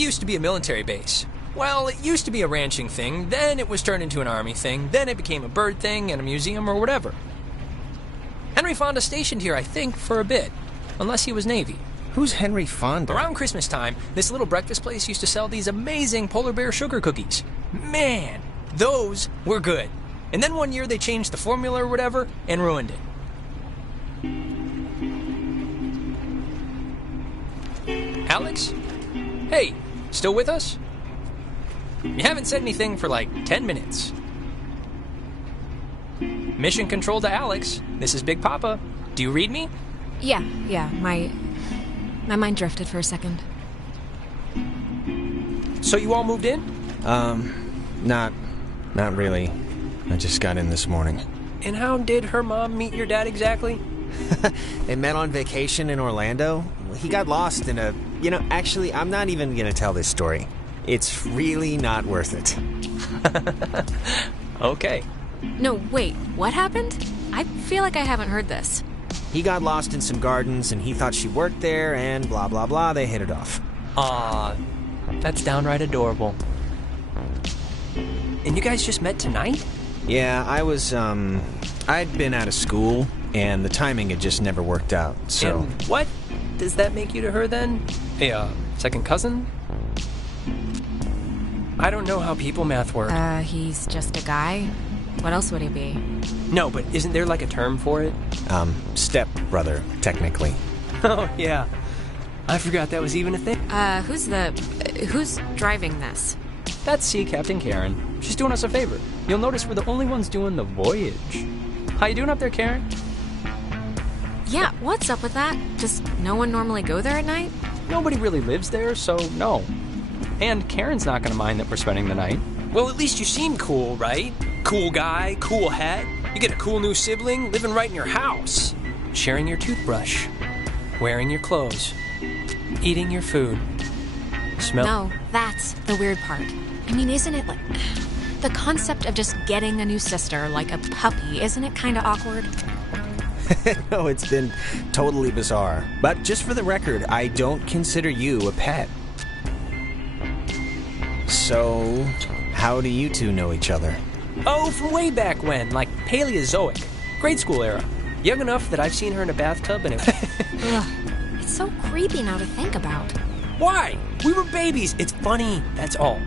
used to be a military base. Well, it used to be a ranching thing, then it was turned into an army thing, then it became a bird thing and a museum or whatever. Henry Fonda stationed here, I think, for a bit. Unless he was Navy. Who's Henry Fonda? Around Christmas time, this little breakfast place used to sell these amazing polar bear sugar cookies. Man, those were good. And then one year they changed the formula or whatever and ruined it. Alex? Hey, still with us? You haven't said anything for like 10 minutes. Mission control to Alex. This is Big Papa. Do you read me? Yeah, my mind drifted for a second. So you all moved in? Not really. I just got in this morning. And how did her mom meet your dad exactly? They met on vacation in Orlando. He got lost in a... actually, I'm not even gonna tell this story. It's really not worth it. Okay. No, wait, what happened? I feel like I haven't heard this. He got lost in some gardens, and he thought she worked there, and blah, blah, blah, they hit it off. Aw, that's downright adorable. And you guys just met tonight? Yeah, I'd been out of school, and the timing had just never worked out, so... And what does that make you to her, then? A, second cousin? I don't know how people math work. He's just a guy? What else would he be? No, but isn't there like a term for it? Step-brother, technically. Oh, yeah. I forgot that was even a thing. Who's driving this? That's Sea Captain Karen. She's doing us a favor. You'll notice we're the only ones doing the voyage. How you doing up there, Karen? Yeah, what's up with that? Does no one normally go there at night? Nobody really lives there, so no. And Karen's not gonna mind that we're spending the night. Well, at least you seem cool, right? Cool guy, cool hat. You get a cool new sibling living right in your house. Sharing your toothbrush. Wearing your clothes. Eating your food. No, that's the weird part. I mean, isn't it like... The concept of just getting a new sister, like a puppy, isn't it kind of awkward? No, it's been totally bizarre. But just for the record, I don't consider you a pet. So, how do you two know each other? Oh, from way back when, like Paleozoic. Grade school era. Young enough that I've seen her in a bathtub and it... Ugh, it's so creepy now to think about. Why? We were babies. It's funny, that's all.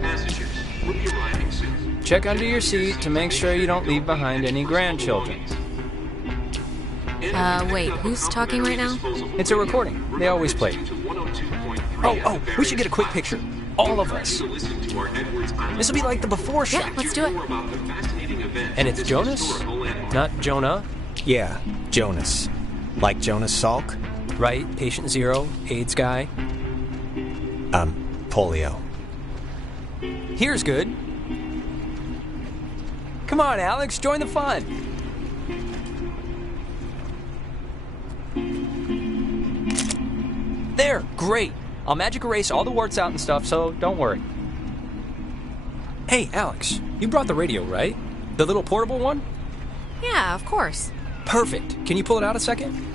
Passengers will be arriving soon. Check under your seat to make sure you don't leave behind any grandchildren. Wait, who's talking right now? It's a recording. They always play. Oh, we should get a quick picture. All of us. This will be like the before shot. Yeah, let's do it. And it's Jonas? Not Jonah? Yeah, Jonas. Like Jonas Salk? Right, patient zero, AIDS guy. Polio. Here's good. Come on, Alex, join the fun. There, great. I'll magic erase all the warts out and stuff, so don't worry. Hey, Alex, you brought the radio, right? The little portable one? Yeah, of course. Perfect. Can you pull it out a second?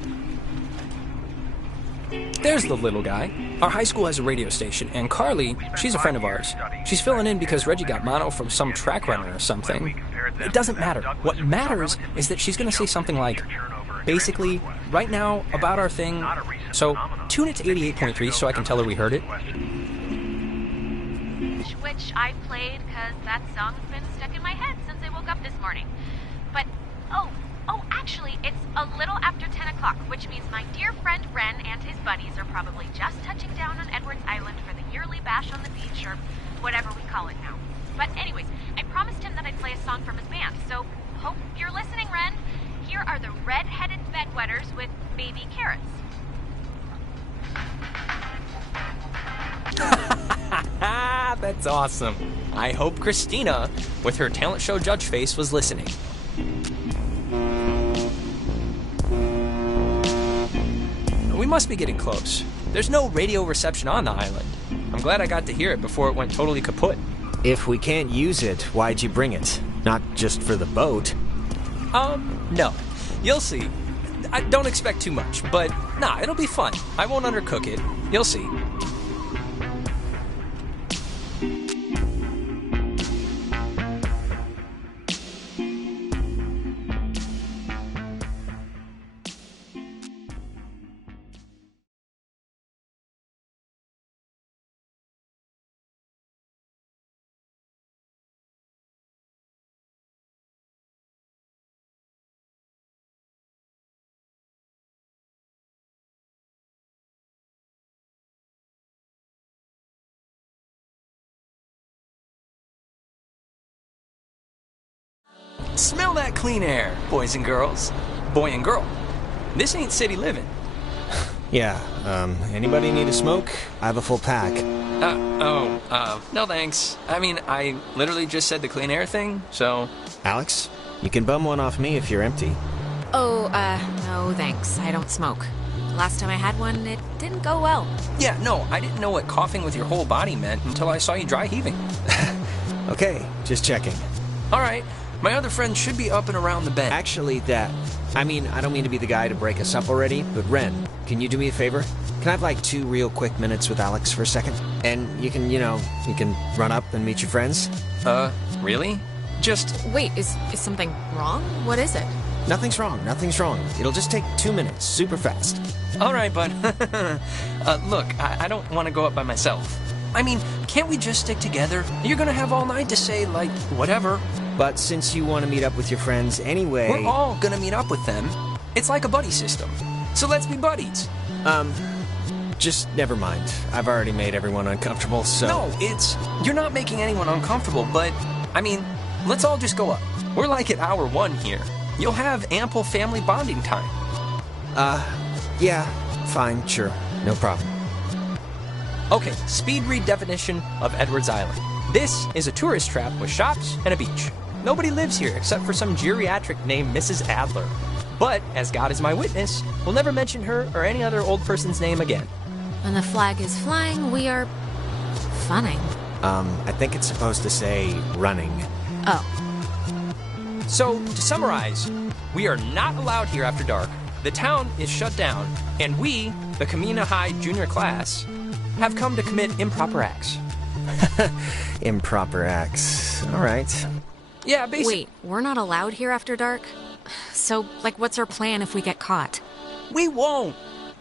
There's the little guy. Our high school has a radio station, and Carly, she's a friend of ours. She's filling in because Reggie got mono from some track runner or something. It doesn't matter. What matters is that she's going to say something like, basically, right now, about our thing. So, tune it to 88.3 so I can tell her we heard it. Which I played because that song's been stuck in my head since I woke up this morning. But, actually, it's a little after 10 o'clock, which means my dear friend Ren and his buddies are probably just touching down on Edwards Island for the yearly bash on the beach, or whatever we call it now. But anyways, I promised him that I'd play a song from his band, so hope you're listening, Ren. Here are the Red-Headed Bedwetters with Baby Carrots. That's awesome. I hope Christina, with her talent show judge face, was listening. We must be getting close. There's no radio reception on the island. I'm glad I got to hear it before it went totally kaput. If we can't use it, why'd you bring it? Not just for the boat. No. You'll see. I don't expect too much, but it'll be fun. I won't undercook it. You'll see. Smell that clean air, boys and girls. Boy and girl. This ain't city living. Yeah, anybody need a smoke? I have a full pack. No thanks. I mean, I literally just said the clean air thing, so... Alex, you can bum one off me if you're empty. Oh, no thanks. I don't smoke. Last time I had one, it didn't go well. Yeah, no, I didn't know what coughing with your whole body meant until I saw you dry heaving. Okay, just checking. All right, my other friend should be up and around the bend. Actually, I don't mean to be the guy to break us up already, but Ren, can you do me a favor? Can I have like 2 real quick minutes with Alex for a second? And you can run up and meet your friends? Really? Just... Wait, is something wrong? What is it? Nothing's wrong. It'll just take 2 minutes, super fast. All right, bud. Look, I don't want to go up by myself. I mean, can't we just stick together? You're gonna have all night to say, like, whatever. But since you want to meet up with your friends anyway... We're all gonna meet up with them. It's like a buddy system. So let's be buddies. Just never mind. I've already made everyone uncomfortable, so... No, you're not making anyone uncomfortable, but, I mean, let's all just go up. We're like at hour 1 here. You'll have ample family bonding time. Yeah, fine, sure. No problem. Okay, speed read definition of Edwards Island. This is a tourist trap with shops and a beach. Nobody lives here except for some geriatric named Mrs. Adler. But, as God is my witness, we'll never mention her or any other old person's name again. When the flag is flying, we are... funning. I think it's supposed to say running. Oh. So, to summarize, we are not allowed here after dark, the town is shut down, and we, the Kamina High junior class, have come to commit improper acts. Improper acts. All right. Yeah, basically... Wait, we're not allowed here after dark? So, like, what's our plan if we get caught? We won't!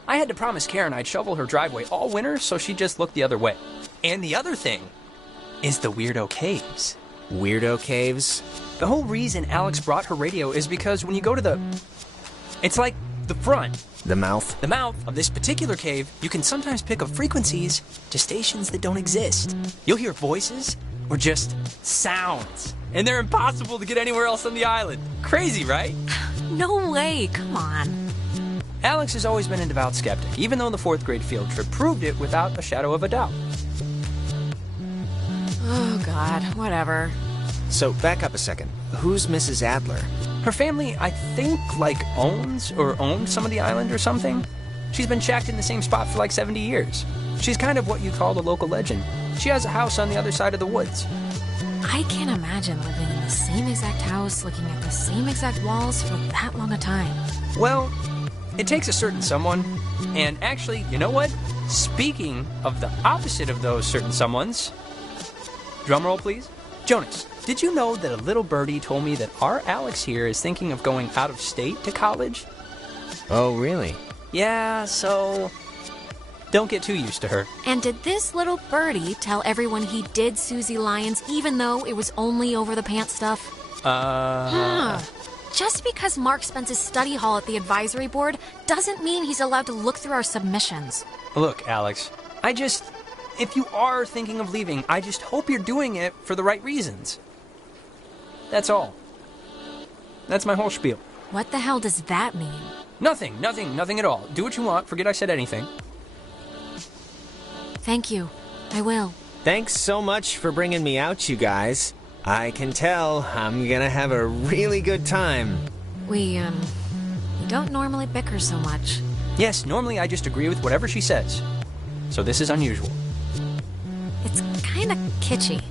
I had to promise Karen I'd shovel her driveway all winter, so she'd just look the other way. And the other thing is the Weirdo Caves. Weirdo Caves? The whole reason Alex brought her radio is because when you go to the... It's like the front. The mouth? The mouth of this particular cave, you can sometimes pick up frequencies to stations that don't exist. You'll hear voices or just sounds. And they're impossible to get anywhere else on the island. Crazy, right? No way, come on. Alex has always been a devout skeptic, even though the 4th grade field trip proved it without a shadow of a doubt. Oh, God, whatever. So, back up a second. Who's Mrs. Adler? Her family, I think, owns or owned some of the island or something. She's been shacked in the same spot for 70 years. She's kind of what you call a local legend. She has a house on the other side of the woods. I can't imagine living in the same exact house, looking at the same exact walls for that long a time. Well, it takes a certain someone. And actually, you know what? Speaking of the opposite of those certain someones... Drumroll, please. Jonas, did you know that a little birdie told me that our Alex here is thinking of going out of state to college? Oh, really? Yeah, so... Don't get too used to her. And did this little birdie tell everyone he did Susie Lyons even though it was only over the pants stuff? Just because Mark spends his study hall at the advisory board doesn't mean he's allowed to look through our submissions. Look, Alex, if you are thinking of leaving, I just hope you're doing it for the right reasons. That's all. That's my whole spiel. What the hell does that mean? Nothing at all. Do what you want. Forget I said anything. Thank you. I will. Thanks so much for bringing me out, you guys. I can tell I'm gonna have a really good time. We don't normally bicker so much. Yes, normally I just agree with whatever she says. So this is unusual. It's kind of kitschy,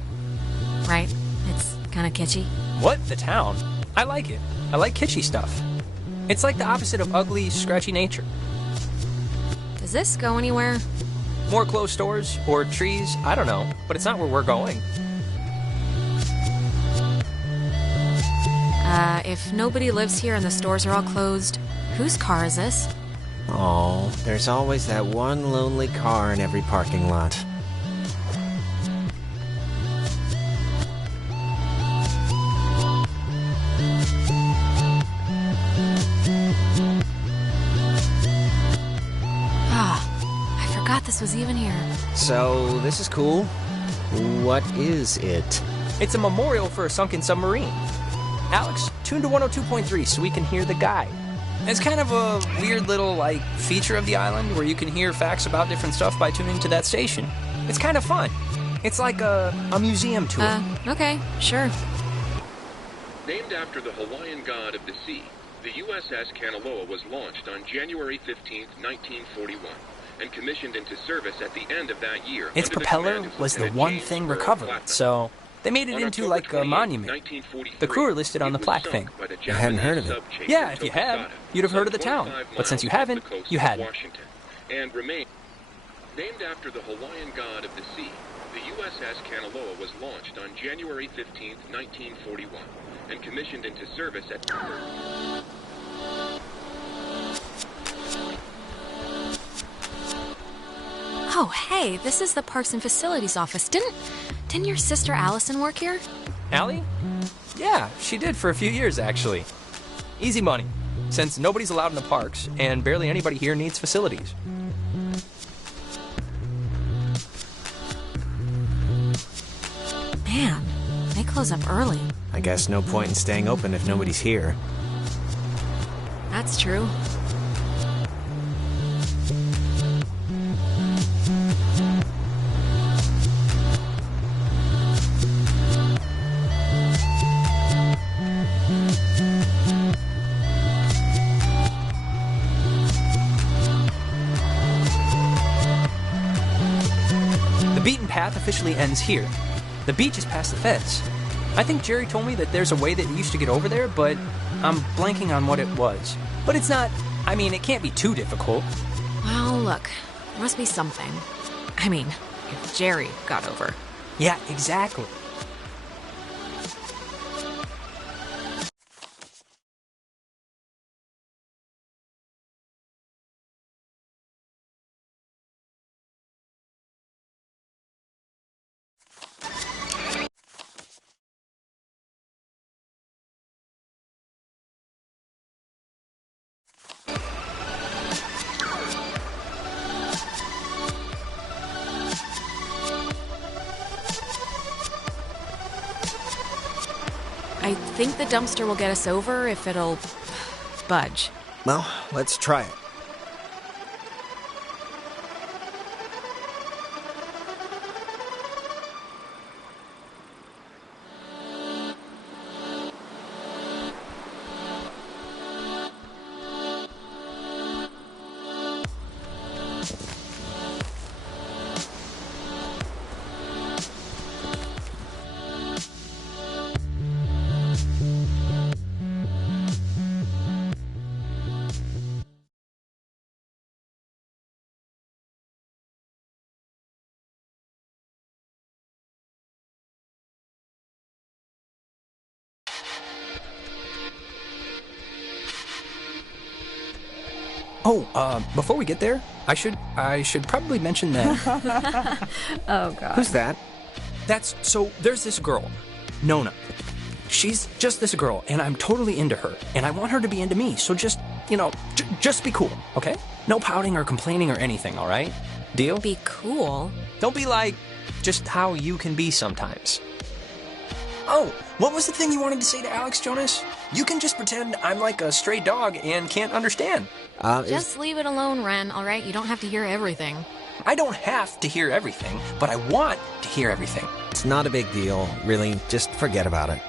right? It's kind of kitschy. What? The town? I like it. I like kitschy stuff. It's like the opposite of ugly, scratchy nature. Does this go anywhere? More closed stores or trees, I don't know, but it's not where we're going. If nobody lives here and the stores are all closed, whose car is this? Oh, there's always that one lonely car in every parking lot. I forgot this was even here. So, this is cool. What is it? It's a memorial for a sunken submarine. Alex, tune to 102.3 so we can hear the guy. It's kind of a weird little, feature of the island where you can hear facts about different stuff by tuning to that station. It's kind of fun. It's like a museum tour. Okay, sure. Named after the Hawaiian god of the sea, the USS Kanaloa was launched on January 15, 1941, and commissioned into service at the end of that year. Its propeller was the one thing recovered, so they made it into a monument. The crew are listed on the plaque thing. I hadn't heard of it. Yeah, if you had, you'd have heard of the town. But since you haven't, you hadn't. And remained named after the Hawaiian god of the sea, the USS Kanaloa was launched on January 15, 1941, and commissioned into service at... Oh, hey, this is the Parks and Facilities office. Didn't your sister Allison work here? Allie? Yeah, she did for a few years, actually. Easy money, since nobody's allowed in the parks, and barely anybody here needs facilities. Man, they close up early. I guess no point in staying open if nobody's here. That's true. The beaten path officially ends here. The beach is past the fence. I think Jerry told me that there's a way that you used to get over there, but I'm blanking on what it was. But it's not, it can't be too difficult. Well, look, there must be something. If Jerry got over. Yeah, exactly. I think the dumpster will get us over if it'll budge. Well, let's try it. Before we get there, I should probably mention that. Oh, God. Who's that? There's this girl, Nona. She's just this girl, and I'm totally into her, and I want her to be into me, so just be cool, okay? No pouting or complaining or anything, all right? Deal? Be cool? Don't be just how you can be sometimes. Oh, what was the thing you wanted to say to Alex, Jonas? You can just pretend I'm like a stray dog and can't understand. Just leave it alone, Ren, all right? You don't have to hear everything. I don't have to hear everything, but I want to hear everything. It's not a big deal, really. Just forget about it.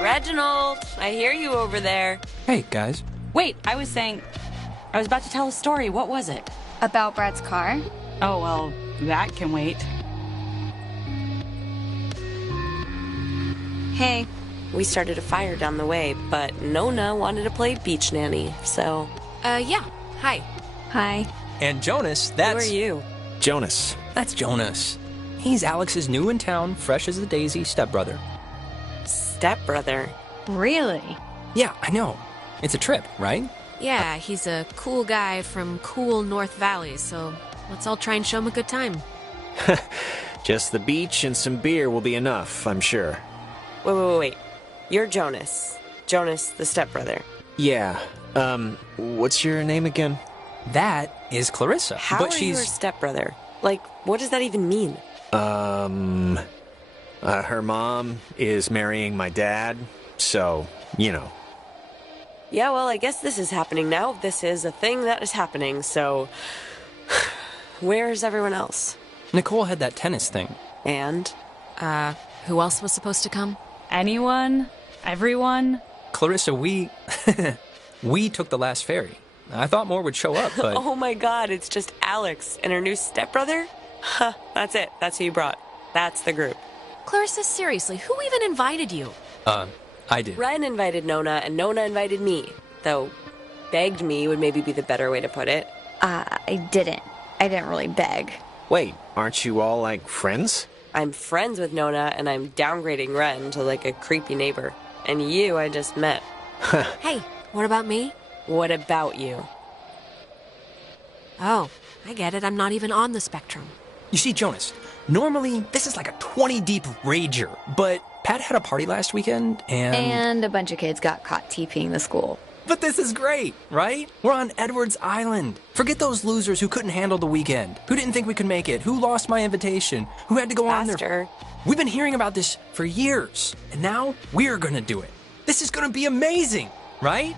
Reginald, I hear you over there. Hey, guys. Wait, I was about to tell a story. What was it? About Brad's car? Oh, well, that can wait. Hey. We started a fire down the way, but Nona wanted to play beach nanny, so... Yeah. Hi. Hi. And Jonas, that's... Who are you? Jonas. That's Jonas. He's Alex's new in town, fresh as a daisy stepbrother. Stepbrother. Really? Yeah, I know. It's a trip, right? Yeah, he's a cool guy from cool North Valley, so let's all try and show him a good time. Just the beach and some beer will be enough, I'm sure. Wait. You're Jonas. Jonas, the stepbrother. Yeah, what's your name again? That is Clarissa. How but are she's you her stepbrother? Like, what does that even mean? Her mom is marrying my dad, so, you know. Yeah, well, I guess this is happening now. This is a thing that is happening, so... Where's everyone else? Nicole had that tennis thing. And? Who else was supposed to come? Anyone? Everyone? Clarissa, we took the last ferry. I thought more would show up, but... Oh my god, it's just Alex and her new stepbrother? Huh, that's it. That's who you brought. That's the group. Clarissa, seriously, who even invited you? I did. Ryan invited Nona, and Nona invited me. Though, begged me would maybe be the better way to put it. I didn't. I didn't really beg. Wait, aren't you all, like, friends? I'm friends with Nona, and I'm downgrading Ren to, like, a creepy neighbor. And you I just met. Hey, what about me? What about you? Oh, I get it. I'm not even on the spectrum. You see, Jonas, normally this is like a 20-deep rager, but Pat had a party last weekend, And a bunch of kids got caught TPing the school. But this is great, right? We're on Edwards Island. Forget those losers who couldn't handle the weekend, who didn't think we could make it, who lost my invitation, who had to go on Faster. We've been hearing about this for years, and now we're gonna do it. This is gonna be amazing, right?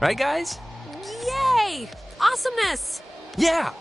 Right, guys? Yay! Awesomeness! Yeah!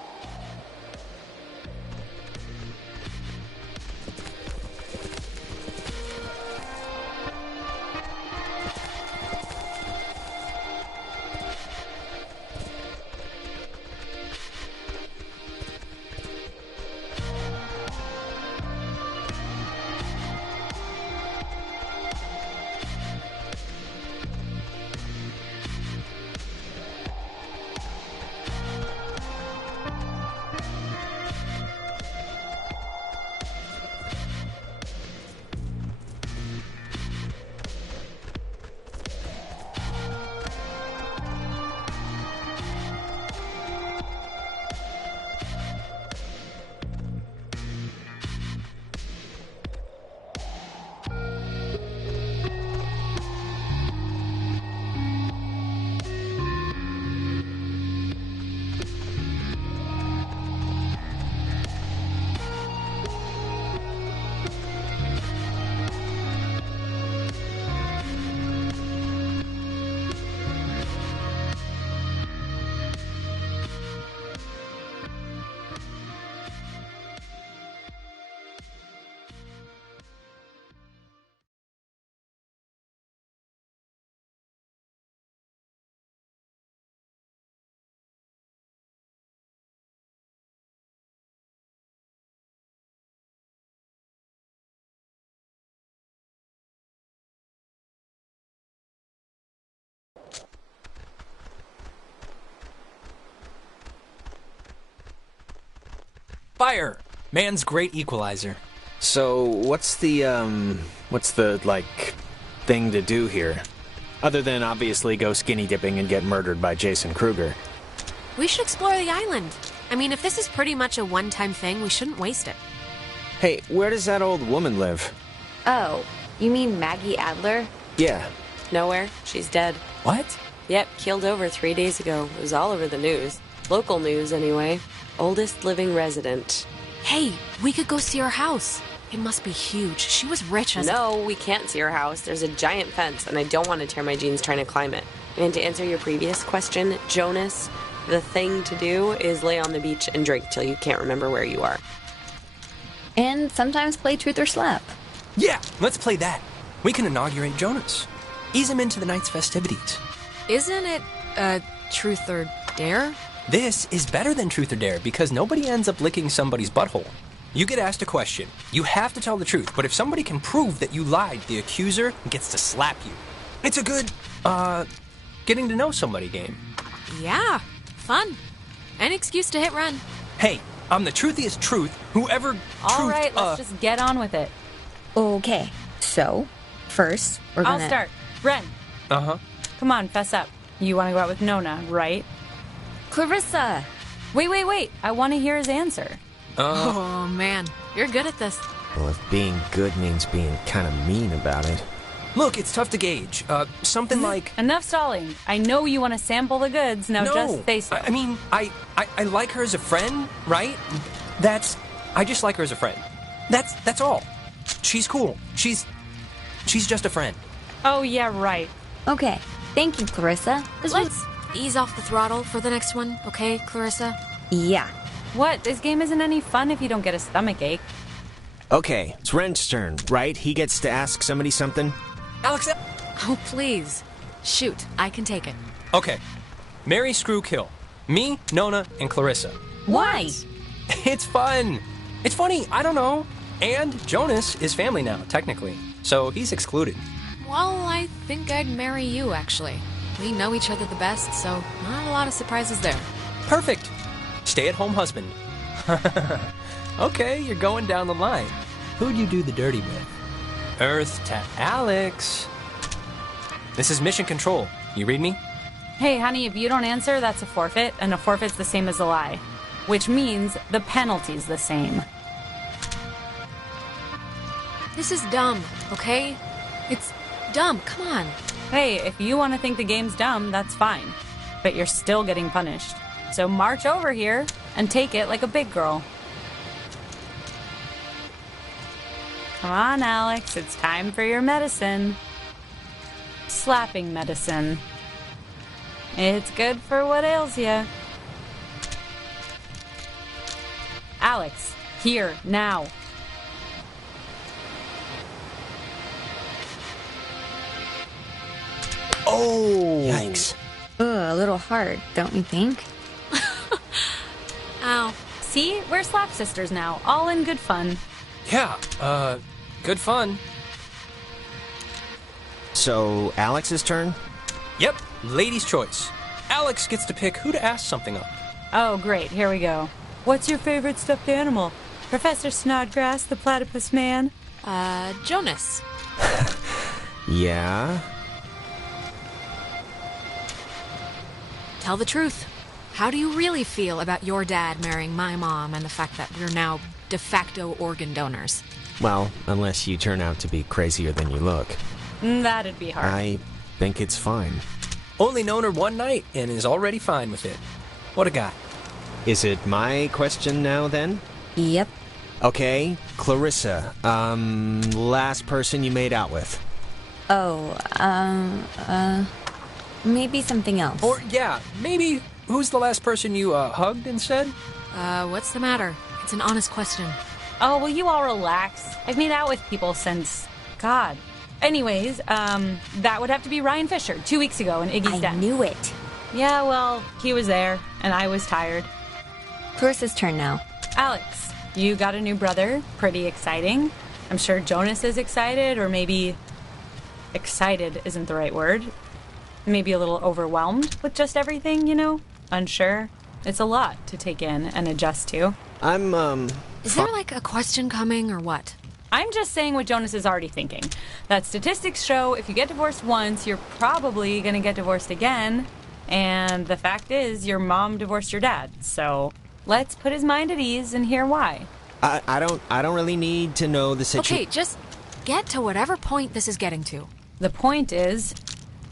Fire! Man's great equalizer. So, what's the, like, thing to do here? Other than obviously go skinny dipping and get murdered by Jason Kruger. We should explore the island. I mean, if this is pretty much a one-time thing, we shouldn't waste it. Hey, where does that old woman live? Oh, you mean Maggie Adler? Yeah. Nowhere. She's dead. What? Yep, keeled over 3 days ago. It was all over the news. Local news, anyway. Oldest living resident. Hey, we could go see her house. It must be huge. She was rich as... No, we can't see her house. There's a giant fence, and I don't want to tear my jeans trying to climb it. And to answer your previous question, Jonas, the thing to do is lay on the beach and drink till you can't remember where you are. And sometimes play truth or slap. Yeah, let's play that. We can inaugurate Jonas. Ease him into the night's festivities. Isn't it, truth or dare? This is better than Truth or Dare because nobody ends up licking somebody's butthole. You get asked a question. You have to tell the truth, but if somebody can prove that you lied, the accuser gets to slap you. It's a good, getting to know somebody game. Yeah, fun. An excuse to hit run. Hey, I'm the truthiest truth. Whoever All right, let's just get on with it. Okay, so, first, we're gonna... I'll start. Ren, Uh-huh. come on, fess up. You want to go out with Nona, right? Clarissa! Wait. I want to hear his answer. Oh, man. You're good at this. Well, if being good means being kind of mean about it. Look, it's tough to gauge. Something like... Enough stalling. I know you want to sample the goods. Now No, just say so. I mean, I like her as a friend, right? I just like her as a friend. That's all. She's cool. She's just a friend. Oh, yeah, right. Okay. Thank you, Clarissa. Let's ease off the throttle for the next one, okay, Clarissa? Yeah. What? This game isn't any fun if you don't get a stomach ache. Okay, it's Ren's turn, right? He gets to ask somebody something? Alex... Oh, please. Shoot, I can take it. Okay. Marry, screw, kill. Me, Nona, and Clarissa. Why? It's fun. It's funny, I don't know. And Jonas is family now, technically. So he's excluded. Well, I think I'd marry you, actually. We know each other the best, so not a lot of surprises there. Perfect. Stay-at-home husband. Okay, you're going down the line. Who'd you do the dirty with? Earth to Alex. This is mission control. You read me? Hey, honey, if you don't answer, that's a forfeit, and a forfeit's the same as a lie. Which means the penalty's the same. This is dumb, okay? It's dumb, come on. Hey, if you want to think the game's dumb, that's fine. But you're still getting punished. So march over here and take it like a big girl. Come on, Alex, it's time for your medicine. Slapping medicine. It's good for what ails ya. Alex, here, now. Oh! Yikes. Ugh, a little hard, don't you think? Ow. See, we're slap sisters now, all in good fun. Yeah, good fun. So, Alex's turn? Yep, lady's choice. Alex gets to pick who to ask something of. Oh, great, here we go. What's your favorite stuffed animal? Professor Snodgrass, the platypus man? Jonas. Yeah? Tell the truth. How do you really feel about your dad marrying my mom and the fact that we're now de facto organ donors? Well, unless you turn out to be crazier than you look. That'd be hard. I think it's fine. Only known her one night and is already fine with it. What a guy. Is it my question now, then? Yep. Okay, Clarissa, last person you made out with. Oh, maybe something else. Or, yeah, maybe who's the last person you hugged and said? What's the matter? It's an honest question. Oh, will you all relax? I've made out with people since... God. Anyways, that would have to be Ryan Fisher, 2 weeks ago in Iggy's I den. knew it. Yeah, well, he was there, and I was tired. Clarissa's turn now. Alex, you got a new brother. Pretty exciting. I'm sure Jonas is excited, or maybe... Excited isn't the right word. Maybe a little overwhelmed with just everything, you know? Unsure. It's a lot to take in and adjust to. I'm, Is there like a question coming or what? I'm just saying what Jonas is already thinking. That statistics show if you get divorced once, you're probably gonna get divorced again. And the fact is, your mom divorced your dad. So let's put his mind at ease and hear why. I don't really need to know the situation. Okay, just get to whatever point this is getting to. The point is,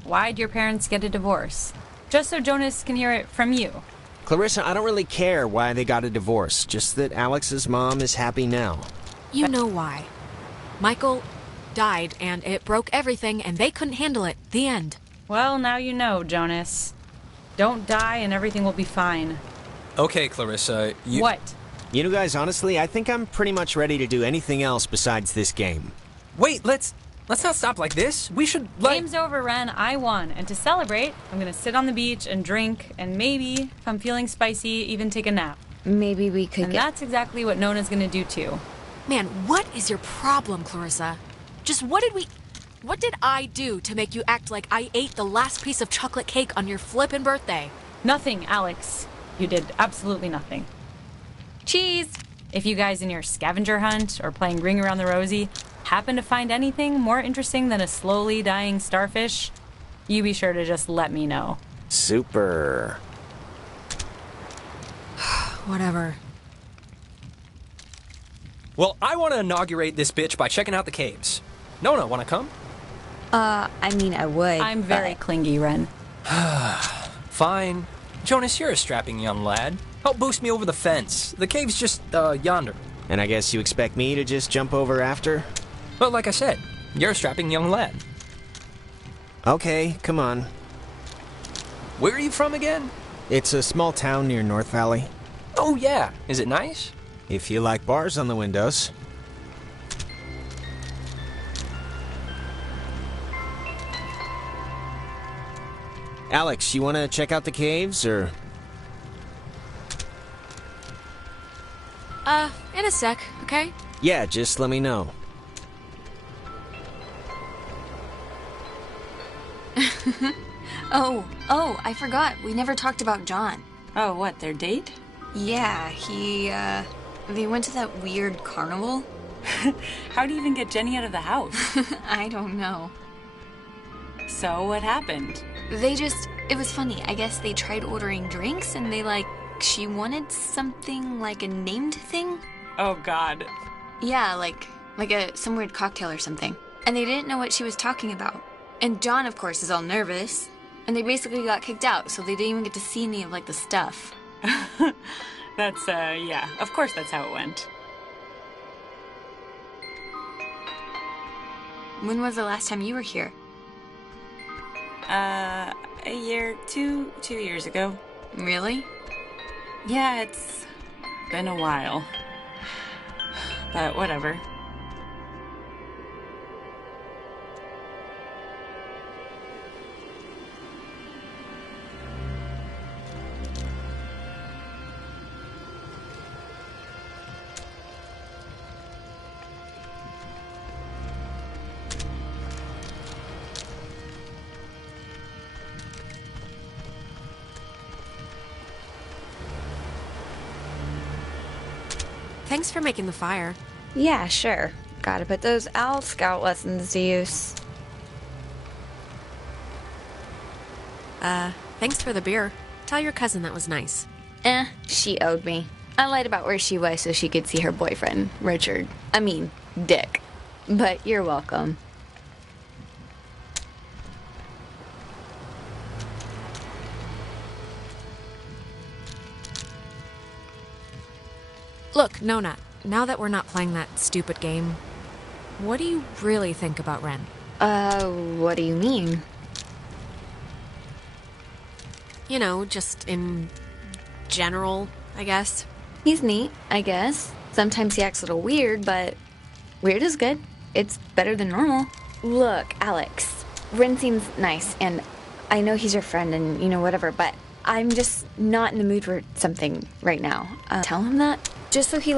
why'd your parents get a divorce? Just so Jonas can hear it from you. Clarissa, I don't really care why they got a divorce, just that Alex's mom is happy now. You know why. Michael died, and it broke everything, and they couldn't handle it. The end. Well, now you know, Jonas. Don't die and everything will be fine. Okay, Clarissa, you... What? You know, guys, honestly, I think I'm pretty much ready to do anything else besides this game. Wait, let's not stop like this. We should, Game's over, Ren. I won. And to celebrate, I'm gonna sit on the beach and drink, and maybe, if I'm feeling spicy, even take a nap. Maybe we could And get... that's exactly what Nona's gonna do, too. Man, what is your problem, Clarissa? Just what did I do to make you act like I ate the last piece of chocolate cake on your flippin' birthday? Nothing, Alex. You did absolutely nothing. Cheese! If you guys in your scavenger hunt or playing Ring Around the Rosie happen to find anything more interesting than a slowly dying starfish, you be sure to just let me know. Super. Whatever. Well, I want to inaugurate this bitch by checking out the caves. Nona, want to come? I mean, I would. I'm very but- clingy, Ren. Fine. Jonas, you're a strapping young lad. Help boost me over the fence. The cave's just, yonder. And I guess you expect me to just jump over after? But like I said, you're a strapping young lad. Okay, come on. Where are you from again? It's a small town near North Valley. Oh, yeah. Is it nice? If you like bars on the windows. Alex, you want to check out the caves, or...? In a sec, okay? Yeah, just let me know. Oh, I forgot. We never talked about John. Oh, what, their date? Yeah, they went to that weird carnival. How do you even get Jenny out of the house? I don't know. So, what happened? It was funny. I guess they tried ordering drinks and she wanted something like a named thing. Oh, God. Yeah, like some weird cocktail or something. And they didn't know what she was talking about. And John, of course, is all nervous. And they basically got kicked out, so they didn't even get to see any of, the stuff. That's, yeah. Of course that's how it went. When was the last time you were here? A year, two years ago. Really? Yeah, it's been a while. But whatever. Thanks for making the fire. Yeah, sure. Gotta put those owl scout lessons to use. Thanks for the beer. Tell your cousin that was nice. She owed me. I lied about where she was so she could see her boyfriend, Richard. I mean, Dick. But you're welcome. Look, Nona, now that we're not playing that stupid game, what do you really think about Ren? What do you mean? You know, just in general, I guess. He's neat, I guess. Sometimes he acts a little weird, but weird is good. It's better than normal. Look, Alex, Ren seems nice, and I know he's your friend and, whatever, but I'm just not in the mood for something right now. Tell him that, just so he,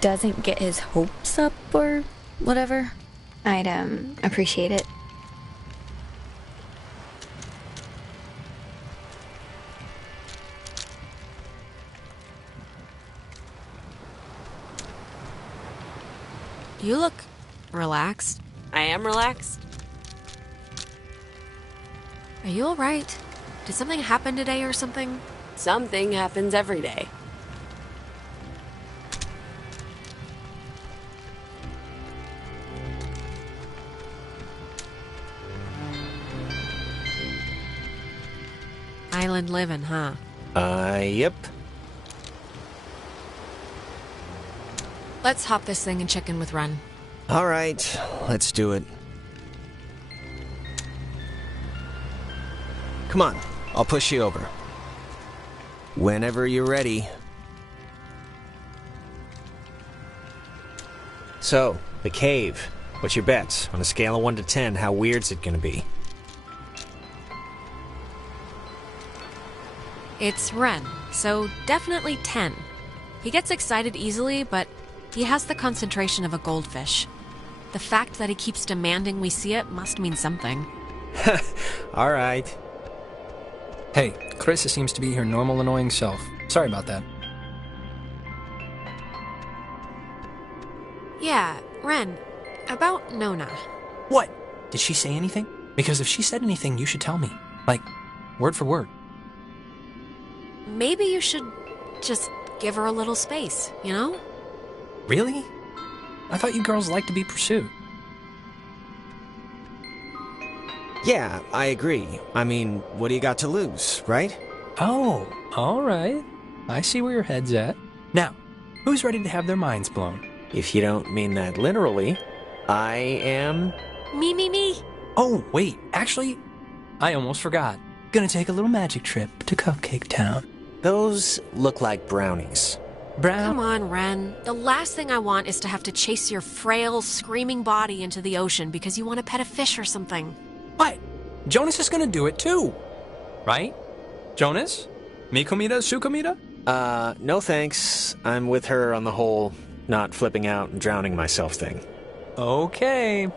doesn't get his hopes up or whatever. I'd, appreciate it. You look relaxed. I am relaxed. Are you alright? Did something happen today or something? Something happens every day. Island living, huh? Yep. Let's hop this thing and check in with Ren. All right, let's do it. Come on, I'll push you over. Whenever you're ready. So, the cave. What's your bets? On a scale of 1 to 10, how weird's it gonna be? It's Ren, so definitely 10. He gets excited easily, but he has the concentration of a goldfish. The fact that he keeps demanding we see it must mean something. All right. Hey, Carissa seems to be her normal annoying self. Sorry about that. Yeah, Ren, about Nona. What? Did she say anything? Because if she said anything, you should tell me. Word for word. Maybe you should just give her a little space, you know? Really? I thought you girls liked to be pursued. Yeah, I agree. I mean, what do you got to lose, right? Oh, all right. I see where your head's at. Now, who's ready to have their minds blown? If you don't mean that literally, I am... Me. Oh, wait, actually, I almost forgot. Gonna take a little magic trip to Cupcake Town. Those look like brownies. Come on, Ren. The last thing I want is to have to chase your frail, screaming body into the ocean because you want to pet a fish or something. What? Jonas is gonna do it too. Right? Jonas? Mi comida, su comida? No thanks. I'm with her on the whole not flipping out and drowning myself thing. Okay.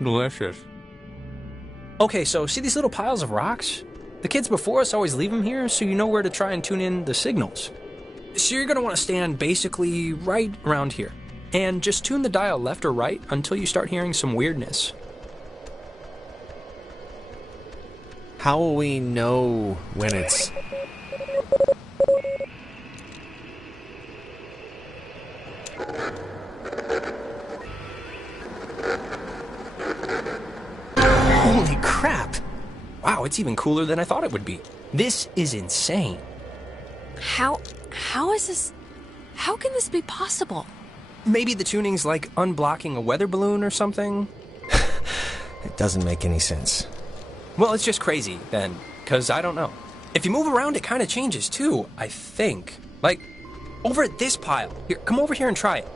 Delicious. Okay, so see these little piles of rocks? The kids before us always leave them here so you know where to try and tune in the signals. So you're going to want to stand basically right around here. And just tune the dial left or right until you start hearing some weirdness. How will we know when it's... Holy crap! Wow, it's even cooler than I thought it would be. This is insane. How is this... How can this be possible? Maybe the tuning's like unblocking a weather balloon or something? It doesn't make any sense. Well, it's just crazy, then, because I don't know. If you move around, it kind of changes, too, I think. Like, over at this pile. Here, come over here and try it.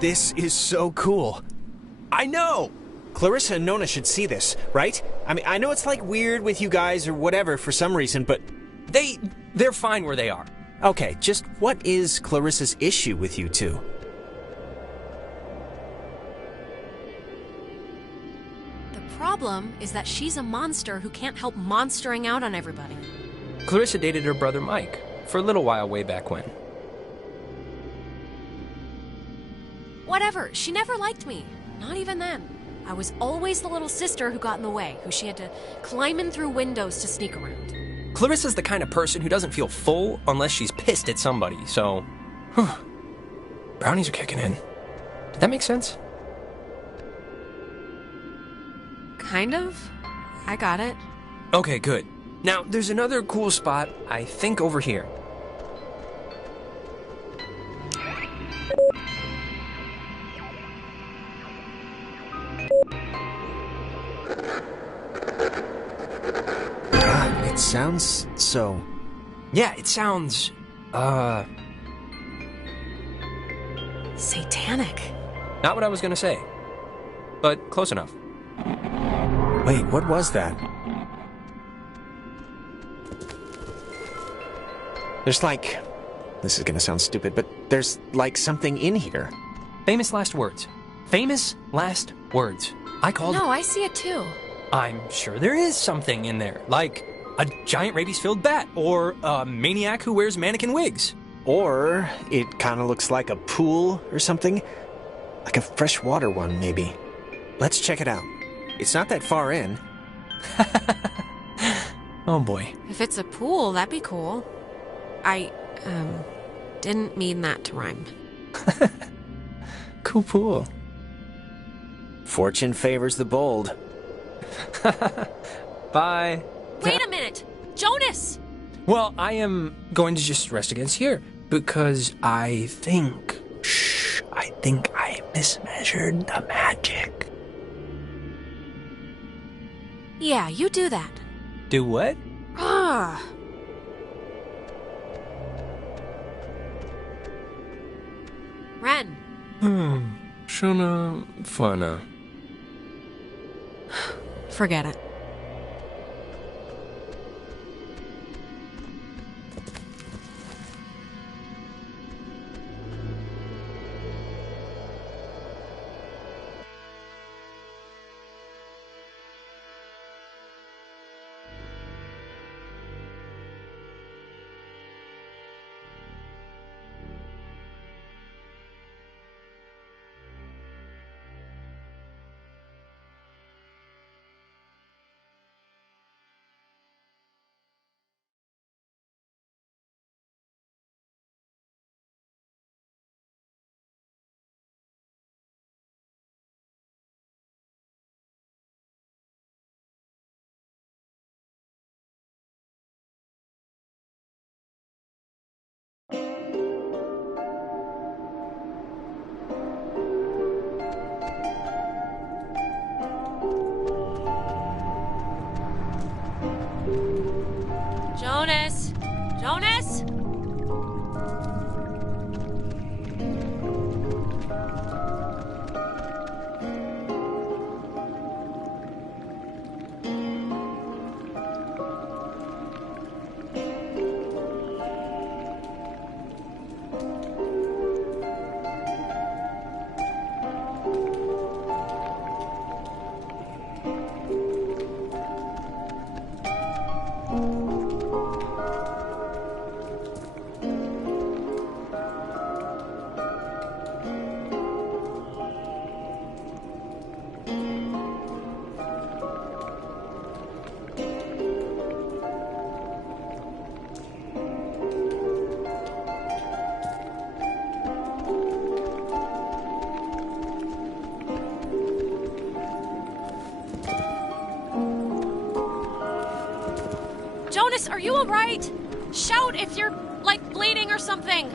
This is so cool. I know! Clarissa and Nona should see this, right? I mean, I know it's like weird with you guys or whatever for some reason, but... They're fine where they are. Okay, just what is Clarissa's issue with you two? The problem is that she's a monster who can't help monstering out on everybody. Clarissa dated her brother Mike for a little while way back when. Whatever, she never liked me. Not even then. I was always the little sister who got in the way, who she had to climb in through windows to sneak around. Clarissa's the kind of person who doesn't feel full unless she's pissed at somebody, so... Brownies are kicking in. Did that make sense? Kind of. I got it. Okay, good. Now, there's another cool spot, I think over here. It sounds so... Yeah, it sounds... Satanic. Not what I was gonna say. But close enough. Wait, what was that? There's like... This is gonna sound stupid, but there's like something in here. Famous last words. Famous last words. I called... No, I see it too. I'm sure there is something in there. Like a giant rabies-filled bat, or a maniac who wears mannequin wigs. Or it kind of looks like a pool or something. Like a freshwater one, maybe. Let's check it out. It's not that far in. Oh boy. If it's a pool, that'd be cool. I, didn't mean that to rhyme. Cool pool. Fortune favors the bold. Bye. Wait a minute! Jonas! Well, I am going to just rest against here, because I think I mismeasured the magic. Yeah, you do that. Do what? Ah. Ren. Shona fana. Forget it. Jonas, are you alright? Shout if you're, like, bleeding or something.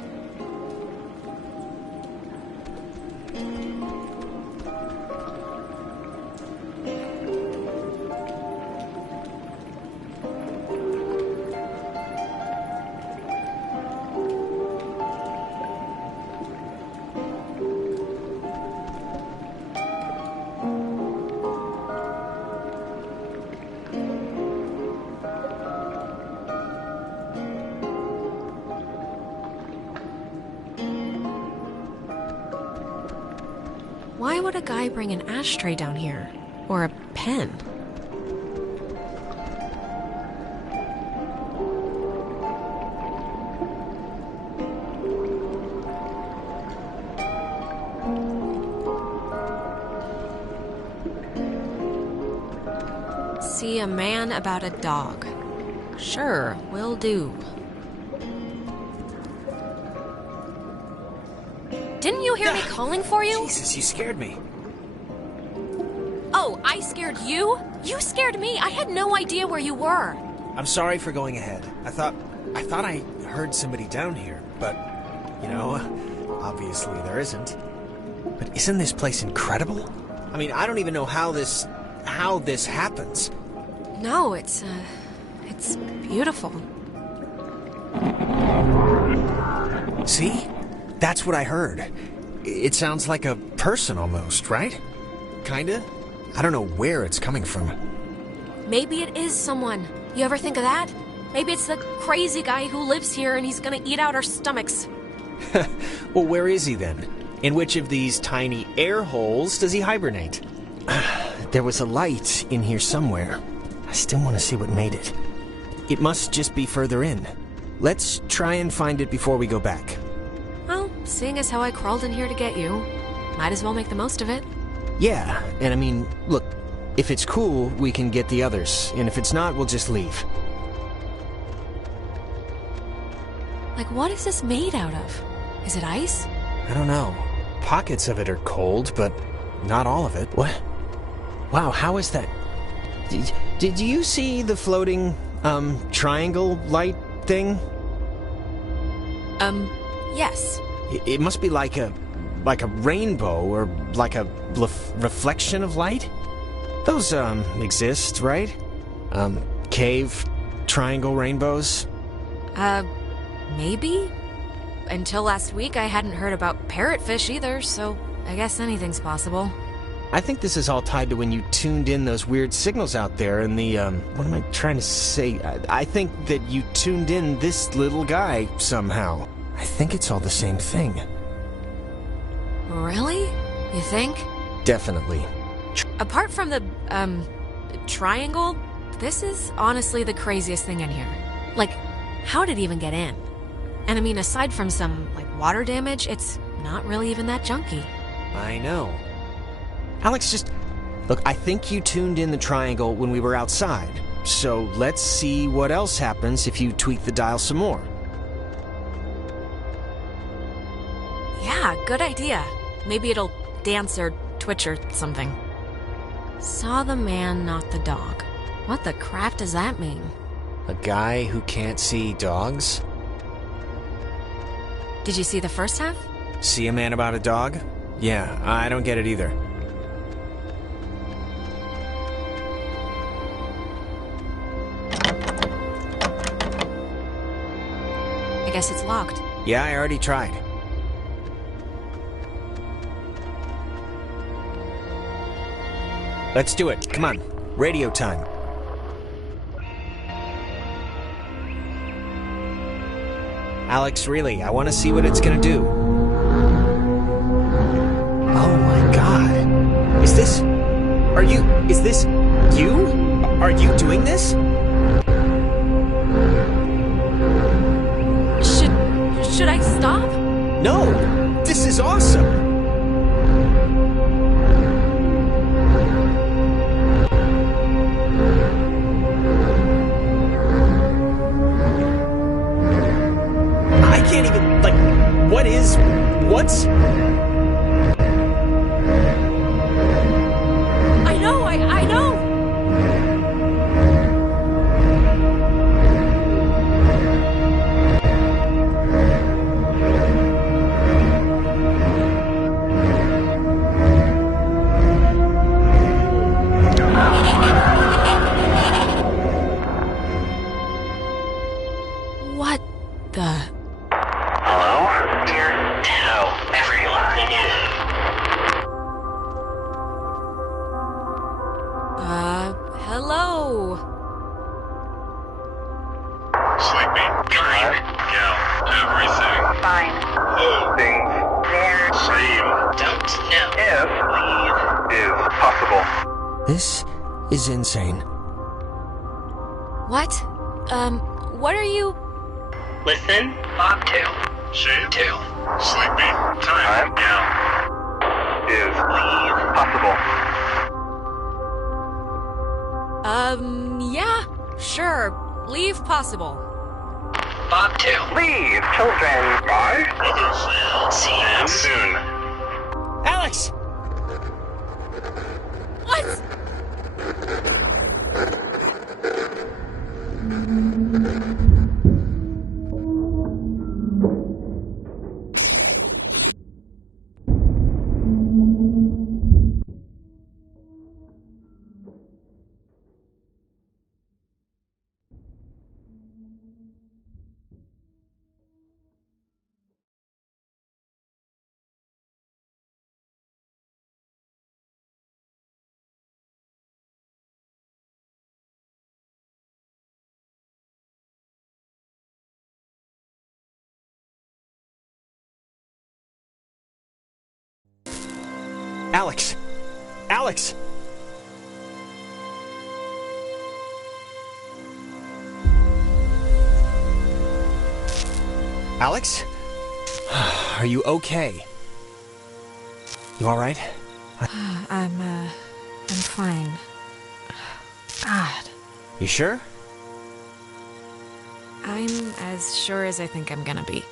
Why would a guy bring an ashtray down here? Or a pen? See a man about a dog. Sure, will do. Didn't you hear me calling for you? Jesus, you scared me. Oh, I scared you? You scared me. I had no idea where you were. I'm sorry for going ahead. I thought I heard somebody down here, but, you know, obviously there isn't. But isn't this place incredible? I mean, I don't even know how this happens. No, it's beautiful. See? That's what I heard. It sounds like a person almost, right? Kinda? I don't know where it's coming from. Maybe it is someone. You ever think of that? Maybe it's the crazy guy who lives here and he's gonna eat out our stomachs. Well, where is he then? In which of these tiny air holes does he hibernate? There was a light in here somewhere. I still want to see what made it. It must just be further in. Let's try and find it before we go back. Well, seeing as how I crawled in here to get you, might as well make the most of it. Yeah, and I mean, look, if it's cool, we can get the others, and if it's not, we'll just leave. Like, what is this made out of? Is it ice? I don't know. Pockets of it are cold, but not all of it. What? Wow, how is that? Did you see the floating, triangle light thing? Yes. It must be like a rainbow, or like a reflection of light? Those, exist, right? Cave triangle rainbows? Maybe? Until last week, I hadn't heard about parrotfish either, so I guess anything's possible. I think this is all tied to when you tuned in those weird signals out there and the, what am I trying to say? I think that you tuned in this little guy somehow. I think it's all the same thing. Really? You think? Definitely. Apart from the, triangle, this is honestly the craziest thing in here. Like, how did it even get in? And I mean, aside from some, like, water damage, it's not really even that junky. I know. Alex, just... Look, I think you tuned in the triangle when we were outside. So let's see what else happens if you tweak the dial some more. Yeah, good idea. Maybe it'll dance or twitch or something. Saw the man, not the dog. What the crap does that mean? A guy who can't see dogs? Did you see the first half? See a man about a dog? Yeah, I don't get it either. I guess it's locked. Yeah, I already tried. Let's do it. Come on. Radio time. Alex, really, I want to see what it's gonna do. Oh my god. Is this you? Are you doing this? Should I stop? No! This is awesome! I can't even, like, what's... I know! This is insane. What? What are you... Listen. Bobtail. Shavetail. Sleepy. Time now. Is possible. Yeah, sure. Leave possible. Bobtail. Leave, children. Bye. Brothers. See you soon. Alex! What? Alex! Alex! Alex? Are you okay? You alright? I'm fine. God. You sure? I'm as sure as I think I'm gonna be.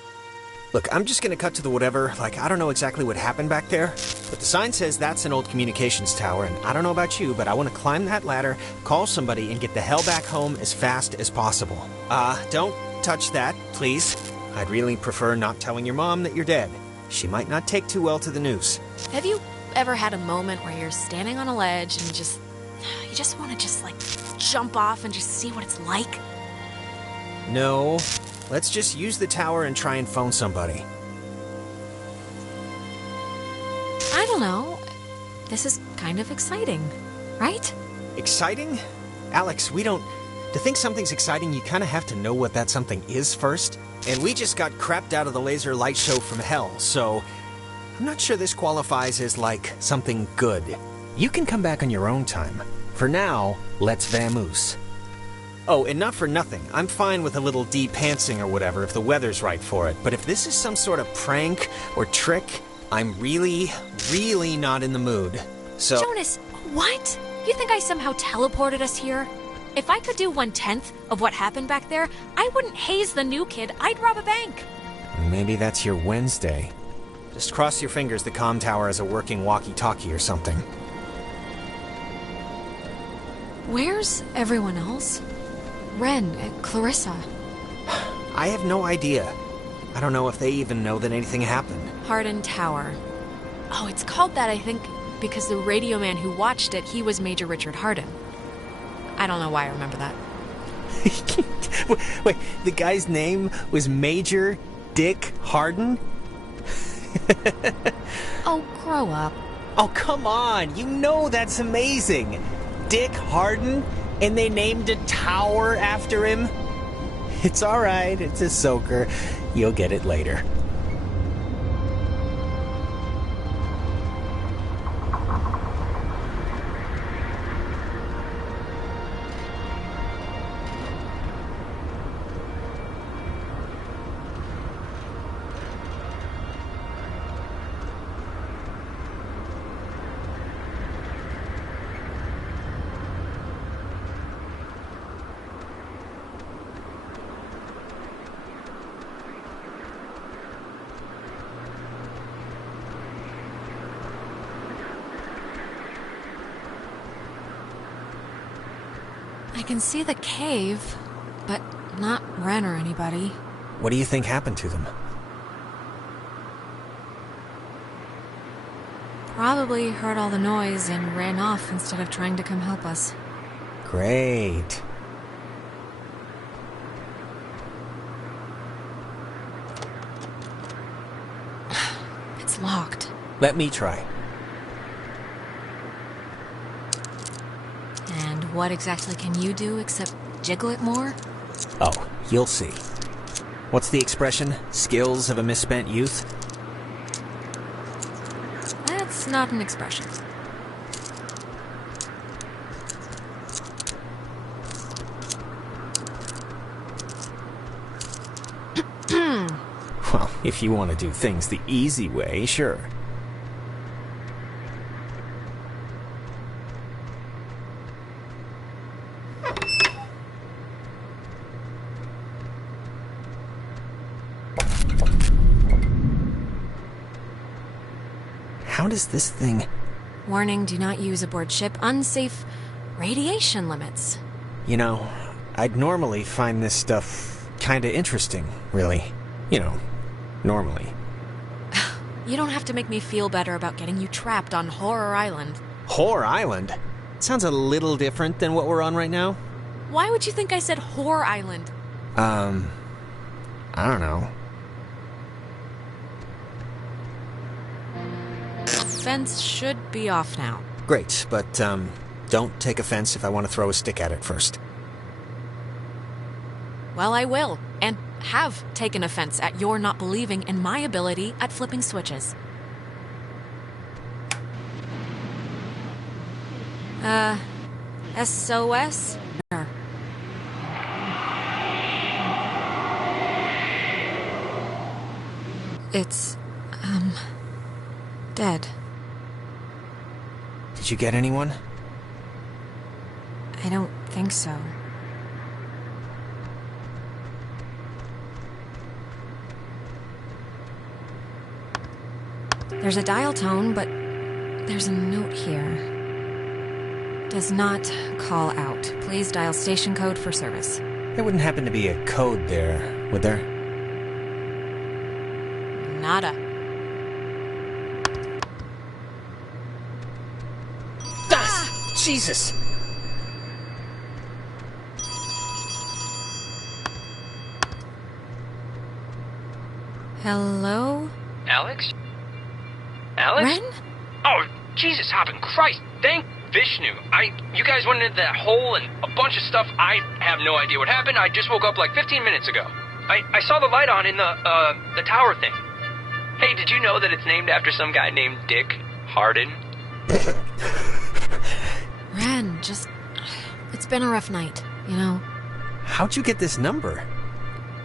Look, I'm just gonna cut to the whatever. Like, I don't know exactly what happened back there, but the sign says that's an old communications tower, and I don't know about you, but I want to climb that ladder, call somebody, and get the hell back home as fast as possible. Don't touch that, please. I'd really prefer not telling your mom that you're dead. She might not take too well to the news. Have you ever had a moment where you're standing on a ledge and you just want to just, like, jump off and just see what it's like? No. Let's just use the tower and try and phone somebody. I don't know. This is kind of exciting, right? Exciting? Alex, to think something's exciting, you kind of have to know what that something is first. And we just got crapped out of the laser light show from hell, so I'm not sure this qualifies as, like, something good. You can come back on your own time. For now, let's vamoose. Oh, and not for nothing, I'm fine with a little de-pantsing or whatever if the weather's right for it, but if this is some sort of prank or trick, I'm really, really not in the mood. So... Jonas, what? You think I somehow teleported us here? If I could do 1/10 of what happened back there, I wouldn't haze the new kid, I'd rob a bank. Maybe that's your Wednesday. Just cross your fingers the comm tower has a working walkie-talkie or something. Where's everyone else? Ren, Clarissa. I have no idea. I don't know if they even know that anything happened. Hardin Tower. Oh, it's called that, I think, because the radio man who watched it, he was Major Richard Hardin. I don't know why I remember that. Wait, the guy's name was Major Dick Hardin? Oh, grow up. Oh, come on! You know that's amazing! Dick Hardin? And they named a tower after him? It's alright, it's a soaker. You'll get it later. I can see the cave, but not Ren or anybody. What do you think happened to them? Probably heard all the noise and ran off instead of trying to come help us. Great. It's locked. Let me try. And what exactly can you do except jiggle it more? Oh, you'll see. What's the expression? Skills of a misspent youth? That's not an expression. If you want to do things the easy way, sure. How does this thing... Warning, do not use aboard ship. Unsafe radiation limits. You know, I'd normally find this stuff kinda interesting, really. You know, normally. You don't have to make me feel better about getting you trapped on Horror Island. Horror Island? Sounds a little different than what we're on right now. Why would you think I said Horror Island? I don't know. Fence should be off now. Great, but, don't take offense if I want to throw a stick at it first. Well, I will, and have taken offense at your not believing in my ability at flipping switches. SOS? It's, dead. Did you get anyone? I don't think so. There's a dial tone, but there's a note here. Does not call out. Please dial station code for service. There wouldn't happen to be a code there, would there? Nada. Jesus! Hello? Alex? Alex? Ren? Oh, Jesus hopping Christ! Thank Vishnu. You guys went into that hole and a bunch of stuff. I have no idea what happened. I just woke up like 15 minutes ago. I saw the light on in the tower thing. Hey, did you know that it's named after some guy named Dick Harden? Ren, it's been a rough night, you know? How'd you get this number?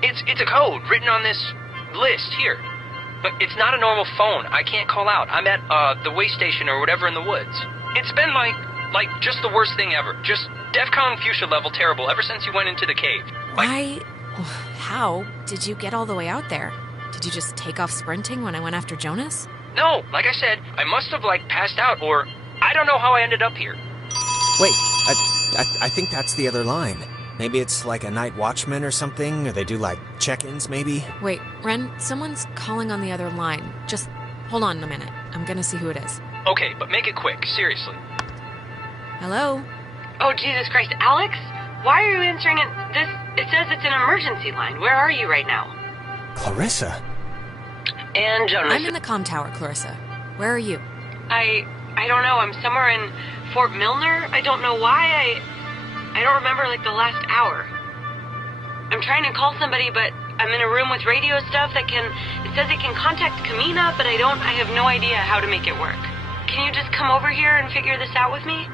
It's a code written on this list here. But it's not a normal phone. I can't call out. I'm at the way station or whatever in the woods. It's been like just the worst thing ever. Just DEFCON fuchsia level terrible ever since you went into the cave. How did you get all the way out there? Did you just take off sprinting when I went after Jonas? No, like I said, I must have passed out or I don't know how I ended up here. Wait, I think that's the other line. Maybe it's like a night watchman or something, or they do check-ins maybe? Wait, Ren, someone's calling on the other line. Just hold on a minute. I'm gonna see who it is. Okay, but make it quick, seriously. Hello? Oh, Jesus Christ, Alex? Why are you answering it? It says it's an emergency line. Where are you right now? Clarissa? And Jonas. I'm in the comm tower, Clarissa. Where are you? I don't know. I'm somewhere in Fort Milner. I don't know why. I don't remember the last hour. I'm trying to call somebody, but I'm in a room with radio stuff it says it can contact Kamina, but I have no idea how to make it work. Can you just come over here and figure this out with me?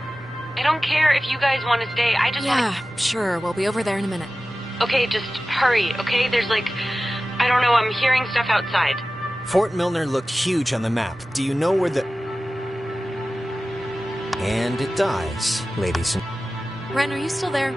I don't care if you guys want to stay. I just Yeah, sure. We'll be over there in a minute. Okay, just hurry, okay? There's I don't know, I'm hearing stuff outside. Fort Milner looked huge on the map. Do you know where the... And it dies, ladies and... Ren, are you still there?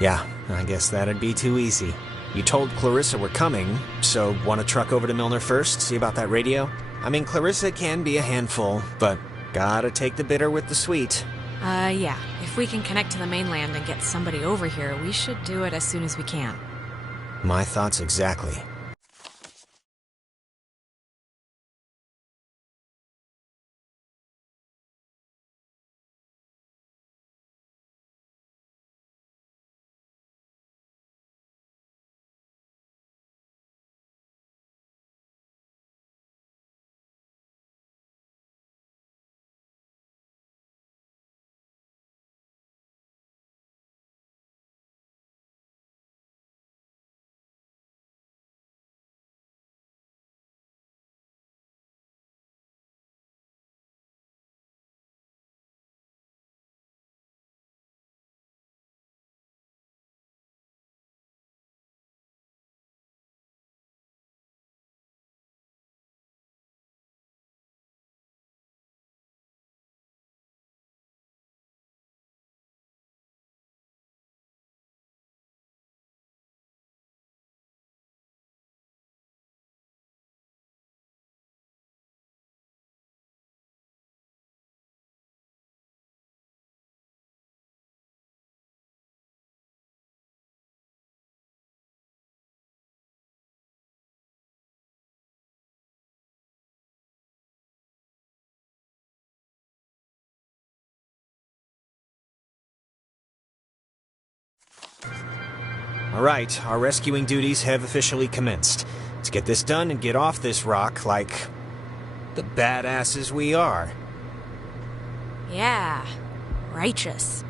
Yeah, I guess that'd be too easy. You told Clarissa we're coming, so want to truck over to Milner first, see about that radio? I mean, Clarissa can be a handful, but gotta take the bitter with the sweet. Yeah. If we can connect to the mainland and get somebody over here, we should do it as soon as we can. My thoughts exactly. All right, our rescuing duties have officially commenced. Let's get this done and get off this rock like the badasses we are. Yeah, righteous.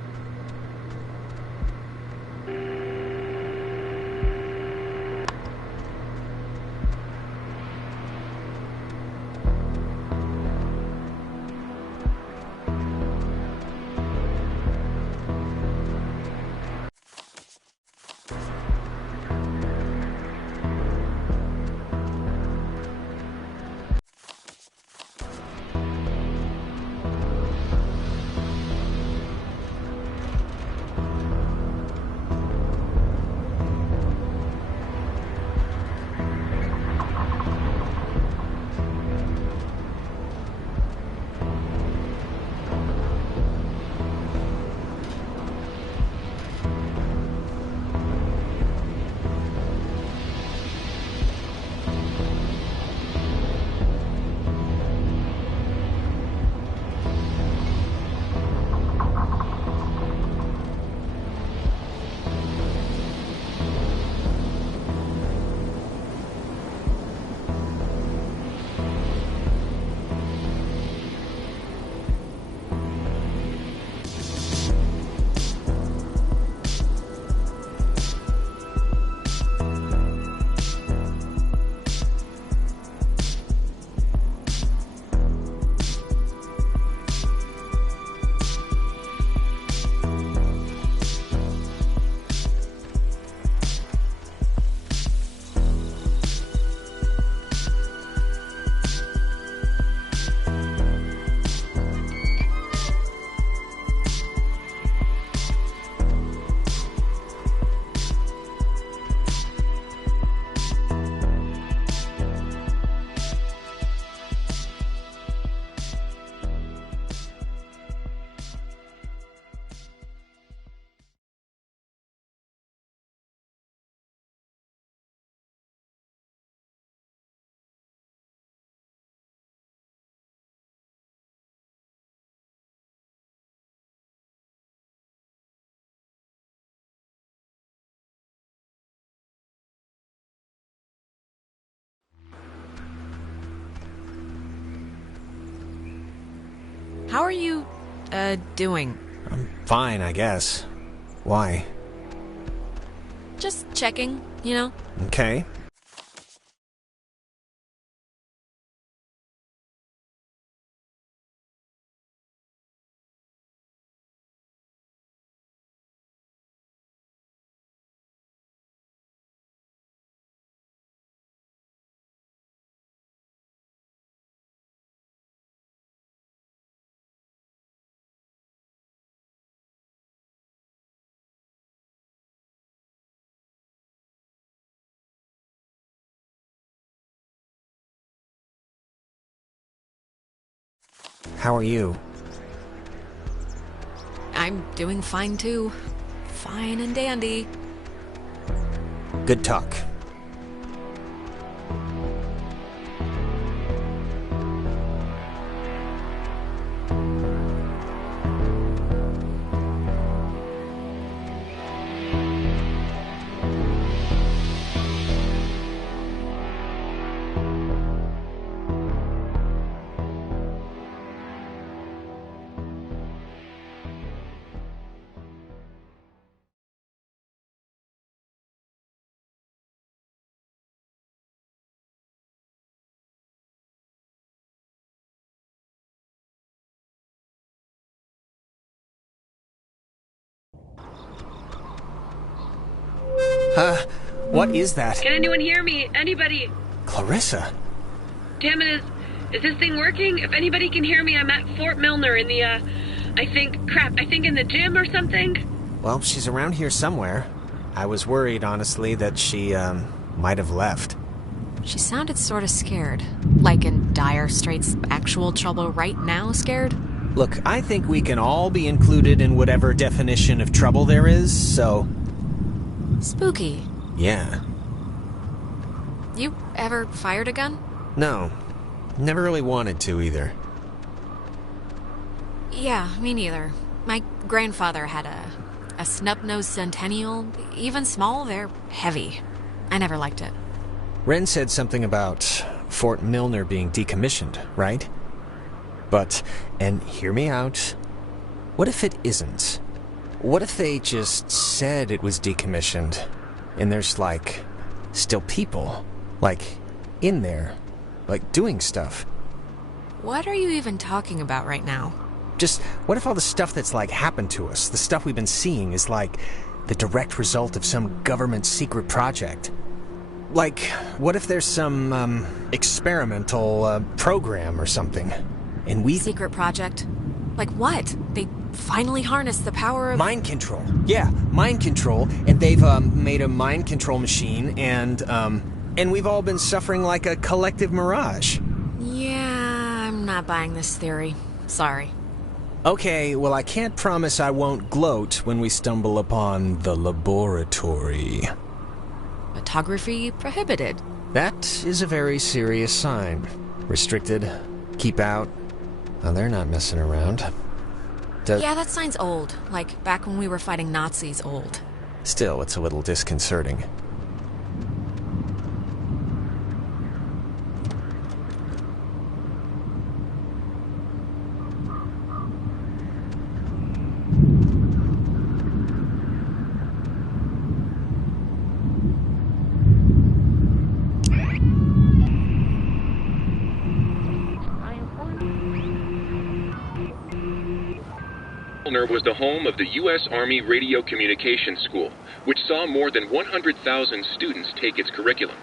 How are you, doing? I'm fine, I guess. Why? Just checking, you know? Okay. How are you? I'm doing fine too. Fine and dandy. Good talk. What is that? Can anyone hear me? Anybody? Clarissa. Damn it, is this thing working? If anybody can hear me, I'm at Fort Milner in the, I think in the gym or something. Well, she's around here somewhere. I was worried, honestly, that she, might have left. She sounded sort of scared. Like in dire straits, actual trouble right now scared? Look, I think we can all be included in whatever definition of trouble there is, so... Spooky. Yeah. You ever fired a gun? No. Never really wanted to, either. Yeah, me neither. My grandfather had a a snub-nosed centennial, even small, they're heavy. I never liked it. Wren said something about Fort Milner being decommissioned, right? But, and hear me out, what if it isn't? What if they just said it was decommissioned, and there's, like, still people, like, in there, like, doing stuff? What are you even talking about right now? Just, what if all the stuff that's, like, happened to us, the stuff we've been seeing, is, like, the direct result of some government secret project? Like, what if there's some, experimental, program or something, and we... Secret project? Like what? They finally harnessed the power of... Mind control. Yeah, mind control, and they've, made a mind control machine, and we've all been suffering like a collective mirage. Yeah, I'm not buying this theory. Sorry. Okay, well, I can't promise I won't gloat when we stumble upon the laboratory. Photography prohibited. That is a very serious sign. Restricted. Keep out. Oh, they're not messing around. Yeah, that sign's old. Like, back when we were fighting Nazis old. Still, it's a little disconcerting. Milner was the home of the U.S. Army Radio Communications School, which saw more than 100,000 students take its curriculum.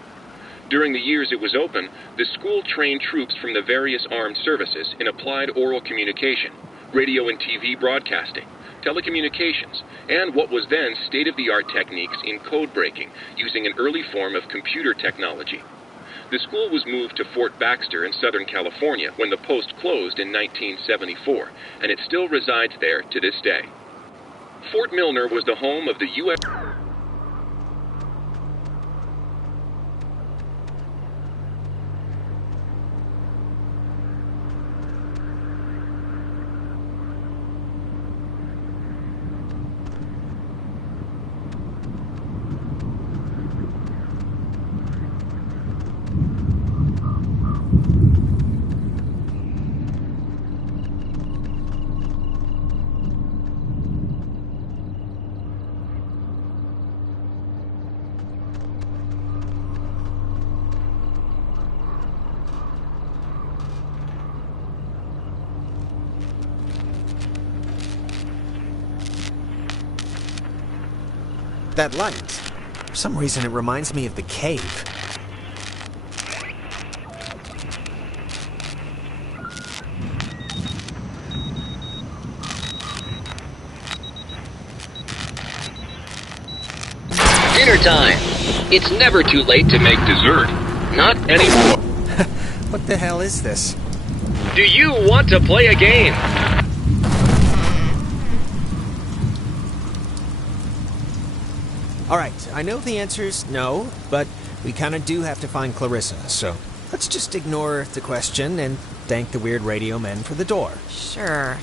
During the years it was open, the school trained troops from the various armed services in applied oral communication, radio and TV broadcasting, telecommunications, and what was then state-of-the-art techniques in code breaking using an early form of computer technology. The school was moved to Fort Baxter in Southern California when the post closed in 1974, and it still resides there to this day. Fort Milner was the home of the U.S. That light. For some reason, it reminds me of the cave. Dinner time. It's never too late to make dessert. Not anymore. What the hell is this? Do you want to play a game? Alright, I know the answer's no, but we kinda do have to find Clarissa, so let's just ignore the question and thank the weird radio men for the door. Sure.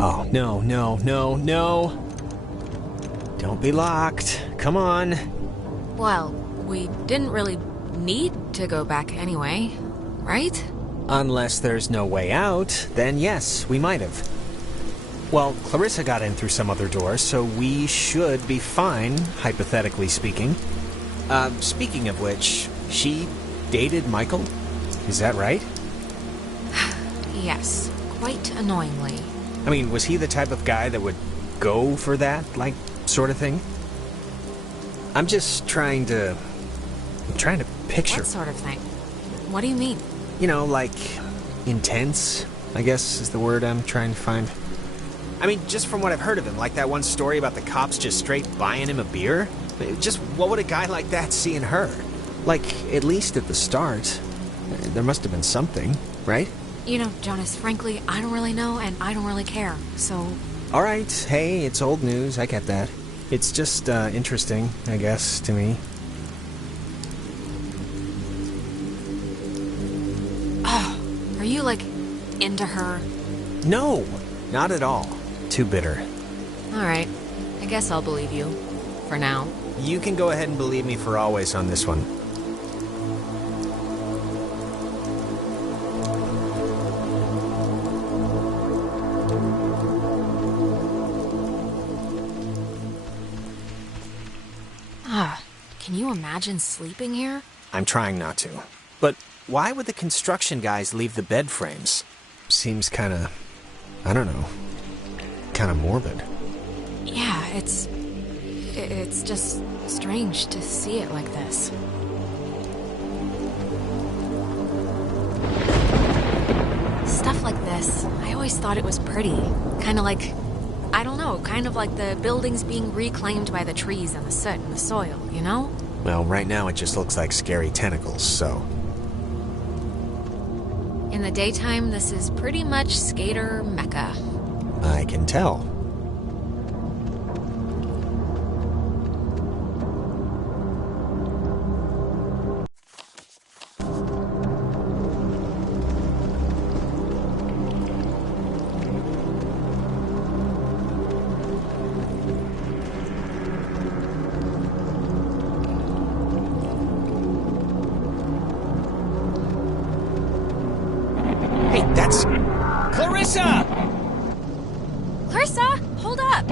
Oh, no, no, no, no. Don't be locked. Come on. Well, we didn't really need to go back anyway, right? Unless there's no way out, then yes, we might have. Well, Clarissa got in through some other door, so we should be fine, hypothetically speaking. Speaking of which, she dated Michael? Is that right? Yes, quite annoyingly. I mean, was he the type of guy that would go for that, like, sort of thing? I'm just trying to picture... What sort of thing? What do you mean? You know, like, intense, I guess is the word I'm trying to find. I mean, just from what I've heard of him, like that one story about the cops just straight buying him a beer. Just what would a guy like that see in her? Like, at least at the start, there must have been something, right? You know, Jonas, frankly, I don't really know and I don't really care, so... All right, hey, it's old news, I get that. It's just, interesting, I guess, to me. Oh, are you, like, into her? No, not at all. Too bitter. Alright, I guess I'll believe you. For now. You can go ahead and believe me for always on this one. Can you imagine sleeping here? I'm trying not to. But why would the construction guys leave the bed frames? Seems kinda... I don't know. Kinda morbid. Yeah, it's just strange to see it like this. Stuff like this, I always thought it was pretty. Kinda like, I don't know, kind of like the buildings being reclaimed by the trees and the soot and the soil, you know? Well, right now it just looks like scary tentacles, so... In the daytime, this is pretty much skater mecca. I can tell. Hey, that's... Clarissa! Clarissa, hold up!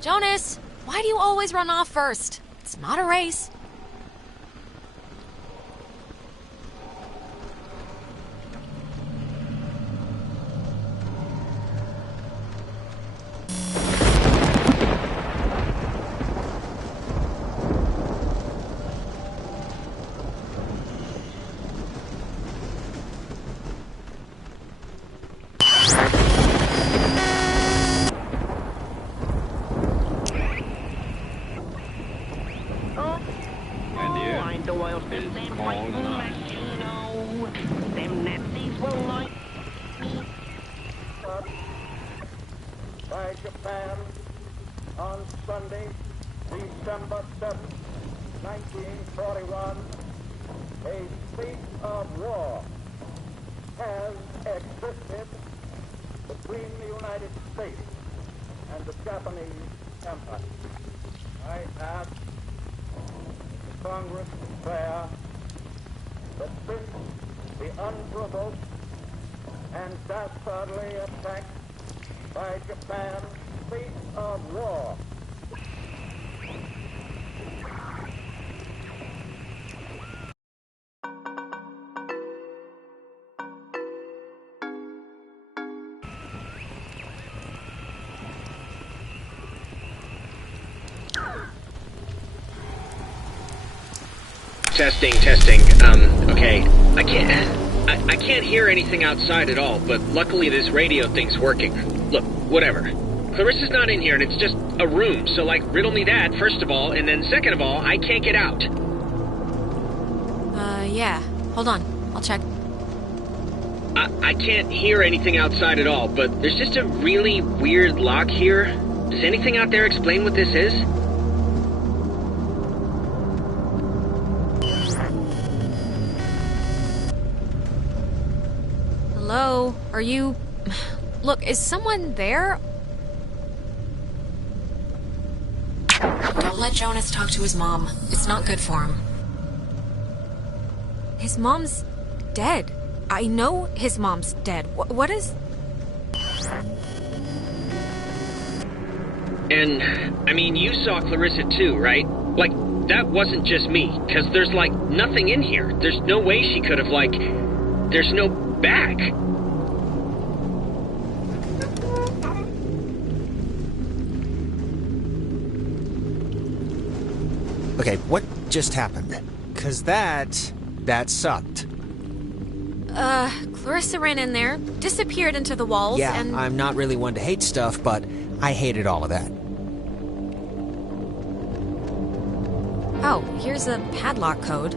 Jonas, why do you always run off first? It's not a race. By Japan on Sunday, December 7th, 1941, a state of war has existed between the United States and the Japanese Empire. I ask the Congress declare that since the unprovoked and dastardly attack by Japan, state of war. Testing. Okay. I can't hear anything outside at all, but luckily this radio thing's working. Look, whatever. Clarissa's not in here, and it's just a room, so, like, riddle me that, first of all, and then second of all, I can't get out. Yeah. Hold on. I'll check. I can't hear anything outside at all, but there's just a really weird lock here. Does anything out there explain what this is? The Hello? Are you... Look, is someone there? Don't let Jonas talk to his mom. It's not good for him. His mom's dead. I know his mom's dead. What is... And, I mean, you saw Clarissa too, right? Like, that wasn't just me, because there's, like, nothing in here. There's no way she could have, like... There's no bag. Okay, what just happened? 'Cause that sucked. Clarissa ran in there, disappeared into the walls, Yeah, and... I'm not really one to hate stuff, but I hated all of that. Oh, here's a padlock code.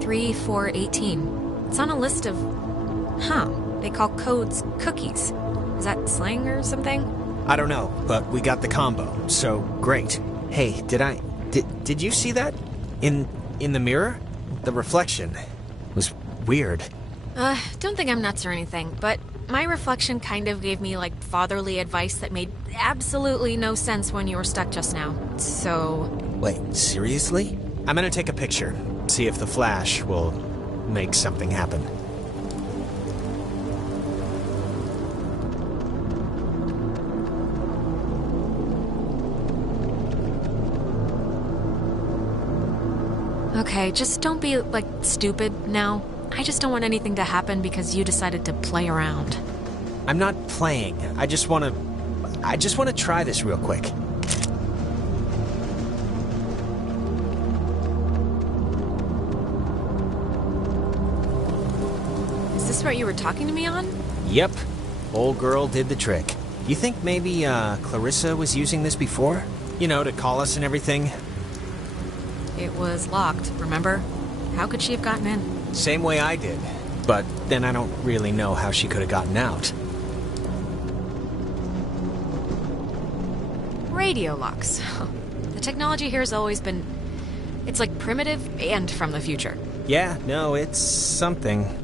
3418. It's on a list of... Huh. They call codes cookies. Is that slang or something? I don't know, but we got the combo, so great. Hey, did you see that? In the mirror? The reflection was weird. Don't think I'm nuts or anything, but my reflection kind of gave me, like, fatherly advice that made absolutely no sense when you were stuck just now. So... Wait, seriously? I'm gonna take a picture, see if the flash will make something happen. Okay, just don't be, like, stupid now. I just don't want anything to happen because you decided to play around. I'm not playing. I just wanna try this real quick. Is this what you were talking to me on? Yep. Old girl did the trick. You think maybe, Clarissa was using this before? You know, to call us and everything? It was locked, remember? How could she have gotten in? Same way I did. But then I don't really know how she could have gotten out. Radio locks. The technology here has always been... It's like primitive and from the future. Yeah, no, it's something.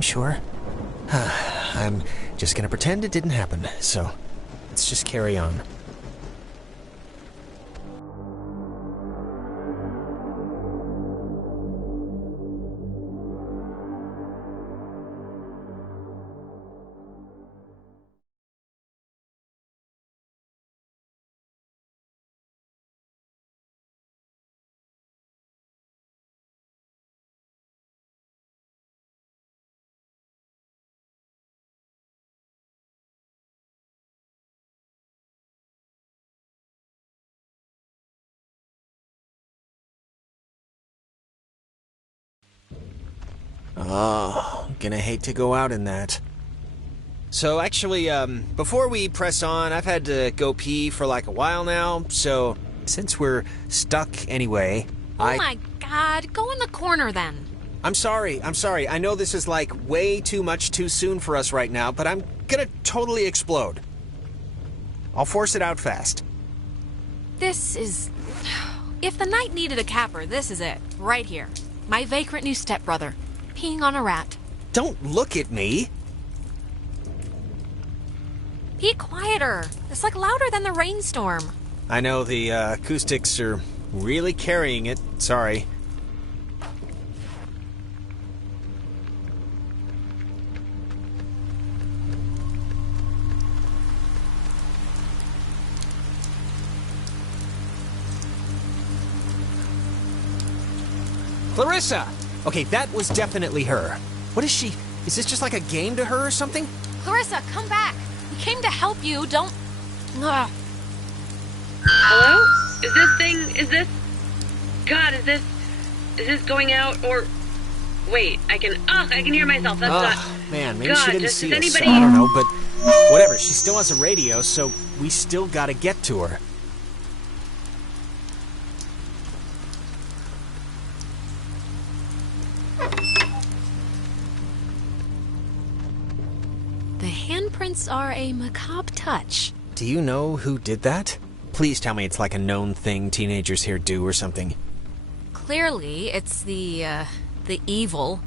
Sure. I'm just gonna pretend it didn't happen, so let's just carry on. Oh, gonna hate to go out in that. So actually, before we press on, I've had to go pee for like a while now, so since we're stuck anyway, Oh my god, go in the corner then. I'm sorry. I know this is like way too much too soon for us right now, but I'm gonna totally explode. I'll force it out fast. This is... If the night needed a capper, this is it. Right here. My vagrant new stepbrother. Peeing on a rat. Don't look at me! Be quieter. It's like louder than the rainstorm. I know the acoustics are really carrying it. Sorry. Clarissa! Okay, that was definitely her. What is she? Is this just like a game to her or something? Clarissa, come back. We came to help you. Don't... Ugh. Hello? Is this... God, is this going out, or... Wait, I can hear myself. That's not... Man, maybe God, she didn't does see us. anybody... I don't know, but whatever. She still has a radio, so we still gotta get to her. The handprints are a macabre touch. Do you know who did that? Please tell me it's like a known thing teenagers here do or something. Clearly, it's the evil,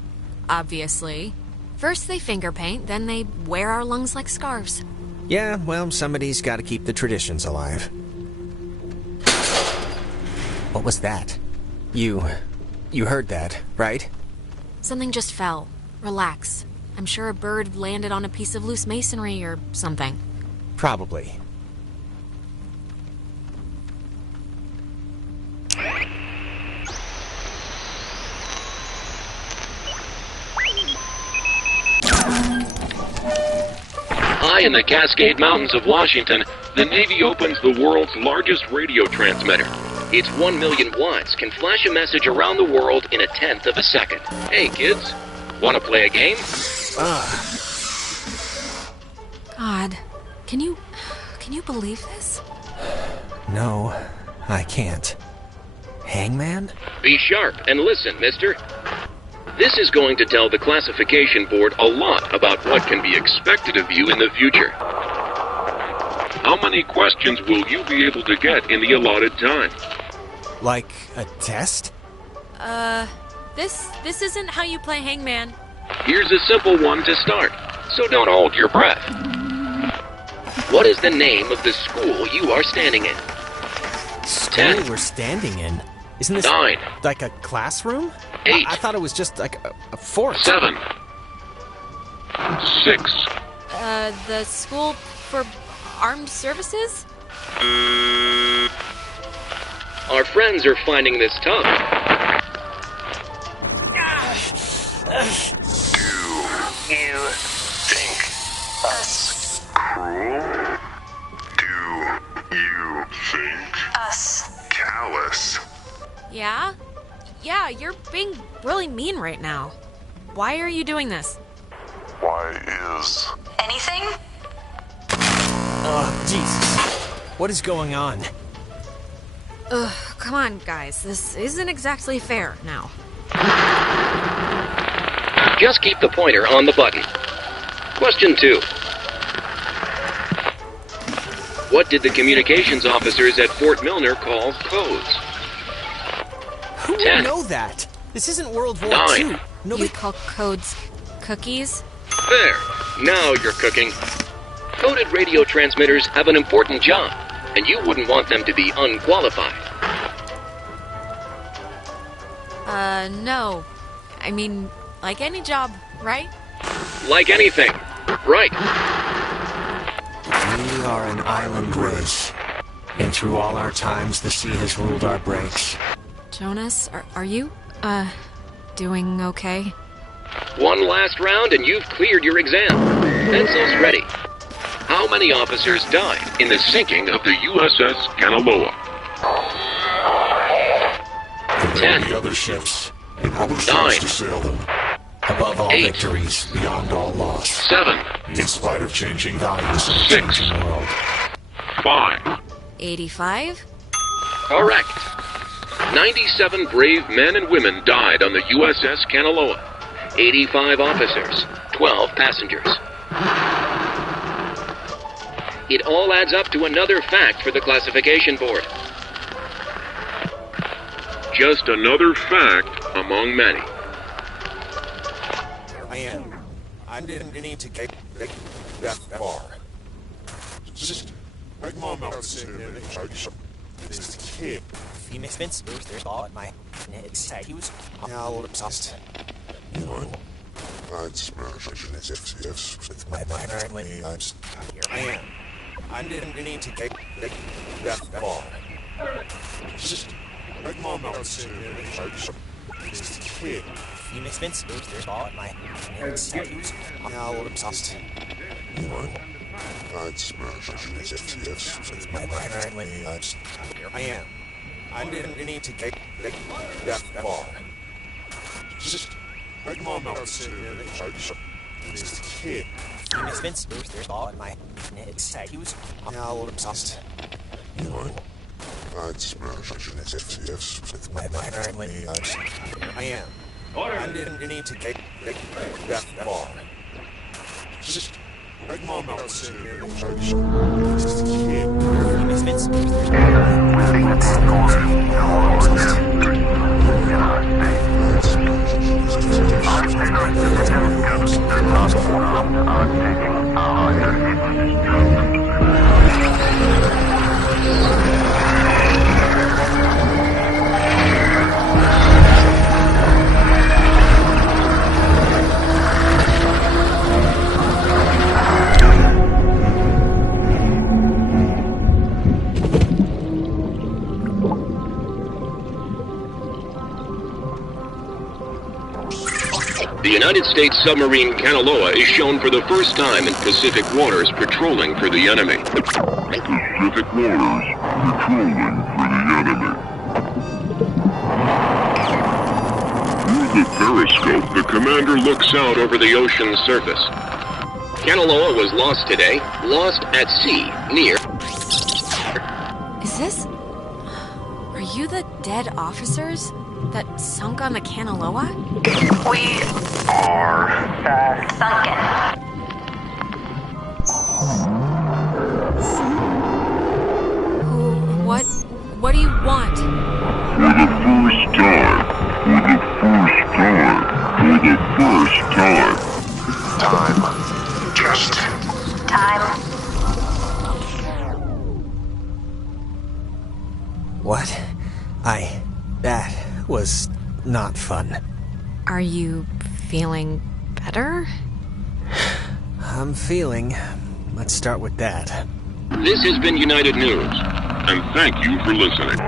obviously. First they finger paint, then they wear our lungs like scarves. Yeah, well, somebody's gotta keep the traditions alive. What was that? You heard that, right? Something just fell. Relax. I'm sure a bird landed on a piece of loose masonry or something. Probably. High in the Cascade Mountains of Washington, the Navy opens the world's largest radio transmitter. Its 1 million watts can flash a message around the world in 1/10 of a second. Hey kids, wanna play a game? God, can you believe this? No, I can't. Hangman? Be sharp and listen, mister. This is going to tell the classification board a lot about what can be expected of you in the future. How many questions will you be able to get in the allotted time? Like a test? This isn't how you play Hangman. Here's a simple one to start, so don't hold your breath. What is the name of the school you are standing in? School 10. we're standing in? Isn't this 9. like a classroom? 8. I thought it was just like a fort. 7. 6. The school for armed services? Our friends are finding this tough. Do you think us cruel? Do you think us callous? Yeah? Yeah, you're being really mean right now. Why are you doing this? Why is Anything? Oh, Jesus. What is going on? Ugh, come on, guys. This isn't exactly fair now. Just keep the pointer on the button. Question 2. What did the communications officers at Fort Milner call codes? Who 10. would know that? This isn't World War 9. II. Nobody... You call codes cookies? There. Now you're cooking. Coded radio transmitters have an important job, and you wouldn't want them to be unqualified. No. I mean, like any job, right? Like anything. Right. We are an island race, and through all our times, the sea has ruled our breaks. Jonas, are you, doing okay? One last round and you've cleared your exam. Pencils ready. How many officers died in the sinking of the USS Kanaloa? 10. the other ships and how we're 9. supposed to sail them? Above all 8. victories, beyond all loss. 7. In spite of changing values in a 6. changing world. 5. 85? Correct. 97 brave men and women died on the USS Kanaloa. 85 officers, 12 passengers. It all adds up to another fact for the classification board. Just another fact among many. I didn't need to get that far. Just make mom out this kid. Phoenix Vince, there's all at my he was now obsessed. You know, I'd smash if with my apparently Here I am. I didn't need to get that far. just make mom out this kid. Phoenix Vince, there's all at my he was now obsessed. You know, I'd smash if with my apparently Here I am. I didn't need to get that far. just Big Mom knows this kid. Miss Vince, there's ball in my head. He was now a little obsessed. You what? I'd smash it yes with my family. I am. I didn't need to get that ball. Just Big Mom knows this kid. Miss Vince, The United States submarine Kanaloa is shown for the first time in Pacific waters patrolling for the enemy. Pacific waters patrolling for the enemy. Through the periscope, the commander looks out over the ocean's surface. Kanaloa was lost today, lost at sea, near... Is this... Are you the dead officers that sunk on the Kanaloa? We are sunken. What do you want? For the first time. Time. Just time. what? That was not fun. Are you feeling better? I'm feeling. Let's start with that. This has been United News, and thank you for listening.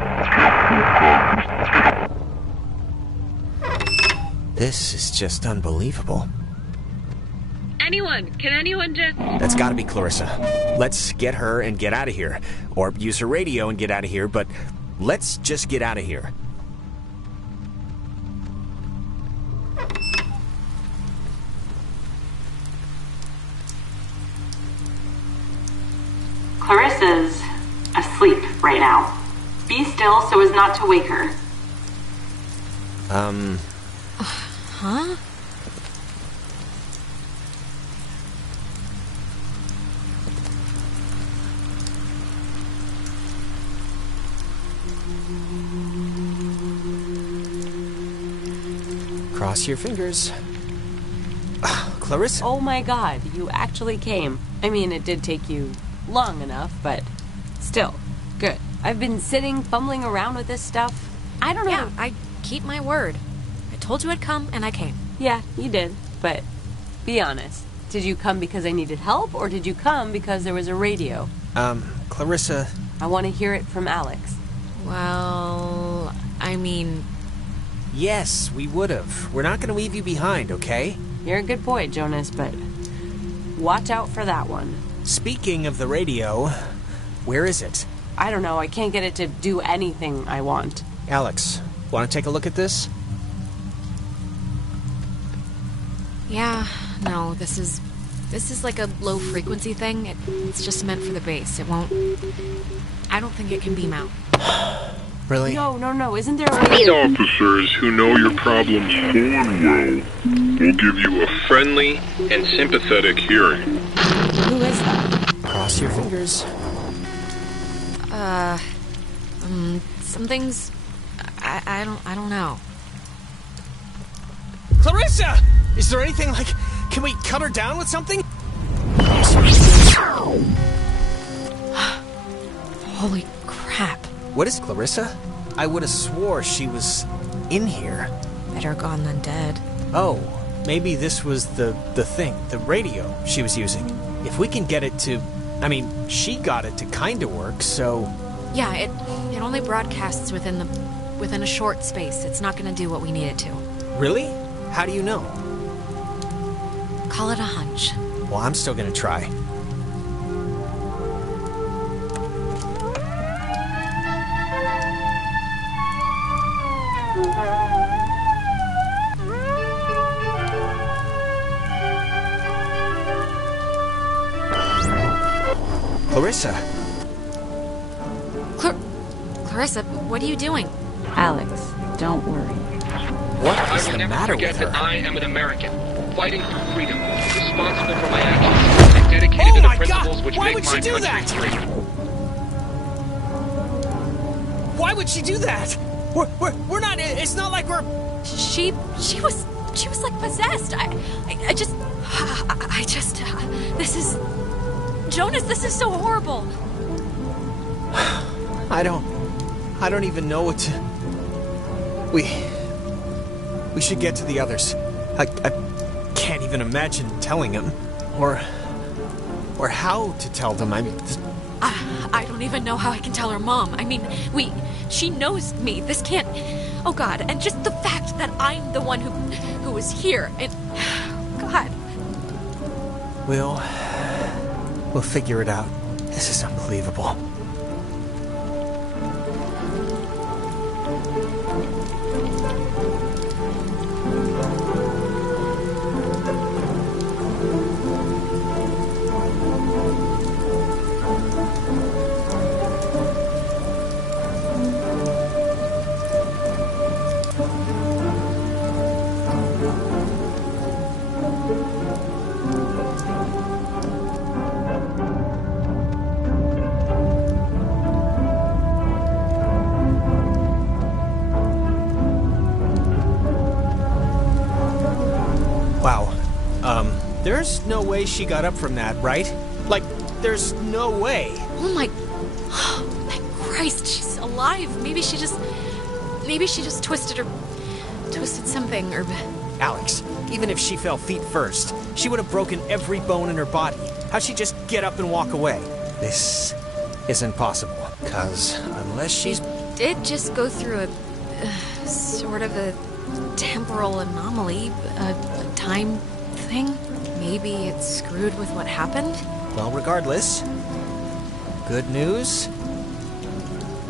This is just unbelievable. Can anyone just... That's gotta be Clarissa. Let's get her and get out of here. Or use her radio and get out of here, but let's just get out of here. Clarissa's asleep right now. Be still so as not to wake her. Huh? Cross your fingers. Clarissa? Oh my god, you actually came. I mean, it did take you long enough, but still, good. I've been sitting, fumbling around with this stuff. I don't know. Yeah, I keep my word. I told you I'd come, and I came. Yeah, you did, but be honest. Did you come because I needed help, or did you come because there was a radio? Clarissa... I want to hear it from Alex. Well, I mean... Yes, we would've. We're not gonna leave you behind, okay? You're a good boy, Jonas, but watch out for that one. Speaking of the radio, where is it? I don't know, I can't get it to do anything I want. Alex, wanna take a look at this? Yeah, no, this is like a low frequency thing. It's just meant for the base. It won't... I don't think it can beam out. Really? No, isn't there a way... These officers who know your problems full and well will give you a friendly and sympathetic hearing. Who is that? Cross your fingers. Some things... I don't know. Clarissa! Is there anything like... Can we cut her down with something? Holy crap. What is Clarissa? I would have swore she was in here. Better gone than dead. Oh, maybe this was the thing, the radio she was using. If we can get it to... I mean, she got it to kind of work, so... Yeah, it only broadcasts within a short space. It's not going to do what we need it to. Really? How do you know? Call it a hunch. Well, I'm still gonna try. Clarissa. Clarissa, what are you doing? Alex, don't worry. What is the matter forget with her? that I am an American, fighting for freedom, responsible for my actions, and dedicated to the principles which make my country free. Why would she do that? We're not. It's not like we're. She was like possessed. I just, this is, Jonas, this is so horrible. I don't even know what to. We should get to the others. I can't even imagine telling them, or how to tell them. I mean, I don't even know how I can tell her mom. I mean, she knows me. This can't. Oh God! And just the fact that I'm the one who was here. And God. We'll figure it out. This is unbelievable. There's no way she got up from that, right? Like, there's no way. Oh my Christ, she's alive. Maybe she just twisted something, or... Alex, even if she fell feet first, she would have broken every bone in her body. How'd she just get up and walk away? This isn't possible, because unless she's... She did just go through a sort of a temporal anomaly, a time thing. Maybe it's screwed with what happened? Well, regardless, good news?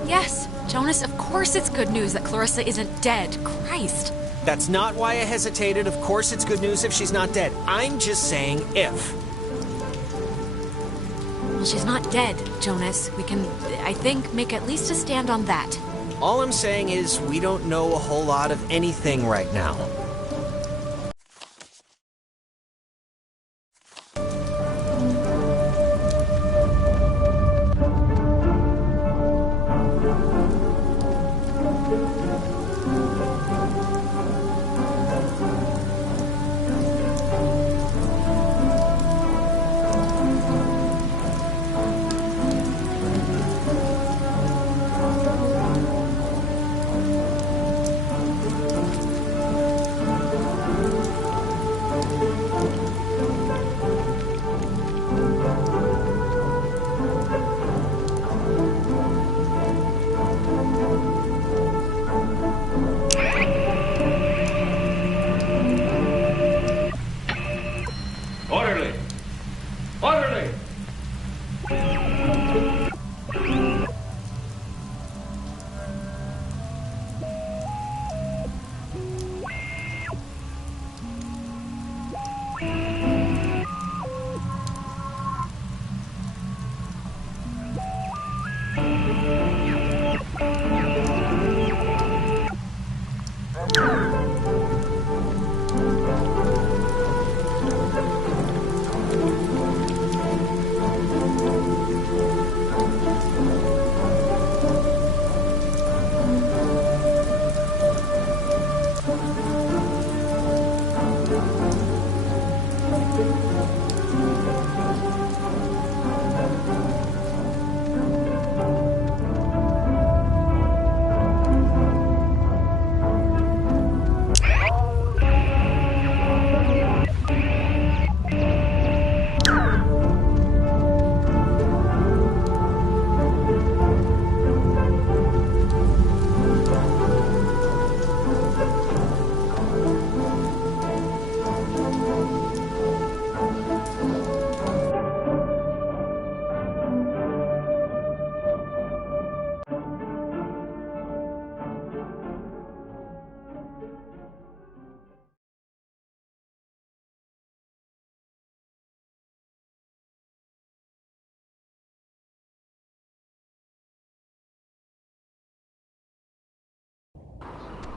Yes, Jonas, of course it's good news that Clarissa isn't dead. Christ. That's not why I hesitated. Of course it's good news if she's not dead. I'm just saying if. Well, she's not dead, Jonas. We can, I think, make at least a stand on that. All I'm saying is we don't know a whole lot of anything right now.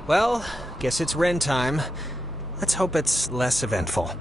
Well, guess it's Ren time. Let's hope it's less eventful.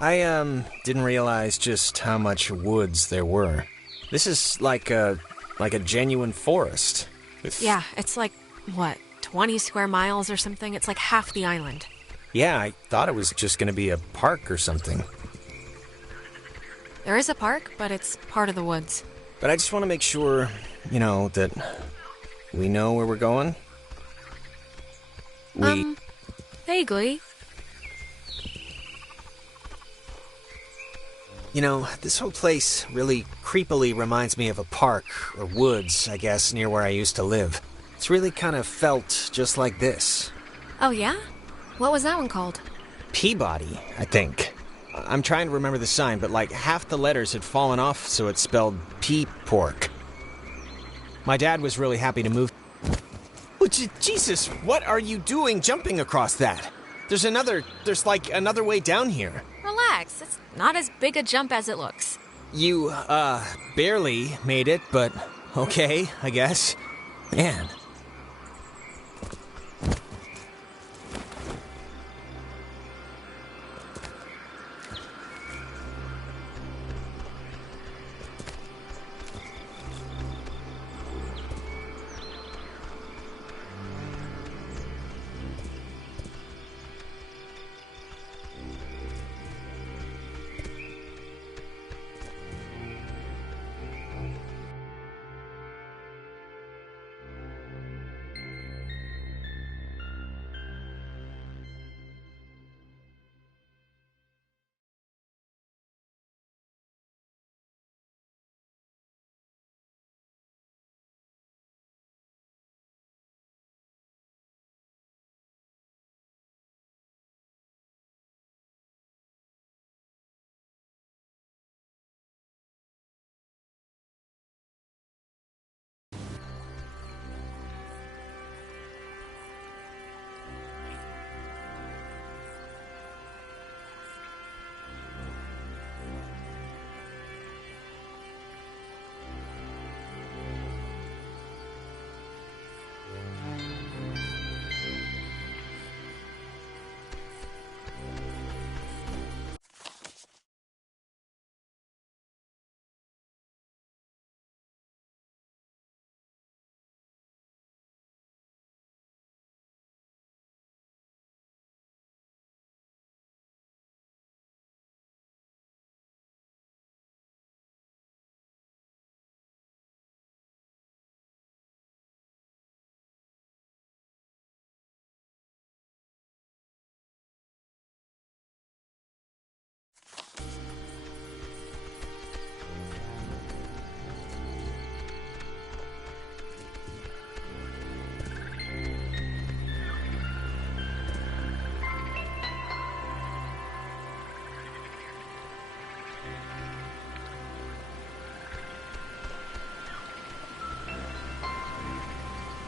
I didn't realize just how much woods there were. This is like a genuine forest. Yeah, it's like, what, 20 square miles or something? It's like half the island. Yeah, I thought it was just gonna be a park or something. There is a park, but it's part of the woods. But I just want to make sure, that we know where we're going. Vaguely. This whole place really creepily reminds me of a park, or woods, I guess, near where I used to live. It's really kind of felt just like this. Oh, yeah? What was that one called? Peabody, I think. I'm trying to remember the sign, but like half the letters had fallen off, so it spelled Pork. My dad was really happy to move. Oh, Jesus, what are you doing jumping across that? There's another way down here. Relax, it's not as big a jump as it looks. You, barely made it, but okay, I guess. Man.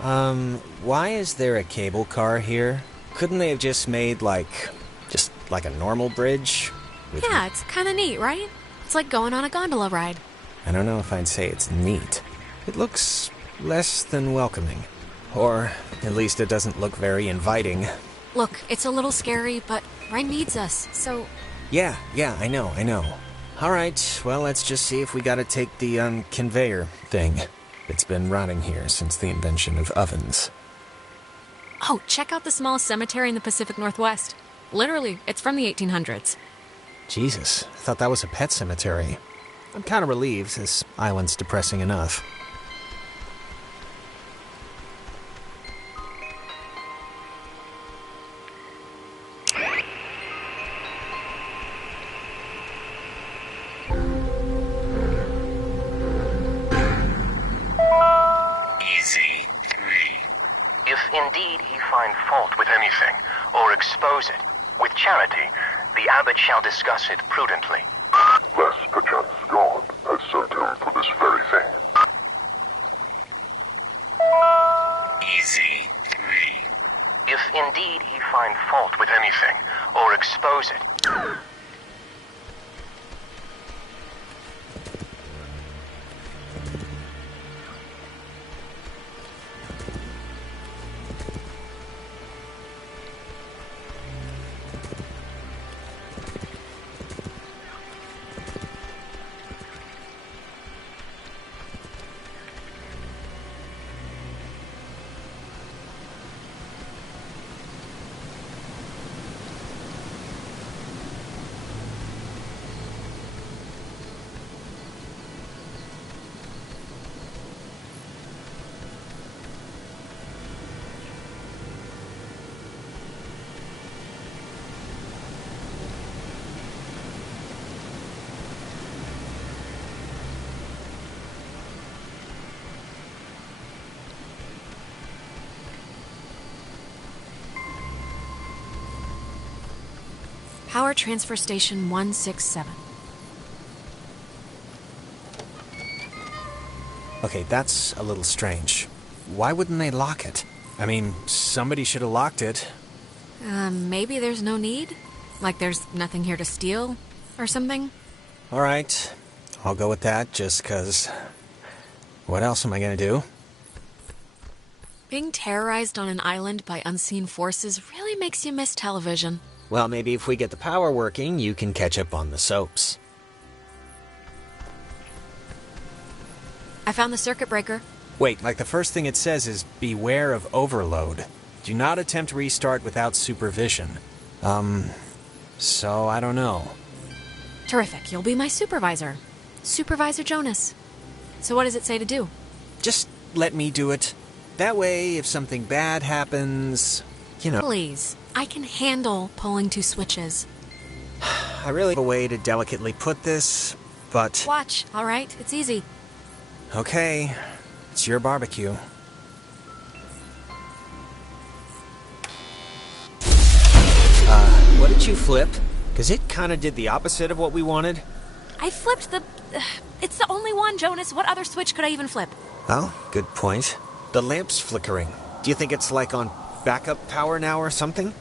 Why is there a cable car here? Couldn't they have just made, like a normal bridge? Yeah, it's kind of neat, right? It's like going on a gondola ride. I don't know if I'd say it's neat. It looks less than welcoming. Or, at least it doesn't look very inviting. Look, it's a little scary, but Ren needs us, so... Yeah, I know. Alright, well, let's just see if we gotta take the, conveyor thing. It's been rotting here since the invention of ovens. Oh, check out the small cemetery in the Pacific Northwest. Literally, it's from the 1800s. Jesus, I thought that was a pet cemetery. I'm kind of relieved, this island's depressing enough. Easy 3. If indeed he find fault with anything, or expose it, with charity, the abbot shall discuss it prudently. Lest perchance God has sent him for this very thing. Easy 3. If indeed he find fault with anything, or expose it. Power Transfer Station 167. Okay, that's a little strange. Why wouldn't they lock it? I mean, somebody should have locked it. Maybe there's no need? Like there's nothing here to steal? Or something? Alright, I'll go with that, just 'cause... What else am I gonna do? Being terrorized on an island by unseen forces really makes you miss television. Well, maybe if we get the power working, you can catch up on the soaps. I found the circuit breaker. Wait, like the first thing it says is, beware of overload. Do not attempt restart without supervision. So I don't know. Terrific, you'll be my supervisor. Supervisor Jonas. So what does it say to do? Just let me do it. That way, if something bad happens, you know... Please, I can handle pulling 2 switches. I really have a way to delicately put this, but... Watch, all right? It's easy. Okay, it's your barbecue. What did you flip? Because it kind of did the opposite of what we wanted. I flipped the... it's the only one, Jonas. What other switch could I even flip? Oh, good point. The lamp's flickering. Do you think it's like on backup power now or something?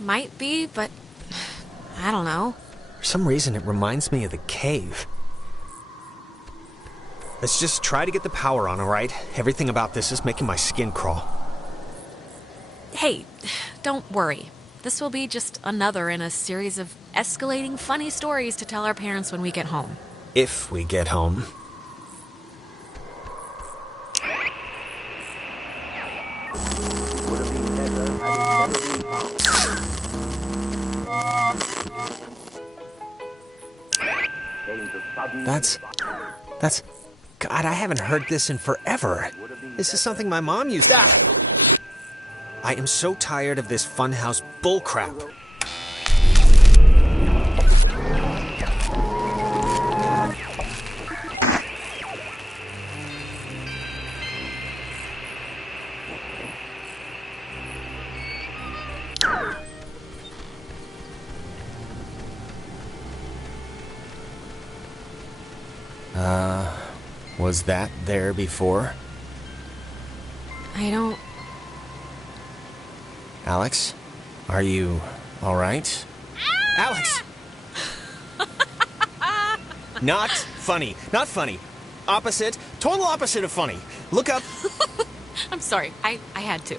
Might be, but... I don't know. For some reason, it reminds me of the cave. Let's just try to get the power on, all right? Everything about this is making my skin crawl. Hey, don't worry. This will be just another in a series of escalating funny stories to tell our parents when we get home. If we get home. That's... God, I haven't heard this in forever. This is something my mom used to... I am so tired of this funhouse bullcrap. Was that there before? I don't... Alex? Are you alright? Alex! Not funny. Not funny. Opposite. Total opposite of funny. Look up. I'm sorry. I had to.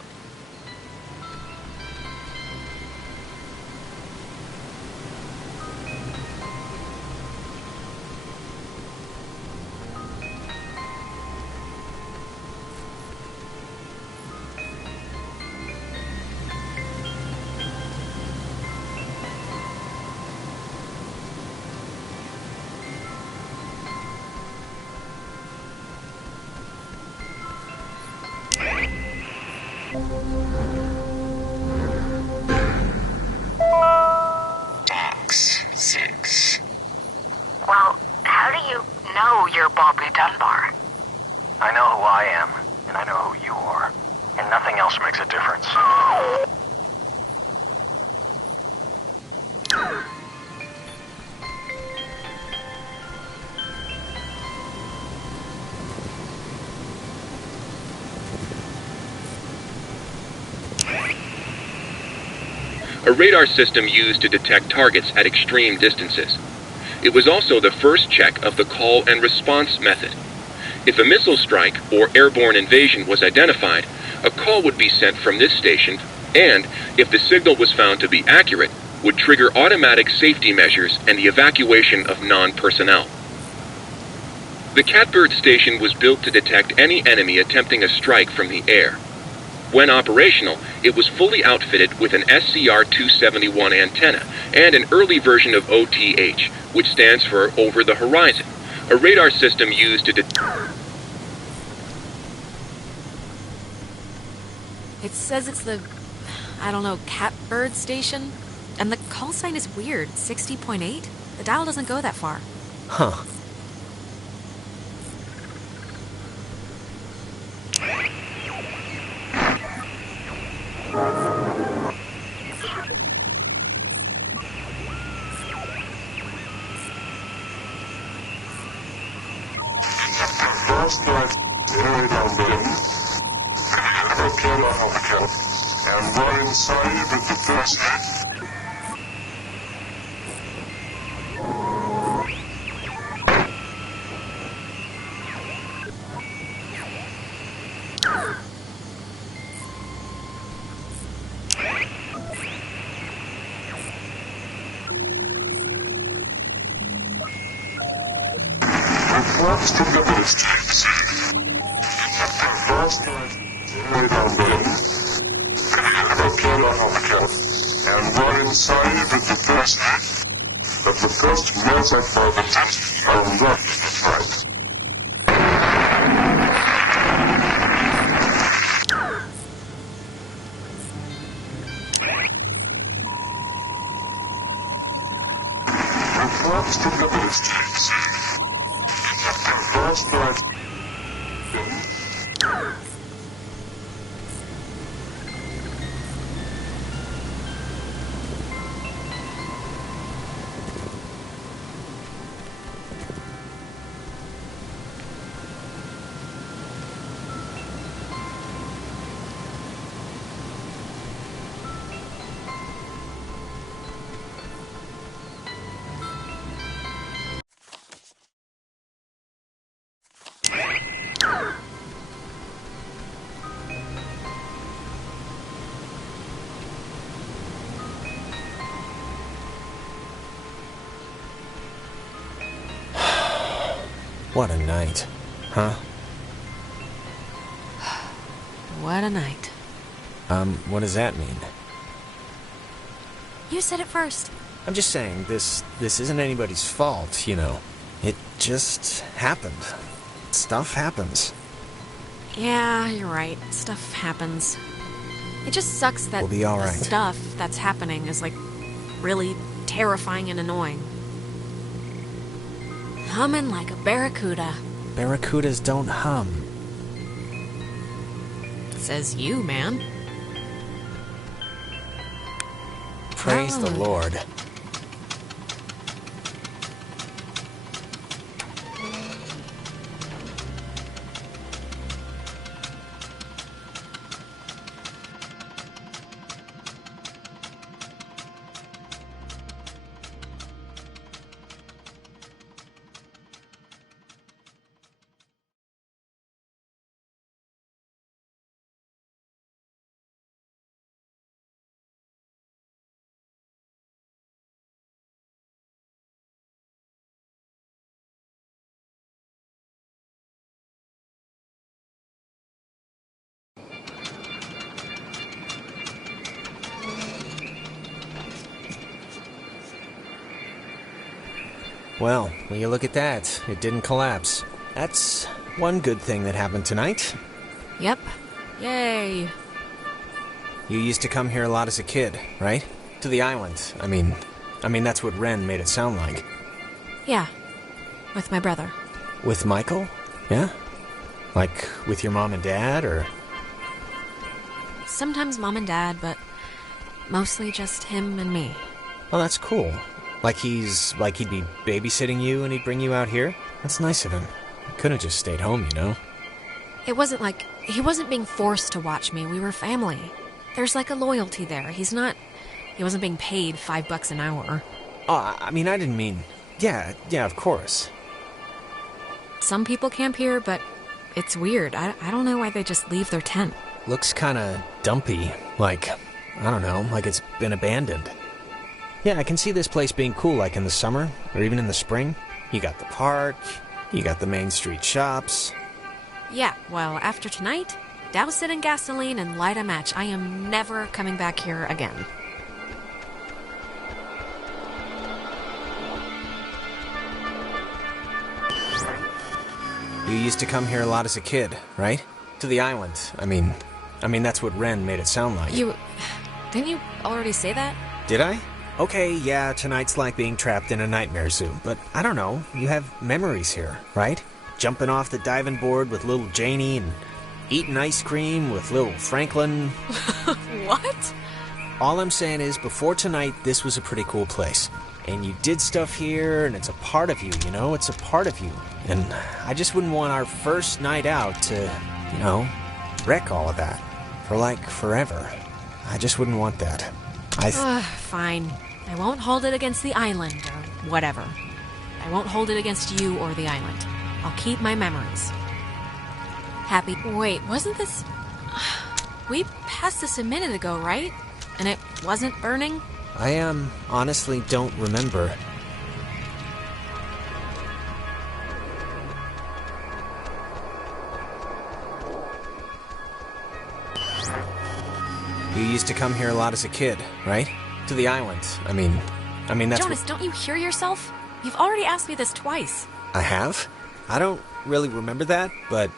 Box 6. Well, how do you know you're Bobby Dunbar? I know who I am, and I know who you are, and nothing else makes a difference. A radar system used to detect targets at extreme distances. It was also the first check of the call and response method. If a missile strike or airborne invasion was identified, a call would be sent from this station and, if the signal was found to be accurate, would trigger automatic safety measures and the evacuation of non-personnel. The Catbird station was built to detect any enemy attempting a strike from the air. When operational, it was fully outfitted with an SCR-271 antenna and an early version of OTH, which stands for Over the Horizon, a radar system used to It says it's the, I don't know, Catbird station? And the call sign is weird, 60.8? The dial doesn't go that far. Huh. Last night, carried on building, and run inside with the first reports from the ministries. Last night, carried on building, and run inside with the first that the first massive private are not right. Reports from the ministries. Last night, What a night. Huh? What a night. What does that mean? You said it first. I'm just saying, this isn't anybody's fault, you know. It just happened. Stuff happens. Yeah, you're right. Stuff happens. It just sucks that We'll be all the right. stuff that's happening is, like, really terrifying and annoying. Humming like a barracuda. Barracudas don't hum. Says you, man. Praise the Lord. Well, will you look at that? It didn't collapse. That's one good thing that happened tonight. Yep. Yay. You used to come here a lot as a kid, right? To the island. I mean, that's what Ren made it sound like. Yeah. With my brother. With Michael? Yeah? Like, with your mom and dad, or...? Sometimes mom and dad, but mostly just him and me. Oh, that's cool. Like he'd be babysitting you and he'd bring you out here? That's nice of him. He could have just stayed home, you know? It wasn't like... He wasn't being forced to watch me. We were family. There's like a loyalty there. He wasn't being paid $5 an hour. Oh, I mean, I didn't mean... Yeah, of course. Some people camp here, but it's weird. I don't know why they just leave their tent. Looks kinda dumpy. Like, I don't know, like it's been abandoned. Yeah, I can see this place being cool, like in the summer, or even in the spring. You got the park, you got the main street shops. Yeah, well, after tonight, douse it in gasoline and light a match. I am never coming back here again. You used to come here a lot as a kid, right? To the island. I mean, that's what Ren made it sound like. Didn't you already say that? Did I? Okay, yeah, tonight's like being trapped in a nightmare zoo, but I don't know, you have memories here, right? Jumping off the diving board with little Janie and eating ice cream with little Franklin. What? All I'm saying is, before tonight, this was a pretty cool place. And you did stuff here, and it's a part of you, you know? It's a part of you. And I just wouldn't want our first night out to, you know, wreck all of that. For, like, forever. I just wouldn't want that. Fine. I won't hold it against the island, or whatever. I won't hold it against you or the island. I'll keep my memories. Happy. Wait, wasn't this... We passed this a minute ago, right? And it wasn't burning? I, honestly don't remember. You used to come here a lot as a kid, right? To the island. I mean, that's Jonas, don't you hear yourself? You've already asked me this twice. I have? I don't really remember that, but...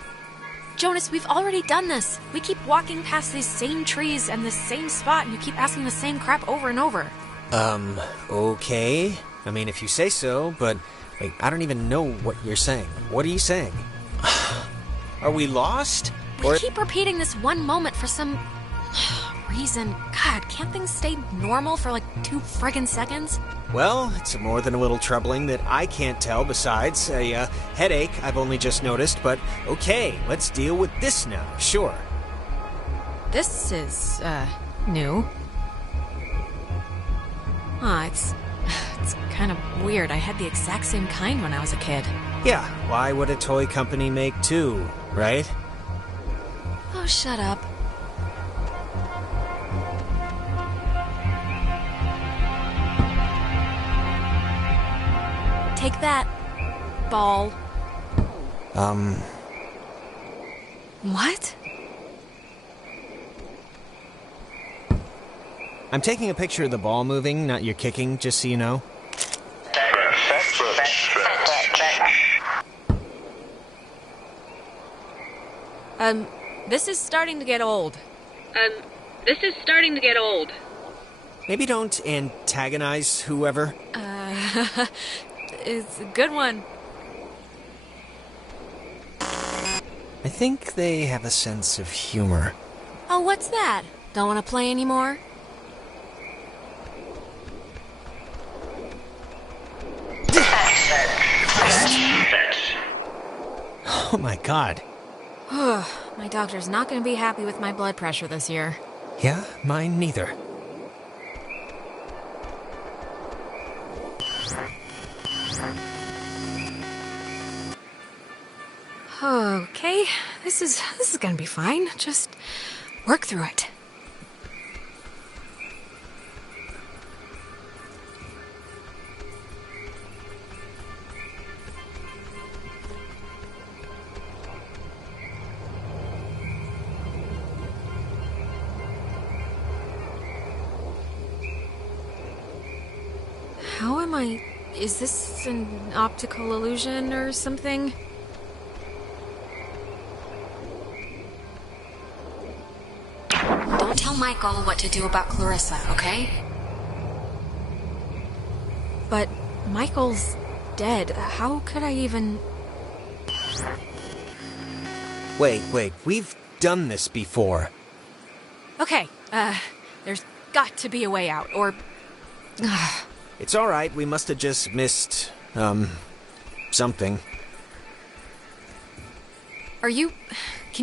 Jonas, we've already done this. We keep walking past these same trees and this same spot, and you keep asking the same crap over and over. Okay. I mean, if you say so, but... Wait, I don't even know what you're saying. What are you saying? Are we lost? We keep repeating this one moment for some... reason. God, can't things stay normal for like 2 friggin' seconds? Well, it's more than a little troubling that I can't tell besides a headache I've only just noticed, but okay, let's deal with this now, sure. This is, new. It's kind of weird. I had the exact same kind when I was a kid. Yeah, why would a toy company make 2, right? Oh, shut up. Take that, ball. What? I'm taking a picture of the ball moving, not your kicking, just so you know. This is starting to get old. This is starting to get old. Maybe don't antagonize whoever. It's a good one. I think they have a sense of humor. Oh, what's that? Don't want to play anymore? Oh my god. My doctor's not going to be happy with my blood pressure this year. Yeah, mine neither. Okay, this is gonna be fine. Just work through it. How am I Is this an optical illusion or something? Don't tell Michael what to do about Clarissa, okay? But Michael's dead. How could I even... Wait, we've done this before. Okay, there's got to be a way out, or... It's alright, we must have just missed, something. Can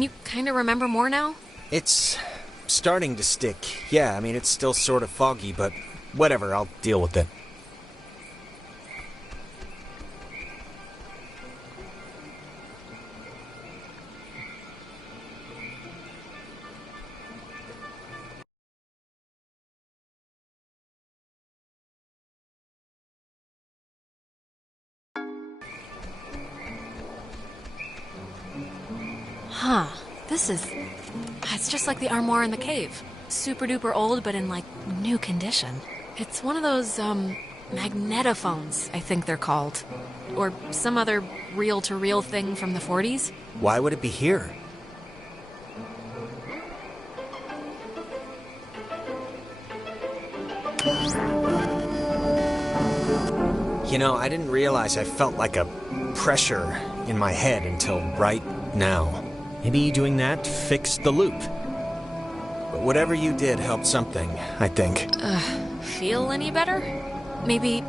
you kind of remember more now? It's starting to stick. Yeah, I mean, it's still sort of foggy, but whatever, I'll deal with it. Huh. It's just like the armoire in the cave. Super duper old, but in, like, new condition. It's one of those, magnetophones, I think they're called. Or some other reel-to-reel thing from the 40s. Why would it be here? You know, I didn't realize I felt like a pressure in my head until right now. Maybe doing that fixed the loop. But whatever you did helped something, I think. Feel any better? Maybe...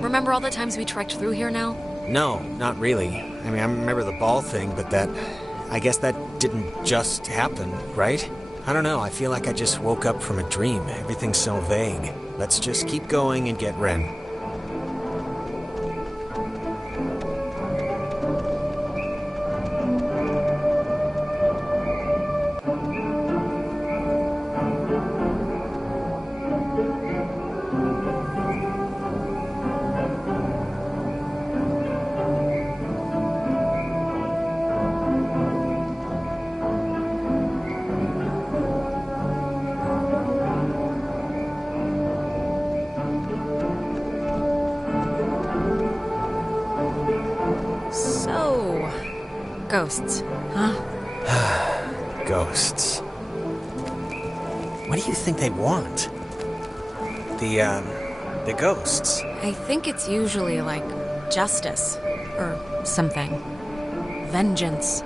Remember all the times we trekked through here now? No, not really. I mean, I remember the ball thing, but I guess that didn't just happen, right? I don't know, I feel like I just woke up from a dream. Everything's so vague. Let's just keep going and get Ren. Ghosts, huh? Ghosts. What do you think they want? The ghosts. I think it's usually like justice or something. Vengeance.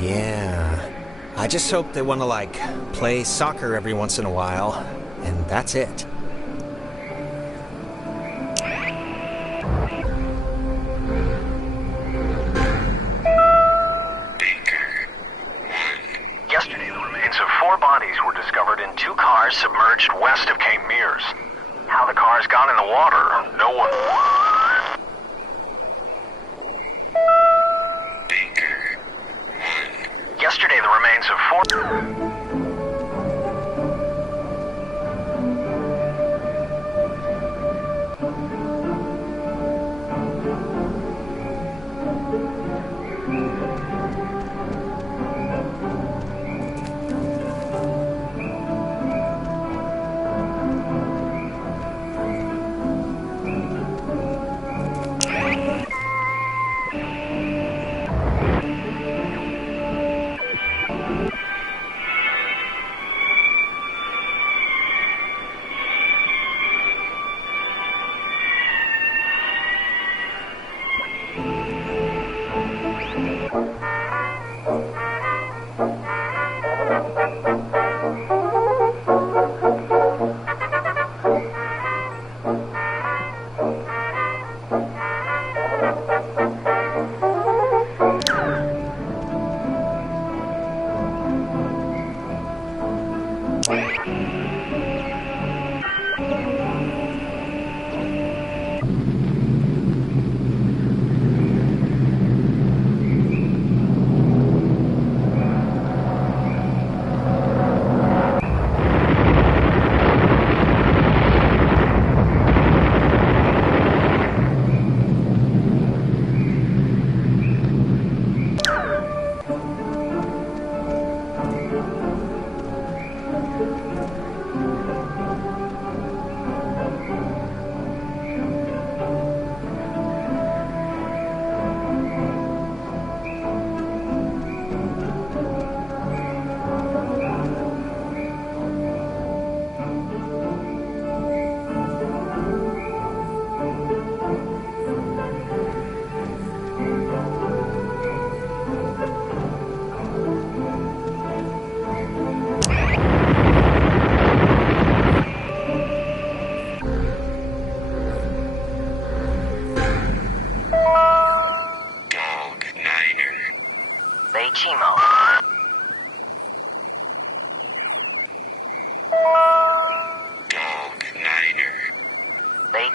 Yeah. I just hope they want to, like, play soccer every once in a while, and that's it. Submerged west of Cape Mears. How the cars got in the water, no one... Yesterday, the remains of 4...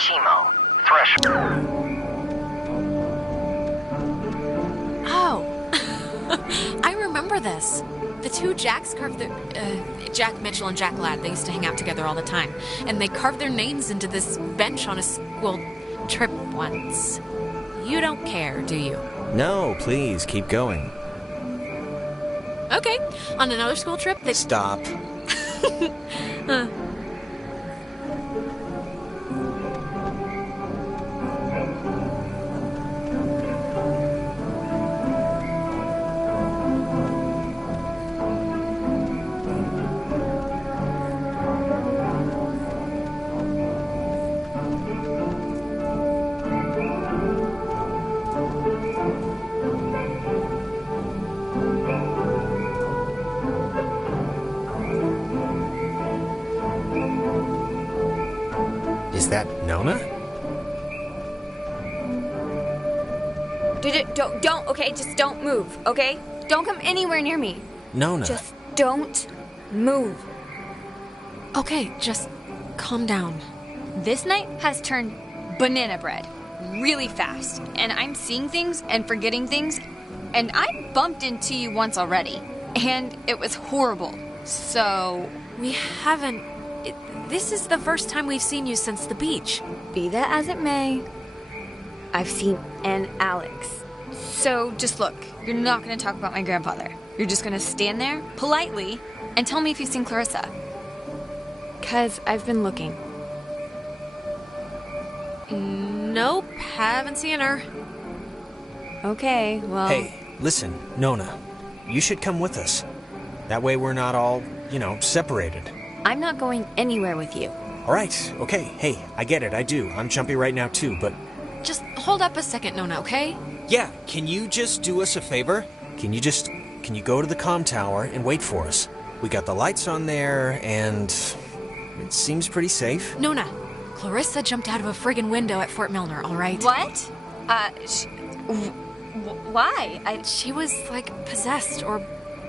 chemo. Threshold. Oh, I remember this. The two Jacks carved their... Jack Mitchell and Jack Ladd, they used to hang out together all the time. And they carved their names into this bench on a school trip once. You don't care, do you? No, please, keep going. Okay, on another school trip, they... Stop. Is that Nona? Don't, okay? Just don't move, okay? Don't come anywhere near me. Nona. Just don't move. Okay, just calm down. This night has turned banana bread really fast, and I'm seeing things and forgetting things, and I bumped into you once already, and it was horrible. So... We haven't... This is the first time we've seen you since the beach. Be that as it may, I've seen an Alex. So just look, you're not going to talk about my grandfather. You're just going to stand there, politely, and tell me if you've seen Clarissa. 'Cause I've been looking. Nope, haven't seen her. Okay, well... Hey, listen, Nona. You should come with us. That way we're not all, separated. I'm not going anywhere with you. All right, okay. Hey, I get it, I do. I'm jumpy right now too, but... Just hold up a second, Nona, okay? Yeah, can you just do us a favor? Can you go to the comm tower and wait for us? We got the lights on there, and it seems pretty safe. Nona, Clarissa jumped out of a friggin' window at Fort Milner, all right? What? Why? She was, possessed, or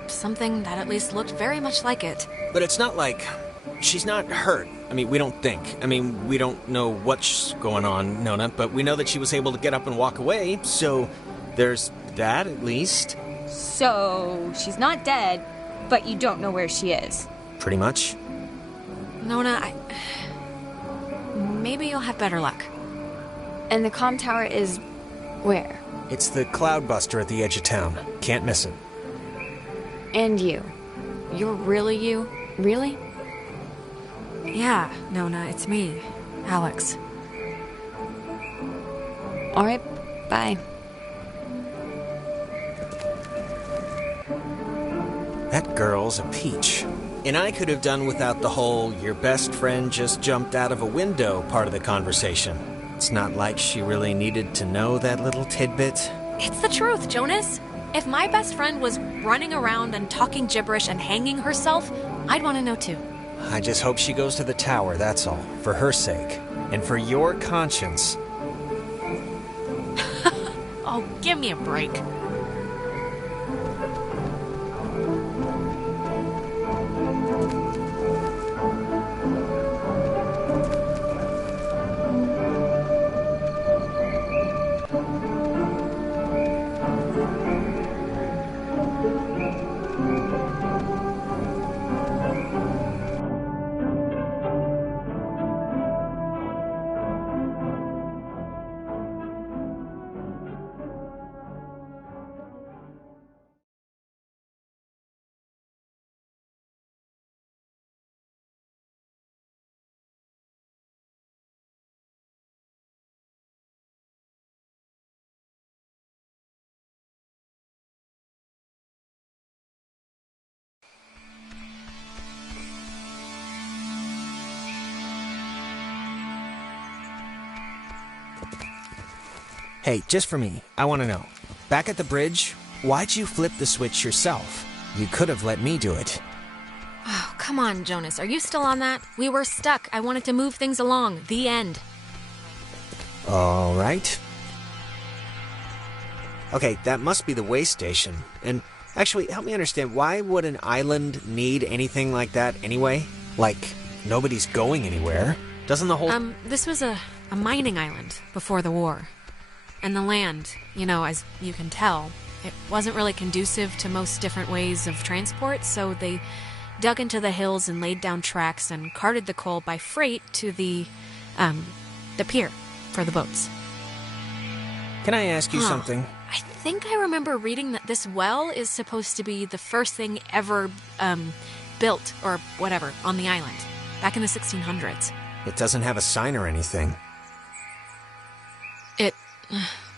something that at least looked very much like it. But it's not like... She's not hurt. We don't think. We don't know what's going on, Nona, but we know that she was able to get up and walk away, so there's that, at least. So, she's not dead, but you don't know where she is. Pretty much. Nona, maybe you'll have better luck. And the comm tower is where? It's the Cloudbuster at the edge of town. Can't miss it. And you. You're really you? Really? Yeah, Nona, it's me, Alex. All right, bye. That girl's a peach. And I could have done without the whole your best friend just jumped out of a window part of the conversation. It's not like she really needed to know that little tidbit. It's the truth, Jonas. If my best friend was running around and talking gibberish and hanging herself, I'd want to know too. I just hope she goes to the tower, that's all. For her sake. And for your conscience. Oh, give me a break. Hey, just for me, I want to know. Back at the bridge, why'd you flip the switch yourself? You could have let me do it. Oh, come on, Jonas. Are you still on that? We were stuck. I wanted to move things along. The end. All right. Okay, that must be the way station. And actually, help me understand, why would an island need anything like that anyway? Like, nobody's going anywhere. Doesn't the whole... This was a a mining island before the war. And the land, as you can tell, it wasn't really conducive to most different ways of transport, so they dug into the hills and laid down tracks and carted the coal by freight to the pier for the boats. Can I ask you something? I think I remember reading that this well is supposed to be the first thing ever built, or whatever, on the island, back in the 1600s. It doesn't have a sign or anything. It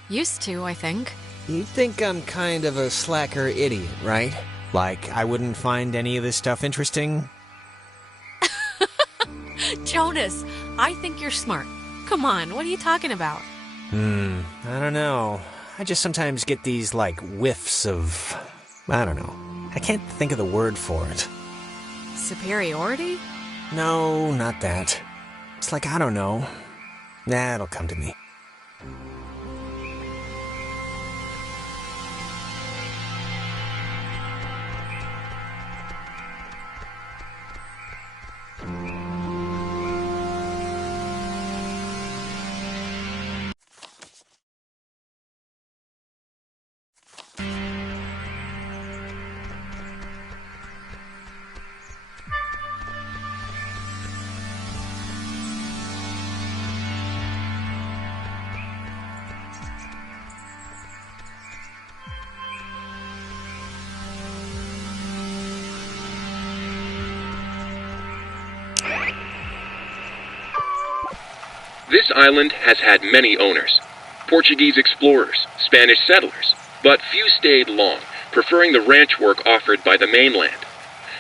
used to, I think. You think I'm kind of a slacker idiot, right? Like, I wouldn't find any of this stuff interesting? Jonas, I think you're smart. Come on, what are you talking about? I don't know. I just sometimes get these, whiffs of... I don't know. I can't think of the word for it. Superiority? No, not that. It's I don't know. Nah, it'll come to me. This island has had many owners. Portuguese explorers, Spanish settlers, but few stayed long, preferring the ranch work offered by the mainland.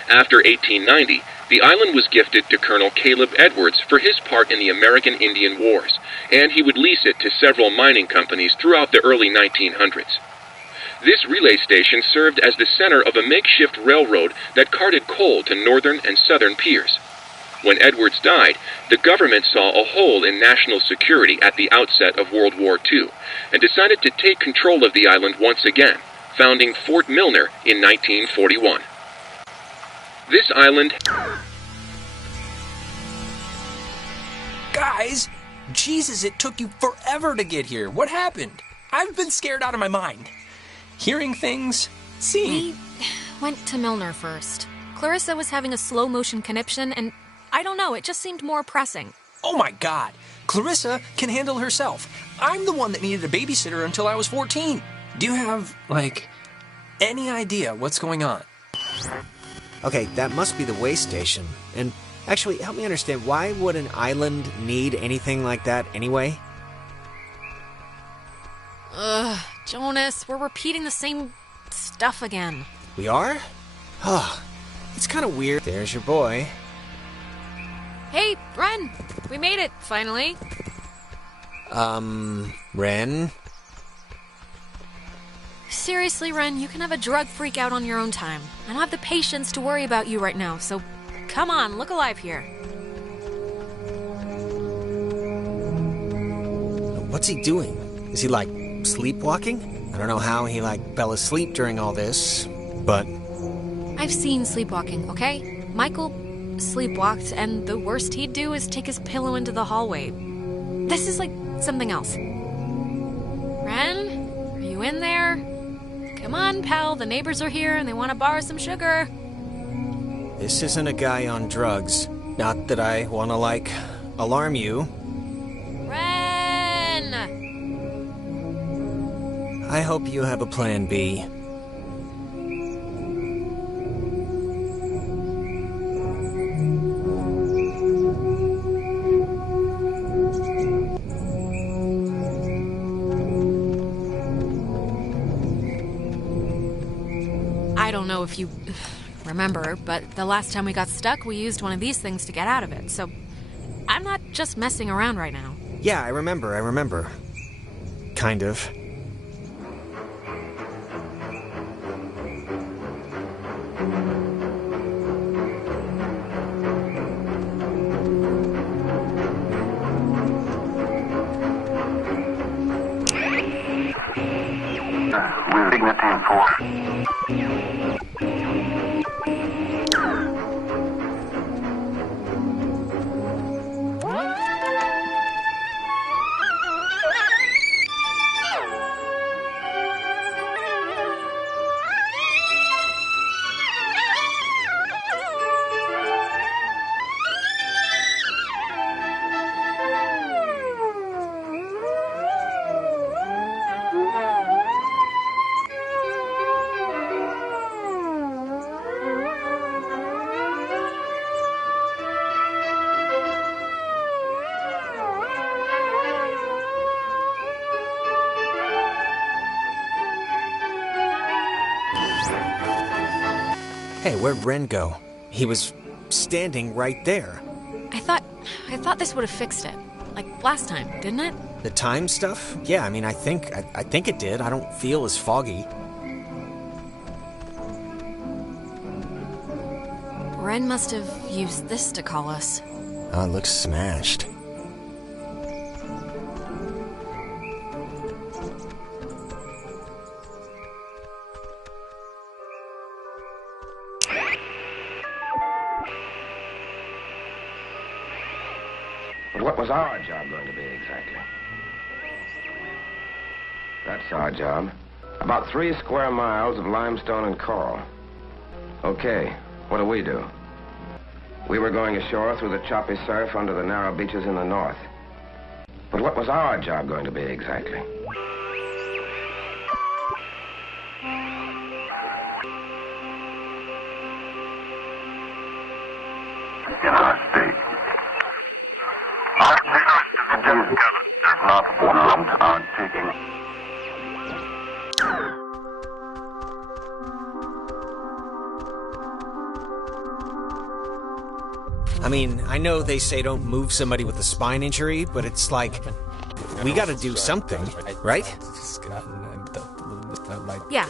After 1890, the island was gifted to Colonel Caleb Edwards for his part in the American Indian Wars, and he would lease it to several mining companies throughout the early 1900s. This relay station served as the center of a makeshift railroad that carted coal to northern and southern piers. When Edwards died, the government saw a hole in national security at the outset of World War II and decided to take control of the island once again, founding Fort Milner in 1941. This island... Guys! Jesus, it took you forever to get here. What happened? I've been scared out of my mind. Hearing things, seeing... We went to Milner first. Clarissa was having a slow-motion conniption, and I don't know, it just seemed more pressing. Oh my God! Clarissa can handle herself. I'm the one that needed a babysitter until I was 14. Do you have, any idea what's going on? Okay, that must be the way station. And actually, help me understand, why would an island need anything like that anyway? Ugh, Jonas, we're repeating the same stuff again. We are? Oh, it's kind of weird. There's your boy. Hey, Ren! We made it, finally. Ren? Seriously, Ren, you can have a drug freak out on your own time. I don't have the patience to worry about you right now, so come on, look alive here. What's he doing? Is he, sleepwalking? I don't know how he, fell asleep during all this, but... I've seen sleepwalking, okay? Michael sleepwalked, and the worst he'd do is take his pillow into the hallway. This is something else. Ren, are you in there? Come on, pal, the neighbors are here and they want to borrow some sugar. This isn't a guy on drugs. Not that I want to, alarm you. Ren! I hope you have a plan B. I don't know if you remember, but the last time we got stuck, we used one of these things to get out of it, so I'm not just messing around right now. Yeah, I remember. Kind of. We're Dignity 4. Hey, where'd Ren go? He was standing right there. I thought this would have fixed it. Like last time, didn't it? The time stuff? Yeah, I mean, I think it did. I don't feel as foggy. Ren must have used this to call us. Oh, it looks smashed. What was our job going to be exactly? That's our job. About 3 square miles of limestone and coral. Okay, what do? We were going ashore through the choppy surf under the narrow beaches in the north. But what was our job going to be exactly? In our state, our leaders are not warned on taking. I mean, I know they say don't move somebody with a spine injury, but it's like, we gotta do something, right? Yeah,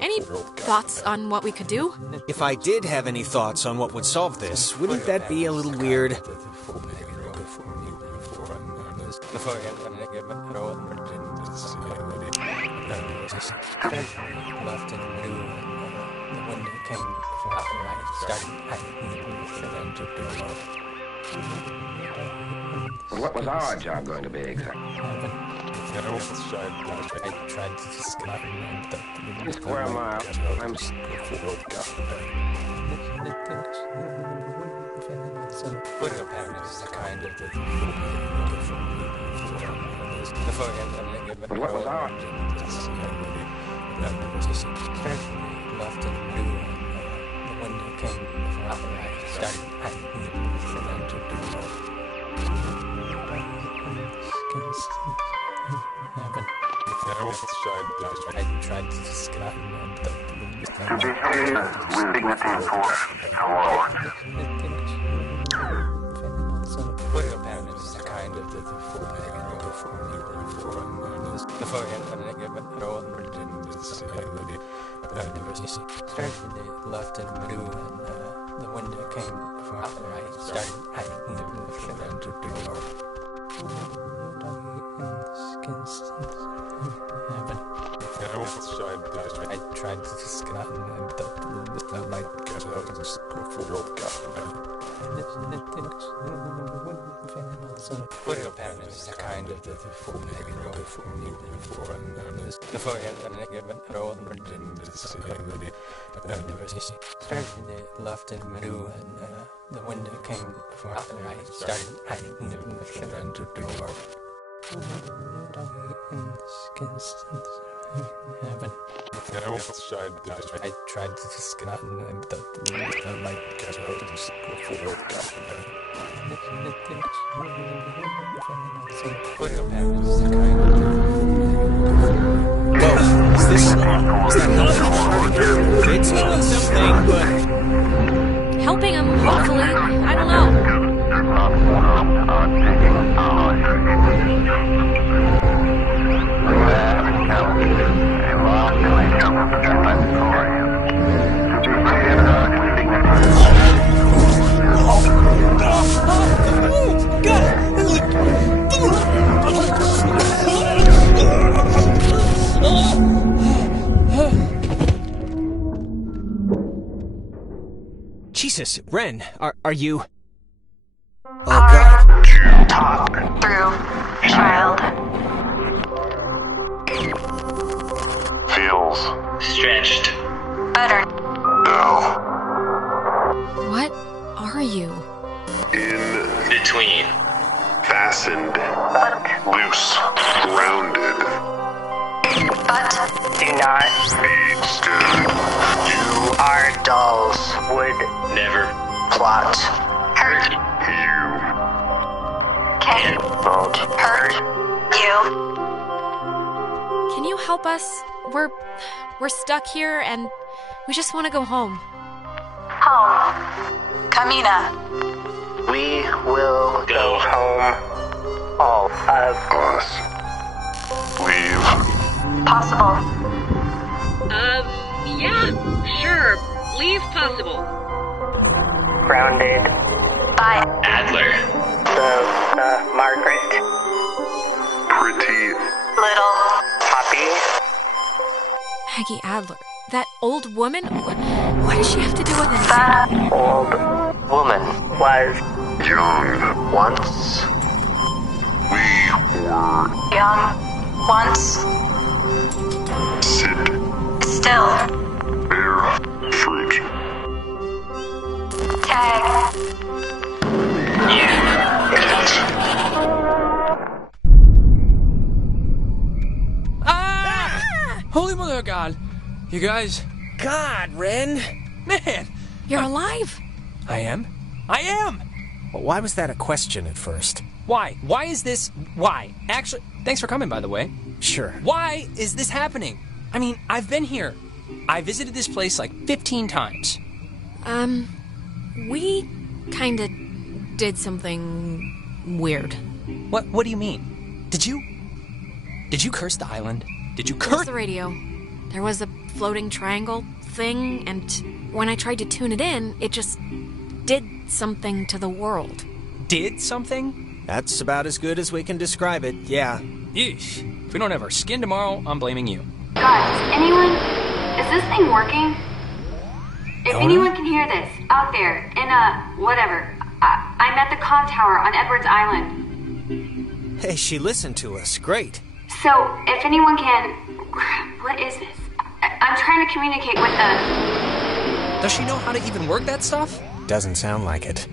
any thoughts on what we could do? If I did have any thoughts on what would solve this, wouldn't that be a little weird? But what was our job going to be exactly? I tried to just get out of Square mile. I'm political pattern is the kind of But what was our left and blue the window came from out the right started I tried to just get out To behave with dignity for award. political pattern is the kind of the left and blue and the window came from out the right started I tried to just get out and the light got out and just go for the old political pattern is the kind of the left and blue and the window came from out the right started I tried to just get out and the light got out and just go for the old political pattern is the kind of Whoa, is that helping? It's doing something, but... Helping him, hopefully. I don't know. Jesus, Ren, are you... Oh, God. Talk through, child. Feels Stretched. Better. no. What are you? In Between. fastened, loose, grounded. But do not Be stood. You are dolls. Would never plot. Hurt You can not hurt you. Can you help us? We're stuck here and we just want to go home. Home. Camina. We will go home. All of us. Leave. Possible. Yeah, sure. Leave possible. Grounded. By Adler. The Margaret. Pretty. Little. Poppy. Peggy Adler. That old woman? What does she have to do with anything? The Old woman was Young. once. We were. young. Once. Sit. Still. Bear. Fruit. Tag. Holy mother of God. You guys. God, Ren. Man. You're alive. I am? I am! Well, why was that a question at first? Why? Why is this? Why? Actually, thanks for coming, by the way. Sure. Why is this happening? I mean, I've been here. I visited this place like 15 times. We kinda did something weird. What do you mean? Did you curse the island? Did you It was curse the radio. There was a floating triangle thing, and when I tried to tune it in, it just did something to the world. Did something? That's about as good as we can describe it, yeah. Yeesh. If we don't have our skin tomorrow, I'm blaming you. Guys, anyone? Is this thing working? If anyone can hear this, out there, in whatever. I'm at the comm tower on Edwards Island. Hey, she listened to us. Great. So, if anyone can... What is this? I'm trying to communicate with the... Does she know how to even work that stuff? Doesn't sound like it.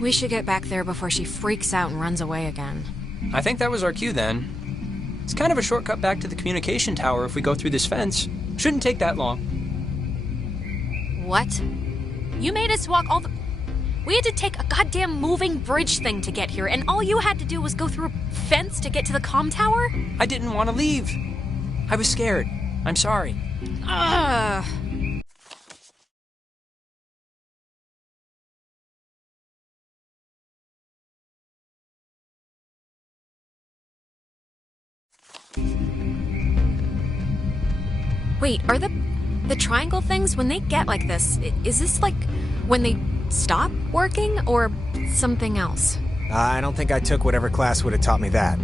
We should get back there before she freaks out and runs away again. I think that was our cue then. It's kind of a shortcut back to the communication tower if we go through this fence. Shouldn't take that long. What? You made us walk all the... We had to take a goddamn moving bridge thing to get here, and all you had to do was go through a fence to get to the comm tower? I didn't want to leave. I was scared. I'm sorry. Ugh. Wait, are the triangle things, when they get like this, is this like when they stop working or something else? I don't think I took whatever class would have taught me that.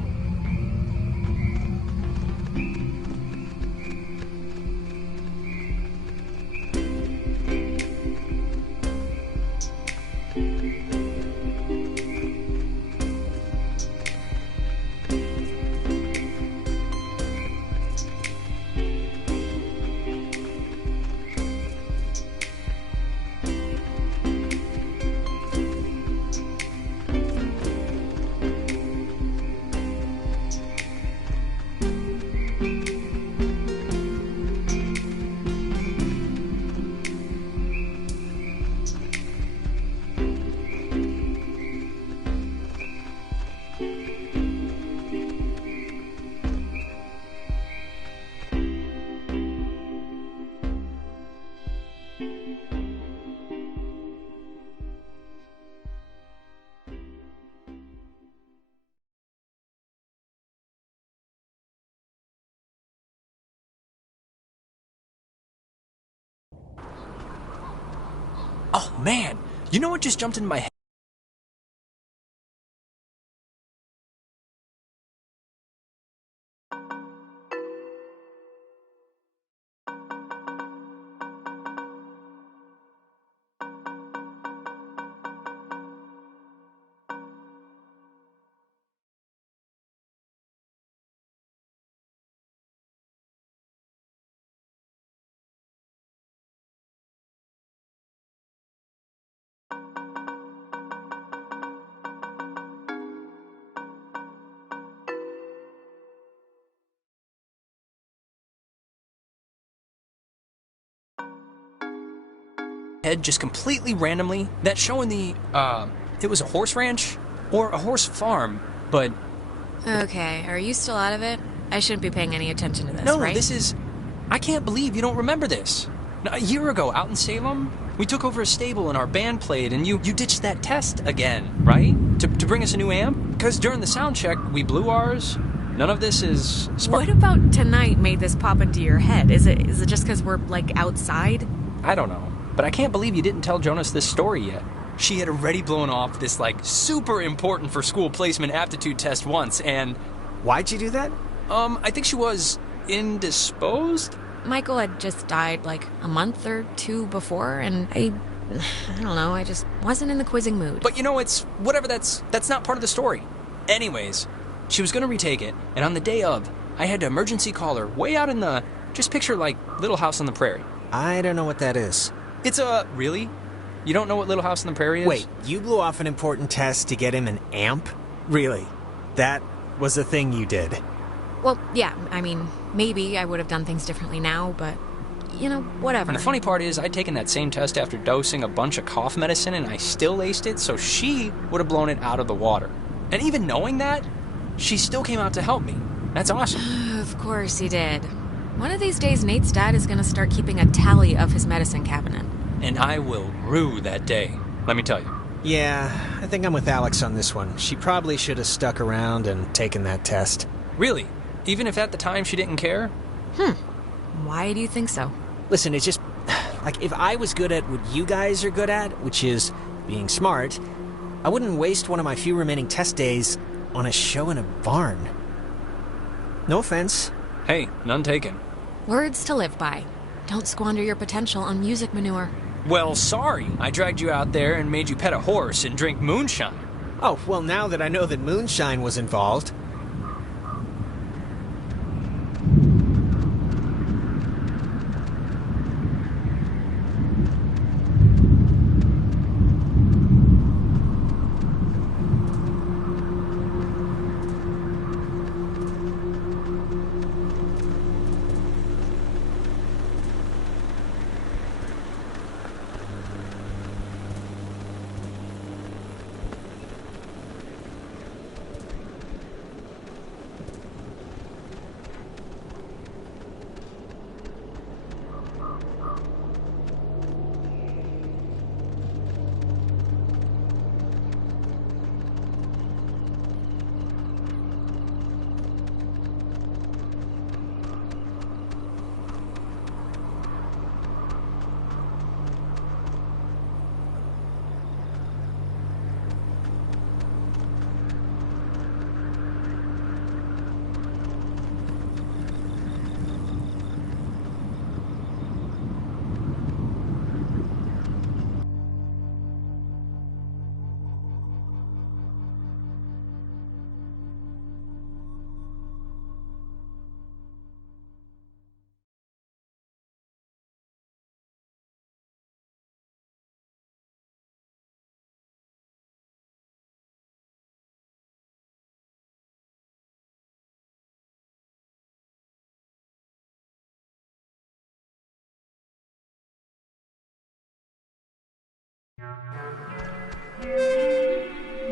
Oh, man. You know what just jumped into my head? Head just completely randomly. That show in the, it was a horse ranch or a horse farm, but... Okay, are you still out of it? I shouldn't be paying any attention to this, No, right? this is... I can't believe you don't remember this. A year ago, out in Salem, We took over a stable and our band played, and you ditched that test again, right? To bring us a new amp? Because during the sound check, we blew ours. None of this is... What about tonight made this pop into your head? Is it just because we're, like, outside? I don't know. But I can't believe you didn't tell Jonas this story yet. She had already blown off this, like, super important for school placement aptitude test once, and... Why'd you do that? I think she was indisposed? Michael had just died, like, a month or two before, and I don't know, I just wasn't in the quizzing mood. But, you know, it's... whatever, that's not part of the story. Anyways, she was gonna retake it, and on the day of, I had to emergency call her way out in the... just picture, like, Little House on the Prairie. I don't know what that is. It's a... Really? You don't know what Little House on the Prairie is? Wait, you blew off an important test to get him an amp? Really? That was a thing you did? Well, yeah, I mean, maybe I would have done things differently now, but, you know, whatever. And the funny part is, I'd taken that same test after dosing a bunch of cough medicine, and I still aced it, so she would have blown it out of the water. And even knowing that, she still came out to help me. That's awesome. Of course he did. One of these days, Nate's dad is going to start keeping a tally of his medicine cabinet. And I will rue that day, let me tell you. Yeah, I think I'm with Alex on this one. She probably should have stuck around and taken that test. Really? Even if at the time she didn't care? Why do you think so? Listen, it's just... like, if I was good at what you guys are good at, which is being smart, I wouldn't waste one of my few remaining test days on a show in a barn. No offense. Hey, none taken. Words to live by. Don't squander your potential on music manure. Well, sorry. I dragged you out there and made you pet a horse and drink moonshine. Oh, well, now that I know that moonshine was involved...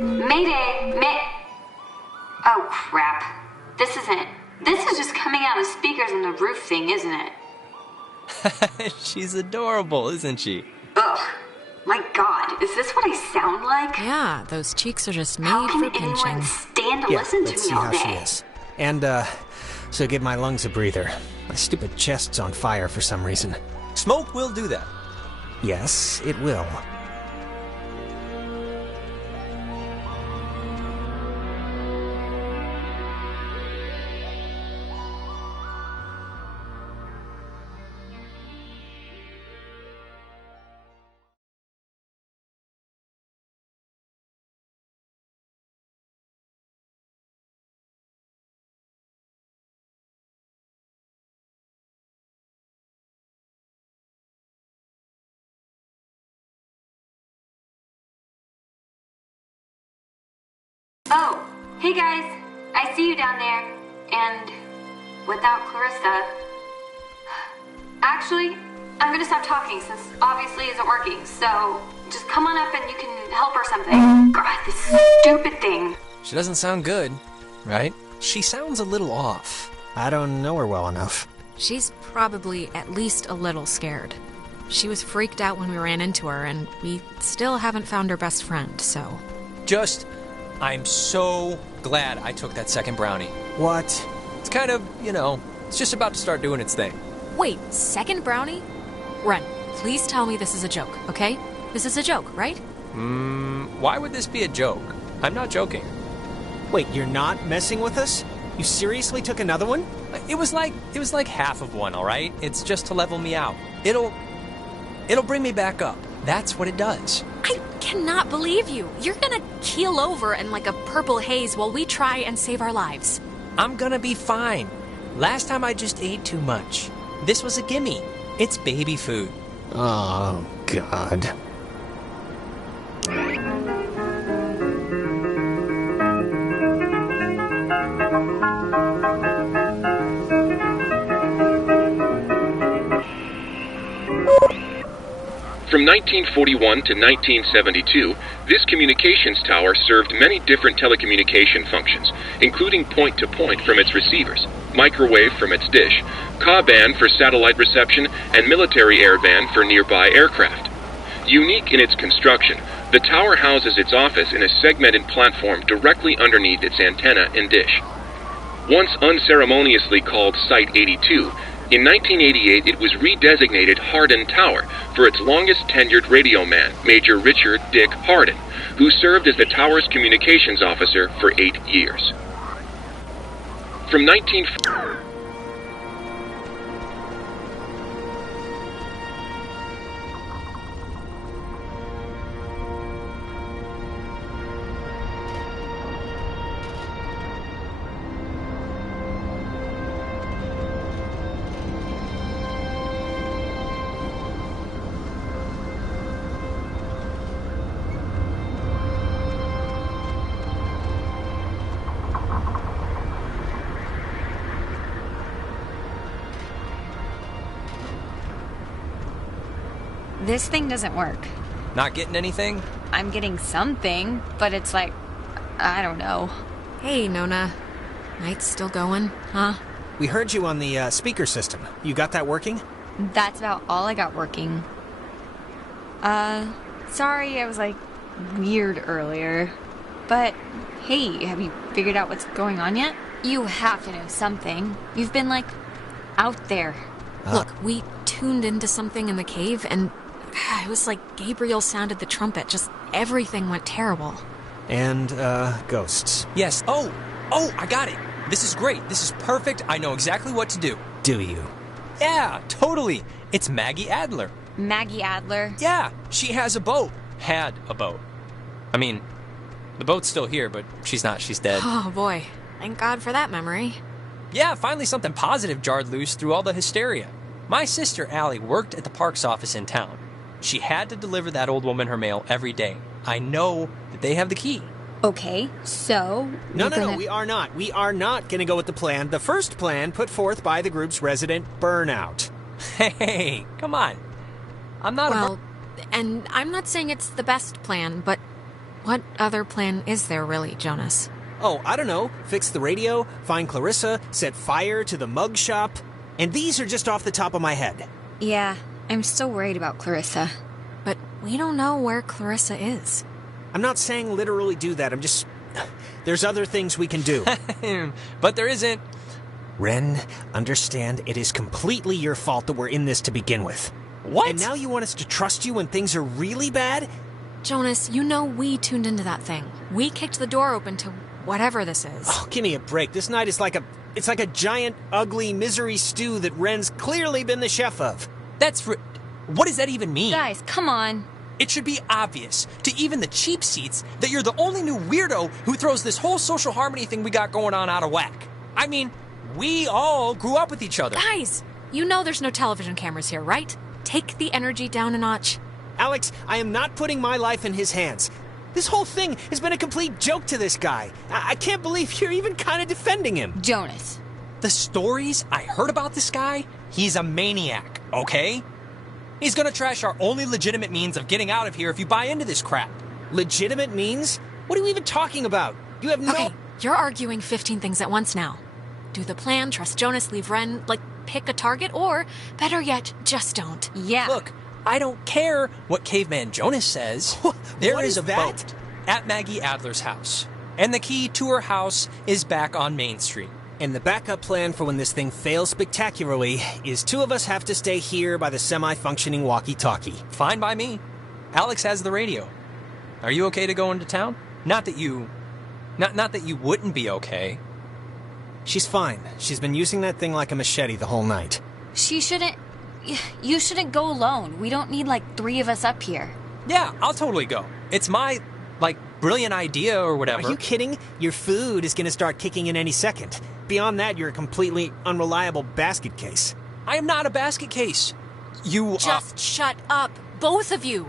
Mayday! Oh, crap. This is just coming out of speakers in the roof thing, isn't it? She's adorable, isn't she? Ugh. My God, is this what I sound like? Yeah, those cheeks are just made How for can anyone pinching. stand to listen to let's me see all how day? she is. And, so give my lungs a breather. My stupid chest's on fire for some reason. Smoke will do that. Yes, it will. Oh, hey guys. I see you down there. And without Clarissa. Actually, I'm gonna stop talking since obviously it isn't working. So just come on up and you can help or something. God, this stupid thing. She doesn't sound good, right? She sounds a little off. I don't know her well enough. She's probably at least a little scared. She was freaked out when we ran into her, and we still haven't found her best friend, so... I'm so glad I took that second brownie. What? It's kind of, it's just about to start doing its thing. Wait, second brownie? Ren, please tell me this is a joke, okay? This is a joke, right? Why would this be a joke? I'm not joking. Wait, you're not messing with us? You seriously took another one? It was like half of one, all right? It's just to level me out. It'll bring me back up. That's what it does. I cannot believe you. You're gonna keel over in like a purple haze while we try and save our lives. I'm gonna be fine. Last time I just ate too much. This was a gimme. It's baby food. Oh, God. From 1941 to 1972, this communications tower served many different telecommunication functions, including point-to-point from its receivers, microwave from its dish, Ka-band for satellite reception, and military airband for nearby aircraft. Unique in its construction, the tower houses its office in a segmented platform directly underneath its antenna and dish. Once unceremoniously called Site 82, in 1988 it was redesignated Hardin Tower for its longest tenured radio man, Major Richard Dick Hardin, who served as the tower's communications officer for 8 years. From 1940... This thing doesn't work. Not getting anything? I'm getting something, but it's like, I don't know. Hey, Nona. Night's still going, huh? We heard you on the speaker system. You got that working? That's about all I got working. Sorry I was like weird earlier. But hey, have you figured out what's going on yet? You have to know something. You've been like out there. Look, we tuned into something in the cave and it was like Gabriel sounded the trumpet. Just everything went terrible. And, ghosts. Yes. Oh, I got it. This is great. This is perfect. I know exactly what to do. Do you? Yeah, totally. It's Maggie Adler. Maggie Adler? Yeah, she has a boat. Had a boat. I mean, the boat's still here, but she's not. She's dead. Oh, boy. Thank God for that memory. Yeah, finally something positive jarred loose through all the hysteria. My sister, Allie, worked at the parks office in town. She had to deliver that old woman her mail every day. I know that they have the key. Okay, so... No, we are not. We are not going to go with the plan. The first plan put forth by the group's resident Burnout. Hey, come on. I'm not and I'm not saying it's the best plan, but what other plan is there really, Jonas? Oh, I don't know. Fix the radio, find Clarissa, set fire to the mug shop. And these are just off the top of my head. Yeah, I'm still worried about Clarissa. But we don't know where Clarissa is. I'm not saying literally do that. I'm just... There's other things we can do. But there isn't. Ren, understand it is completely your fault that we're in this to begin with. What? And now you want us to trust you when things are really bad? Jonas, you know we tuned into that thing. We kicked the door open to whatever this is. Oh, give me a break. This night is like a... It's like a giant, ugly misery stew that Ren's clearly been the chef of. What does that even mean? Guys, come on. It should be obvious to even the cheap seats that you're the only new weirdo who throws this whole social harmony thing we got going on out of whack. I mean, we all grew up with each other. Guys, you know there's no television cameras here, right? Take the energy down a notch. Alex, I am not putting my life in his hands. This whole thing has been a complete joke to this guy. I can't believe you're even kind of defending him. Jonas. The stories I heard about this guy, he's a maniac, okay? He's gonna trash our only legitimate means of getting out of here if you buy into this crap. Legitimate means? What are you even talking about? You have no... Okay, you're arguing 15 things at once now. Do the plan, trust Jonas, leave Ren, pick a target, or, better yet, just don't. Yeah. Look, I don't care what Caveman Jonas says. There is a boat at Maggie Adler's house. And the key to her house is back on Main Street. And the backup plan for when this thing fails spectacularly is two of us have to stay here by the semi-functioning walkie-talkie. Fine by me. Alex has the radio. Are you okay to go into town? Not that you wouldn't be okay. She's fine. She's been using that thing like a machete the whole night. You shouldn't go alone. We don't need, 3 of us up here. Yeah, I'll totally go. It's my, brilliant idea or whatever. Are you kidding? Your food is gonna start kicking in any second. Beyond that, you're a completely unreliable basket case. I am not a basket case. Just shut up, both of you.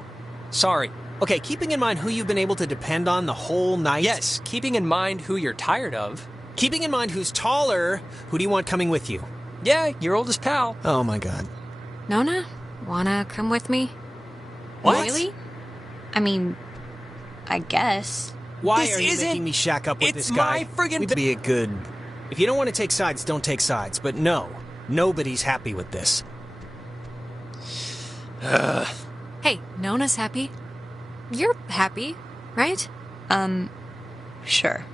Sorry. Okay, keeping in mind who you've been able to depend on the whole night. Yes, keeping in mind who you're tired of. Keeping in mind who's taller, who do you want coming with you? Yeah, your oldest pal. Oh my god. Nona, wanna come with me? What? Really? I mean, I guess. Why are you making me shack up with this guy? It's my friggin' We'd be a good... If you don't want to take sides, don't take sides. But no, nobody's happy with this. Hey, Nona's happy. You're happy, right? Sure.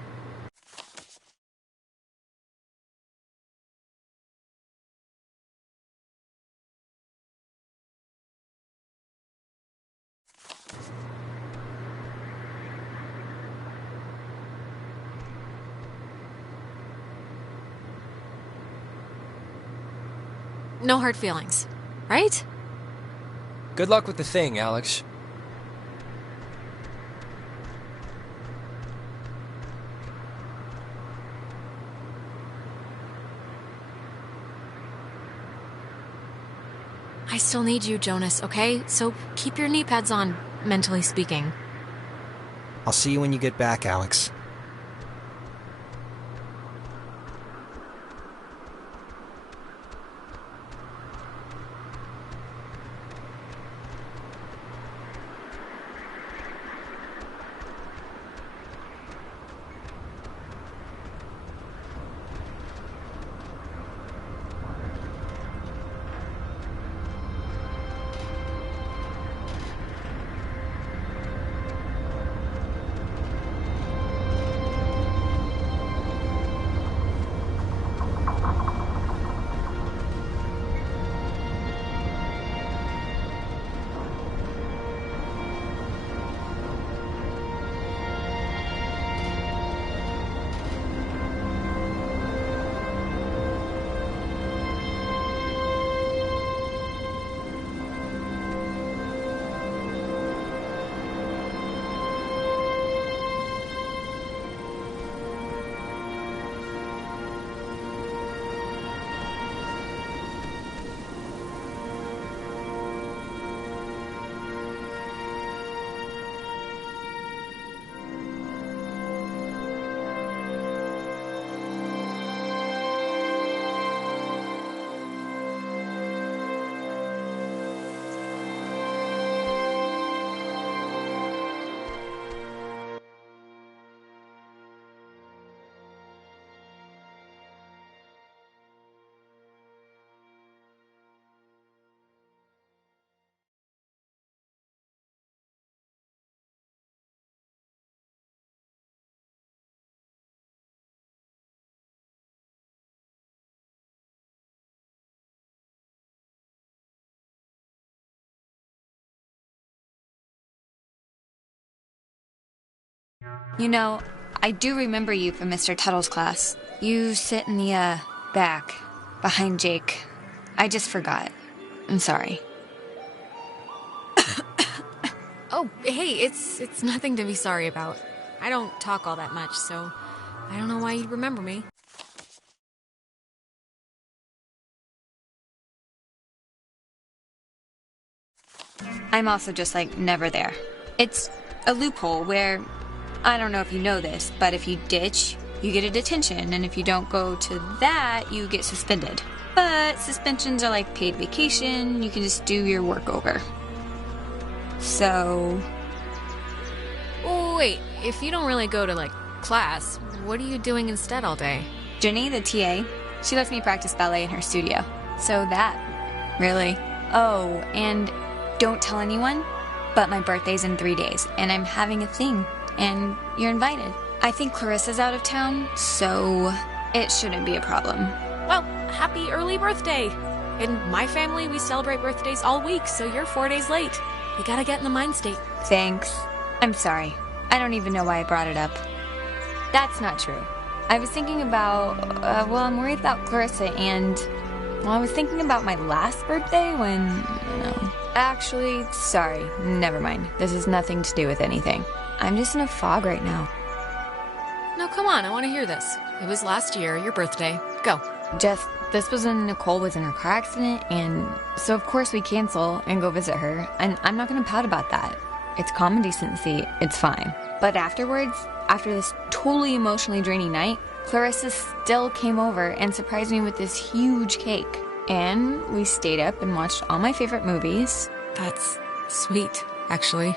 No hard feelings, right? Good luck with the thing, Alex. I still need you, Jonas, okay? So keep your knee pads on, mentally speaking. I'll see you when you get back, Alex. You know, I do remember you from Mr. Tuttle's class. You sit in the, back, behind Jake. I just forgot. I'm sorry. Oh, hey, it's nothing to be sorry about. I don't talk all that much, so I don't know why you'd remember me. I'm also just, never there. It's a loophole where, I don't know if you know this, but if you ditch, you get a detention, and if you don't go to that, you get suspended. But suspensions are like paid vacation, you can just do your work over. So... Oh, wait, if you don't really go to, class, what are you doing instead all day? Jenny, the TA, she lets me practice ballet in her studio. So that, really. Oh, and don't tell anyone, but my birthday's in 3 days, and I'm having a thing, and you're invited. I think Clarissa's out of town, so it shouldn't be a problem. Well, happy early birthday. In my family, we celebrate birthdays all week, so you're 4 days late. You gotta get in the mind state. Thanks. I'm sorry. I don't even know why I brought it up. That's not true. I was thinking about, I'm worried about Clarissa and, I was thinking about my last birthday when, Actually, sorry, never mind. This has nothing to do with anything. I'm just in a fog right now. No, come on, I want to hear this. It was last year, your birthday. Go. Just, this was when Nicole was in her car accident, and so of course we cancel and go visit her, and I'm not gonna pout about that. It's common decency, it's fine. But afterwards, after this totally emotionally draining night, Clarissa still came over and surprised me with this huge cake. And we stayed up and watched all my favorite movies. That's sweet, actually.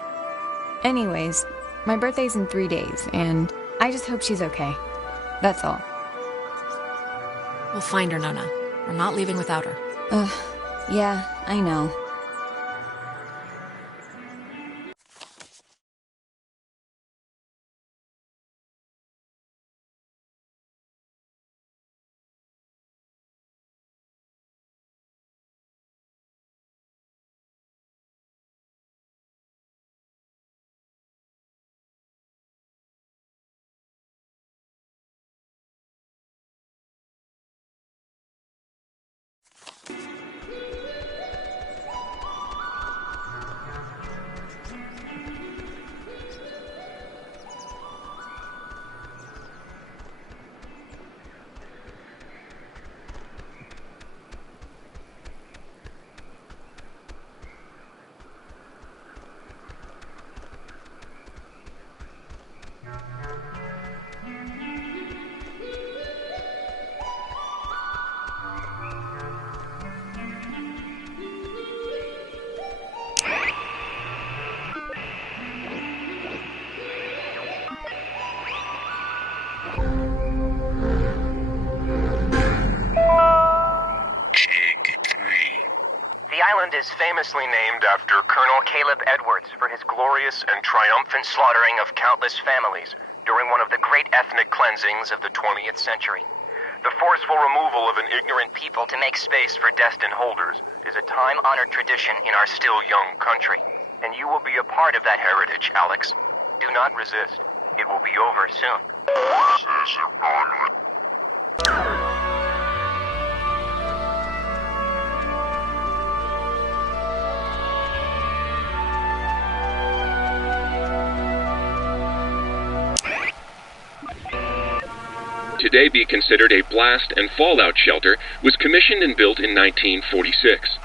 Anyways, my birthday's in 3 days, and I just hope she's okay. That's all. We'll find her, Nona. We're not leaving without her. Yeah, I know. The island is famously named after Colonel Caleb Edwards for his glorious and triumphant slaughtering of countless families during one of the great ethnic cleansings of the 20th century. The forceful removal of an ignorant people to make space for destined holders is a time-honored tradition in our still young country. And you will be a part of that heritage, Alex. Do not resist. It will be over soon. Today be considered a blast and fallout shelter, was commissioned and built in 1946.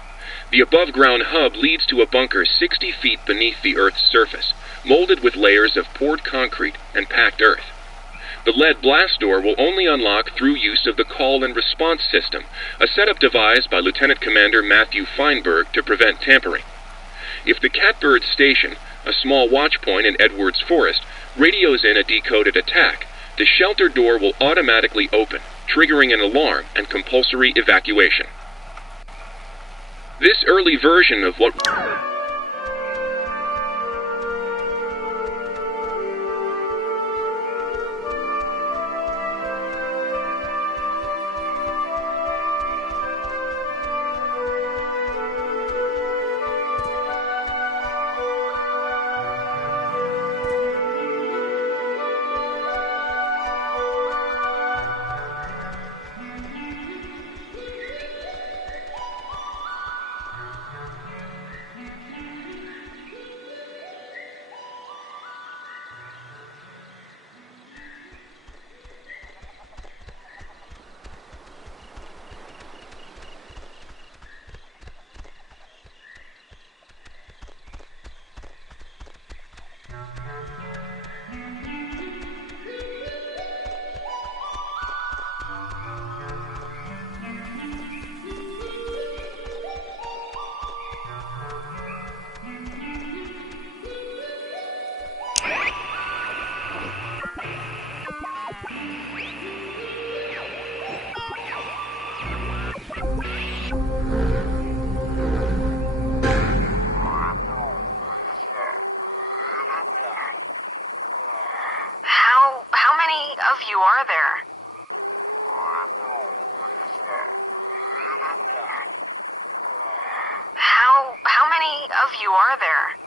The above-ground hub leads to a bunker 60 feet beneath the Earth's surface, molded with layers of poured concrete and packed earth. The lead blast door will only unlock through use of the call and response system, a setup devised by Lieutenant Commander Matthew Feinberg to prevent tampering. If the Catbird Station, a small watch point in Edwards Forest, radios in a decoded attack, the shelter door will automatically open, triggering an alarm and compulsory evacuation. This early version of what... of you are there?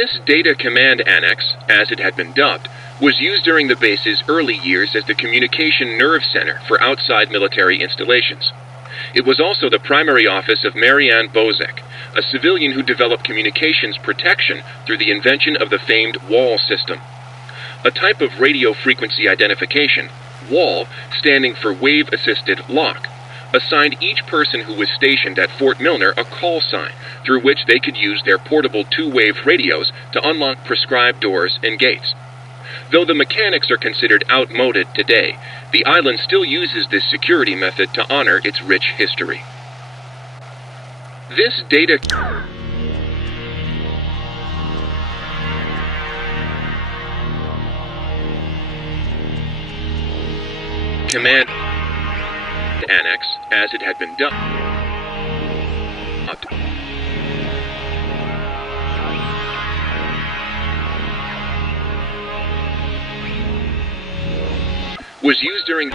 This Data Command Annex, as it had been dubbed, was used during the base's early years as the communication nerve center for outside military installations. It was also the primary office of Marianne Bozek, a civilian who developed communications protection through the invention of the famed WAL system. A type of radio frequency identification, WAL, standing for Wave-Assisted Lock, assigned each person who was stationed at Fort Milner a call sign through which they could use their portable two-wave radios to unlock prescribed doors and gates. Though the mechanics are considered outmoded today, the island still uses this security method to honor its rich history. This data command annex, as it had been dubbed, was used during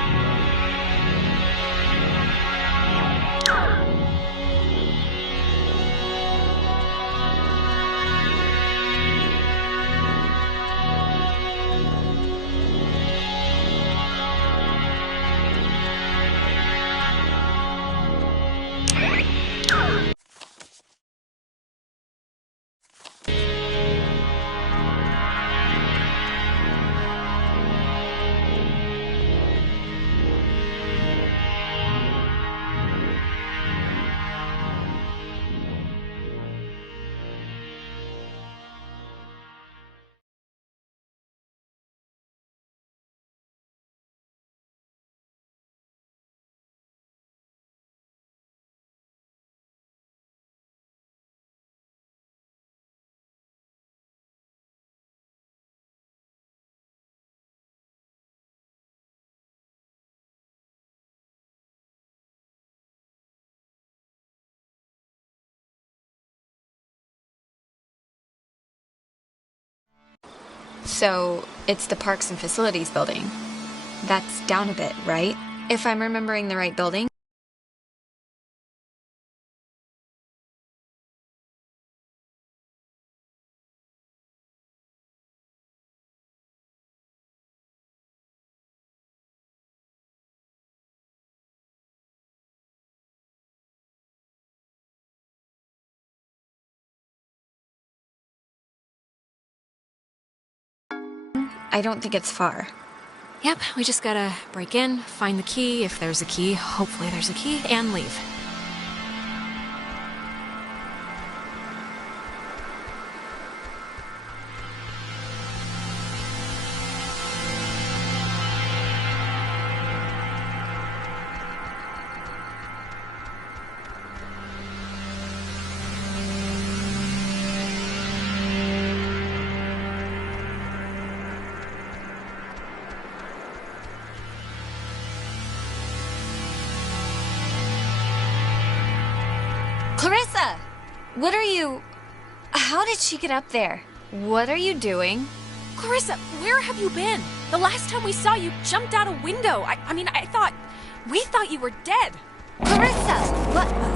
So, it's the Parks and Facilities building. That's down a bit, right? If I'm remembering the right building? I don't think it's far. Yep, we just gotta break in, find the key, if there's a key, hopefully there's a key, and leave. Clarissa! What are you... How did she get up there? What are you doing? Clarissa, where have you been? The last time we saw you jumped out a window. We thought you were dead. Clarissa! What?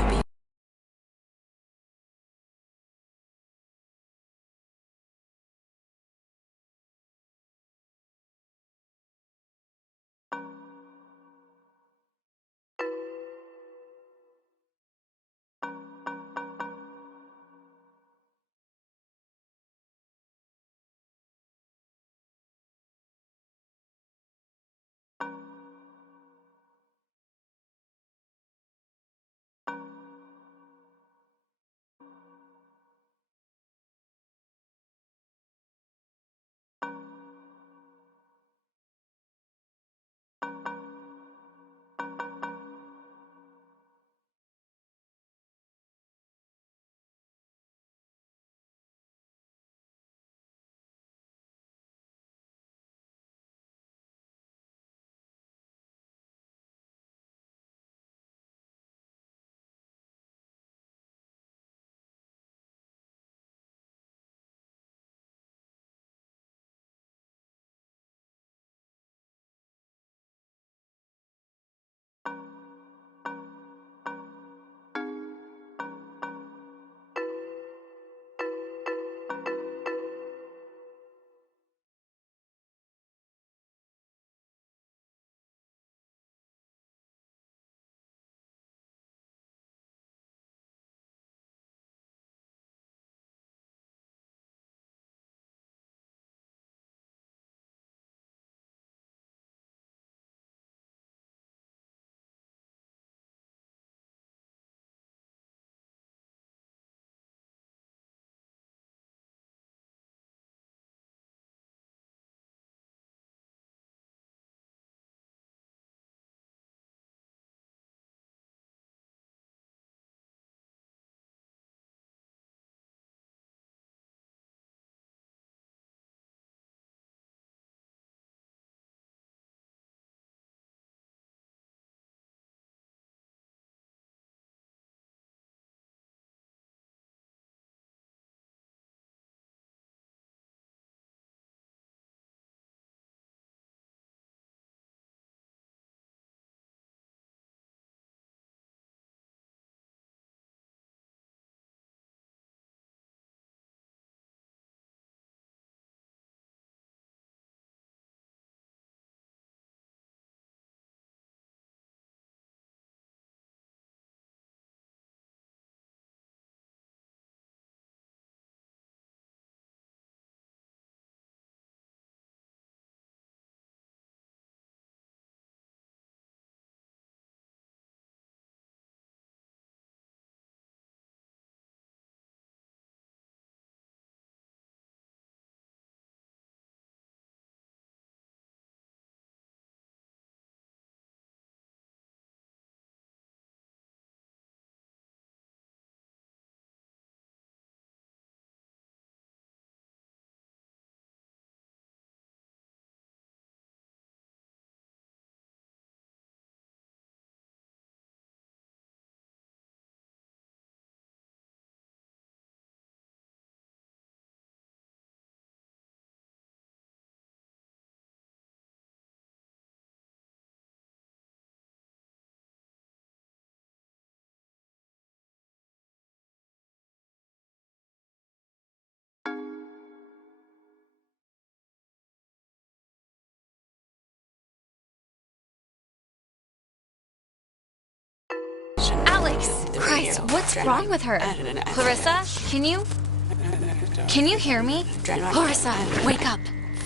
Christ, what's wrong with her? Clarissa, can you hear me? Clarissa, wake up.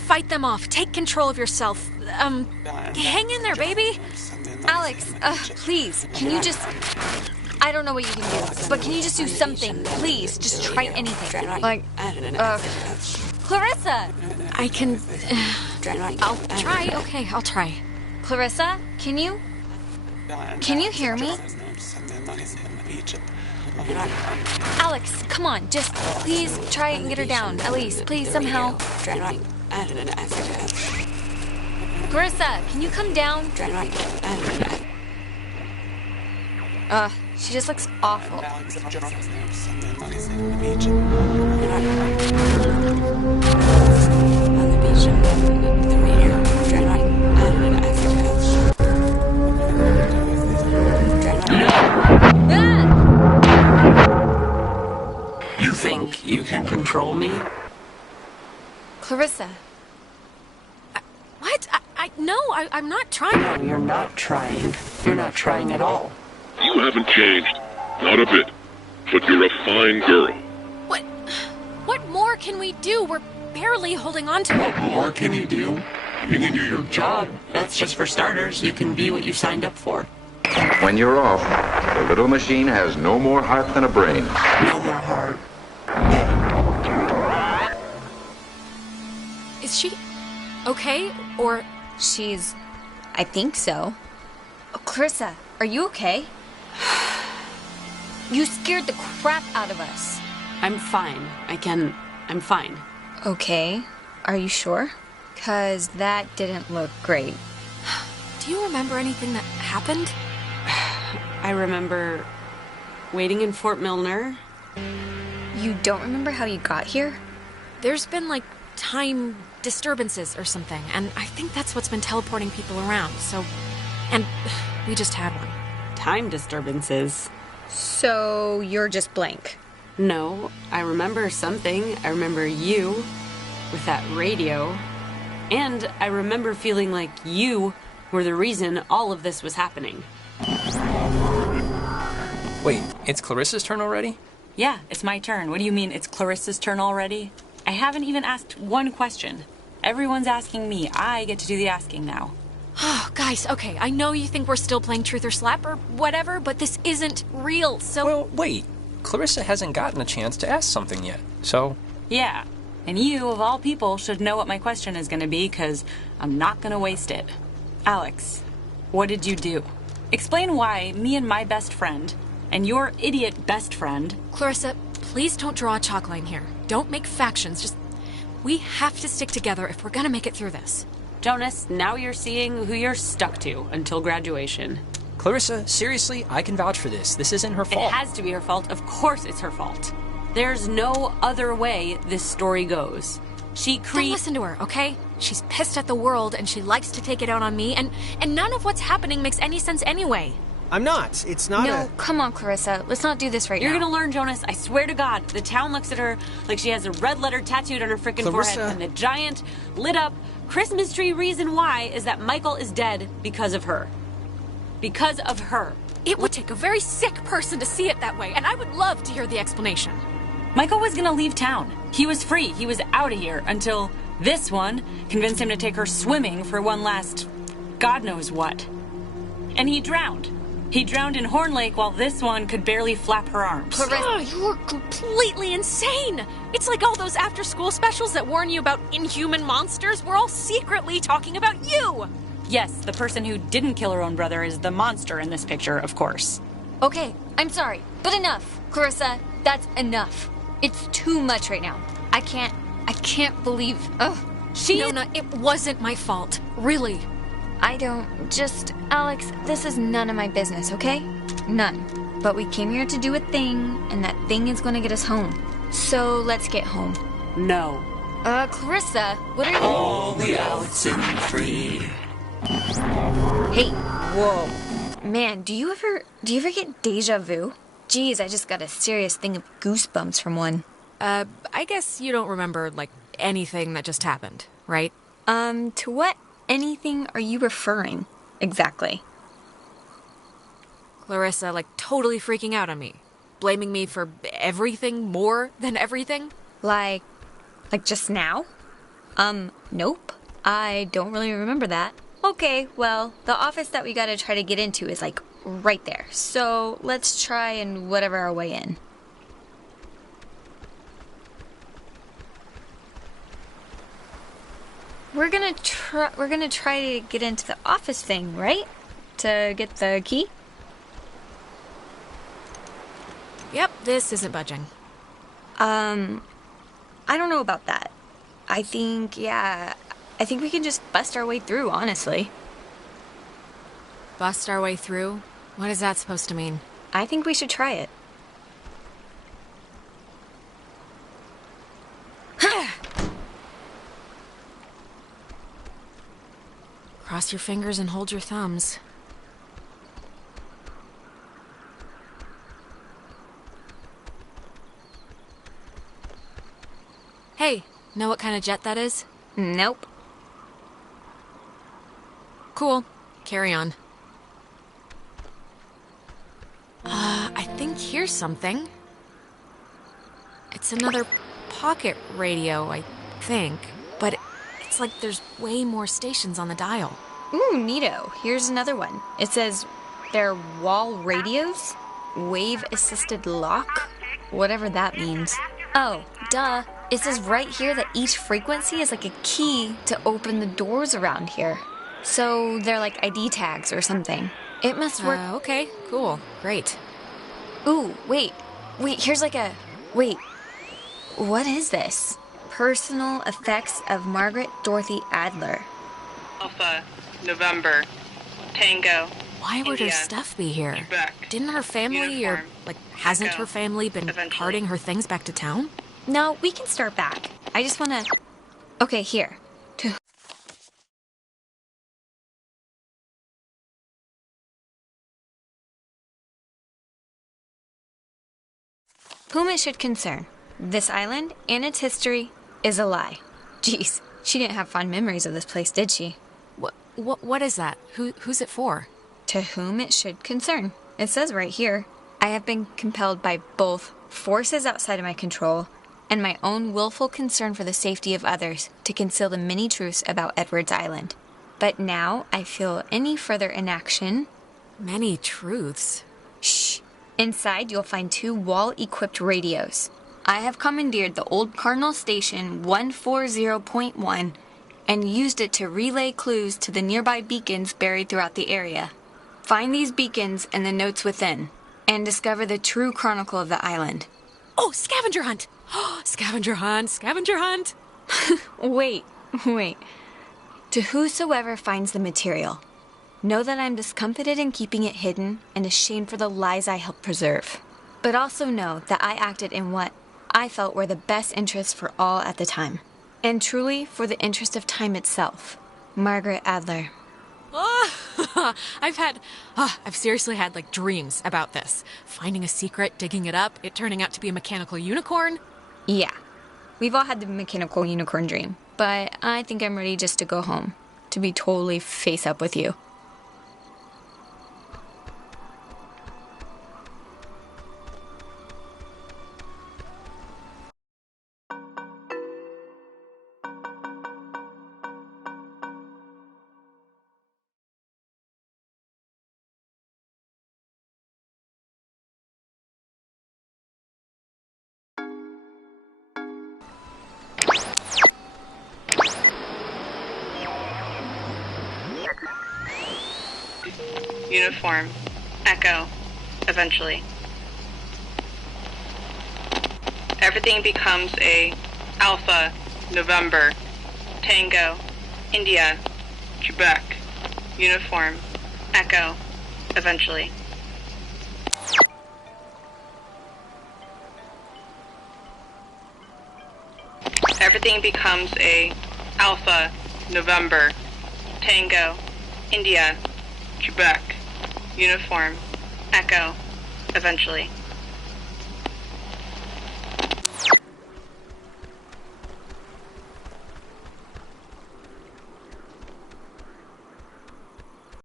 Fight them off. Take control of yourself. Hang in there, baby. Alex, please, can you just... I don't know what you can do, but can you just do something? Please, just try anything. Like, Clarissa! I can... I'll try. Okay, I'll try. Clarissa, can you hear me? Alex, come on, just please try and get her down, at least, please, somehow. Clarissa, can you come down? She just looks awful. You think you can control me? Clarissa. What? I'm not trying. No, you're not trying. You're not trying at all. You haven't changed. Not a bit. But you're a fine girl. What more can we do? We're barely holding on to it. What more can you do? You can do your job. That's just for starters. You can be what you signed up for. When you're off, the little machine has no more heart than a brain. No more heart. Is she okay? Or... I think so. Oh, Clarissa, are you okay? You scared the crap out of us. I'm fine. I'm fine. Okay. Are you sure? 'Cause that didn't look great. Do you remember anything that happened? I remember waiting in Fort Milner. You don't remember how you got here? There's been, time disturbances or something, and I think that's what's been teleporting people around, so... And we just had one. Time disturbances? So you're just blank? No, I remember something. I remember you with that radio. And I remember feeling like you were the reason all of this was happening. Wait, it's Clarissa's turn already? Yeah, it's my turn. What do you mean it's Clarissa's turn already? I haven't even asked one question. Everyone's asking me. I get to do the asking now. Oh, guys, okay, I know you think we're still playing Truth or Slap or whatever, but this isn't real, so... Well, wait. Clarissa hasn't gotten a chance to ask something yet, so... Yeah, and you, of all people, should know what my question is going to be, because I'm not going to waste it. Alex, what did you do? Explain why me and my best friend, and your idiot best friend... Clarissa, please don't draw a chalk line here. Don't make factions, just... We have to stick together if we're going to make it through this. Jonas, now you're seeing who you're stuck to until graduation. Clarissa, seriously, I can vouch for this. This isn't her fault. It has to be her fault. Of course it's her fault. There's no other way this story goes. Don't listen to her, okay? She's pissed at the world and she likes to take it out on me, and none of what's happening makes any sense anyway. I'm not. It's not No, come on, Clarissa. Let's not do this right You're now. gonna learn, Jonas. I swear to God. The town looks at her like she has a red letter tattooed on her frickin' forehead, and the giant, lit up Christmas tree reason why is that Michael is dead because of her. Because of her. It would take a very sick person to see it that way, and I would love to hear the explanation. Michael was gonna leave town. He was free. He was out of here until this one convinced him to take her swimming for one last God knows what. And he drowned. He drowned in Horn Lake while this one could barely flap her arms. Clarissa, you're completely insane! It's like all those after-school specials that warn you about inhuman monsters. We're all secretly talking about you! Yes, the person who didn't kill her own brother is the monster in this picture, of course. Okay, I'm sorry, but enough. Clarissa, that's enough. It's too much right now. I can't believe... Ugh. Nona, it wasn't my fault. Really. Alex, this is none of my business, okay? None. But we came here to do a thing, and that thing is gonna get us home. So let's get home. No. Clarissa, what are you... All the Oxenfree. Hey, whoa. Man, do you ever get deja vu? Geez, I just got a serious thing of goosebumps from one. I guess you don't remember, anything that just happened, right? To what anything are you referring? Exactly. Clarissa, like, totally freaking out on me. Blaming me for everything more than everything. Like just now? Nope. I don't really remember that. Okay, well, the office that we gotta try to get into is, like, right there. So let's try and whatever our way in. We're gonna try to get into the office thing, right? To get the key? Yep, this isn't budging. I don't know about that. I think we can just bust our way through, honestly. Bust our way through? What is that supposed to mean? I think we should try it. Cross your fingers and hold your thumbs. Hey, know what kind of jet that is? Nope. Cool. Carry on. I think here's something. It's another pocket radio, I think. But it's like there's way more stations on the dial. Ooh, neato. Here's another one. It says they're wall radios? Wave-assisted lock? Whatever that means. Oh, duh. It says right here that each frequency is like a key to open the doors around here. So they're like ID tags or something. It must work. Okay, cool. Great. Ooh, wait, here's like a... Wait, what is this? Personal effects of Margaret Dorothy Adler. Alpha, November, Tango. Why would India, her stuff be here? Quebec, Didn't her family, uniform, hasn't Echo, her family been eventually. carting her things back to town? No, we can start back. I just wanna... Okay, here. Whom it should concern, this island and its history is a lie. Jeez, she didn't have fond memories of this place, did she? What is that? Who's it for? To whom it should concern. It says right here, I have been compelled by both forces outside of my control and my own willful concern for the safety of others to conceal the many truths about Edwards Island. But now I feel any further inaction... Many truths? Shh. Inside, you'll find 2 wall-equipped radios. I have commandeered the old Cardinal Station 140.1 and used it to relay clues to the nearby beacons buried throughout the area. Find these beacons and the notes within, and discover the true chronicle of the island. Oh, scavenger hunt! Scavenger hunt, scavenger hunt! Wait. To whosoever finds the material, know that I'm discomfited in keeping it hidden and ashamed for the lies I helped preserve. But also know that I acted in what I felt were the best interests for all at the time. And truly for the interest of time itself. Margaret Adler. I've seriously had, dreams about this. Finding a secret, digging it up, it turning out to be a mechanical unicorn. Yeah. We've all had the mechanical unicorn dream. But I think I'm ready just to go home. To be totally face up with you. Uniform, Echo, eventually. Everything becomes a Alpha, November, Tango, India, Quebec, Uniform, Echo, eventually. Everything becomes a Alpha, November, Tango, India, Quebec, Uniform, Echo, eventually.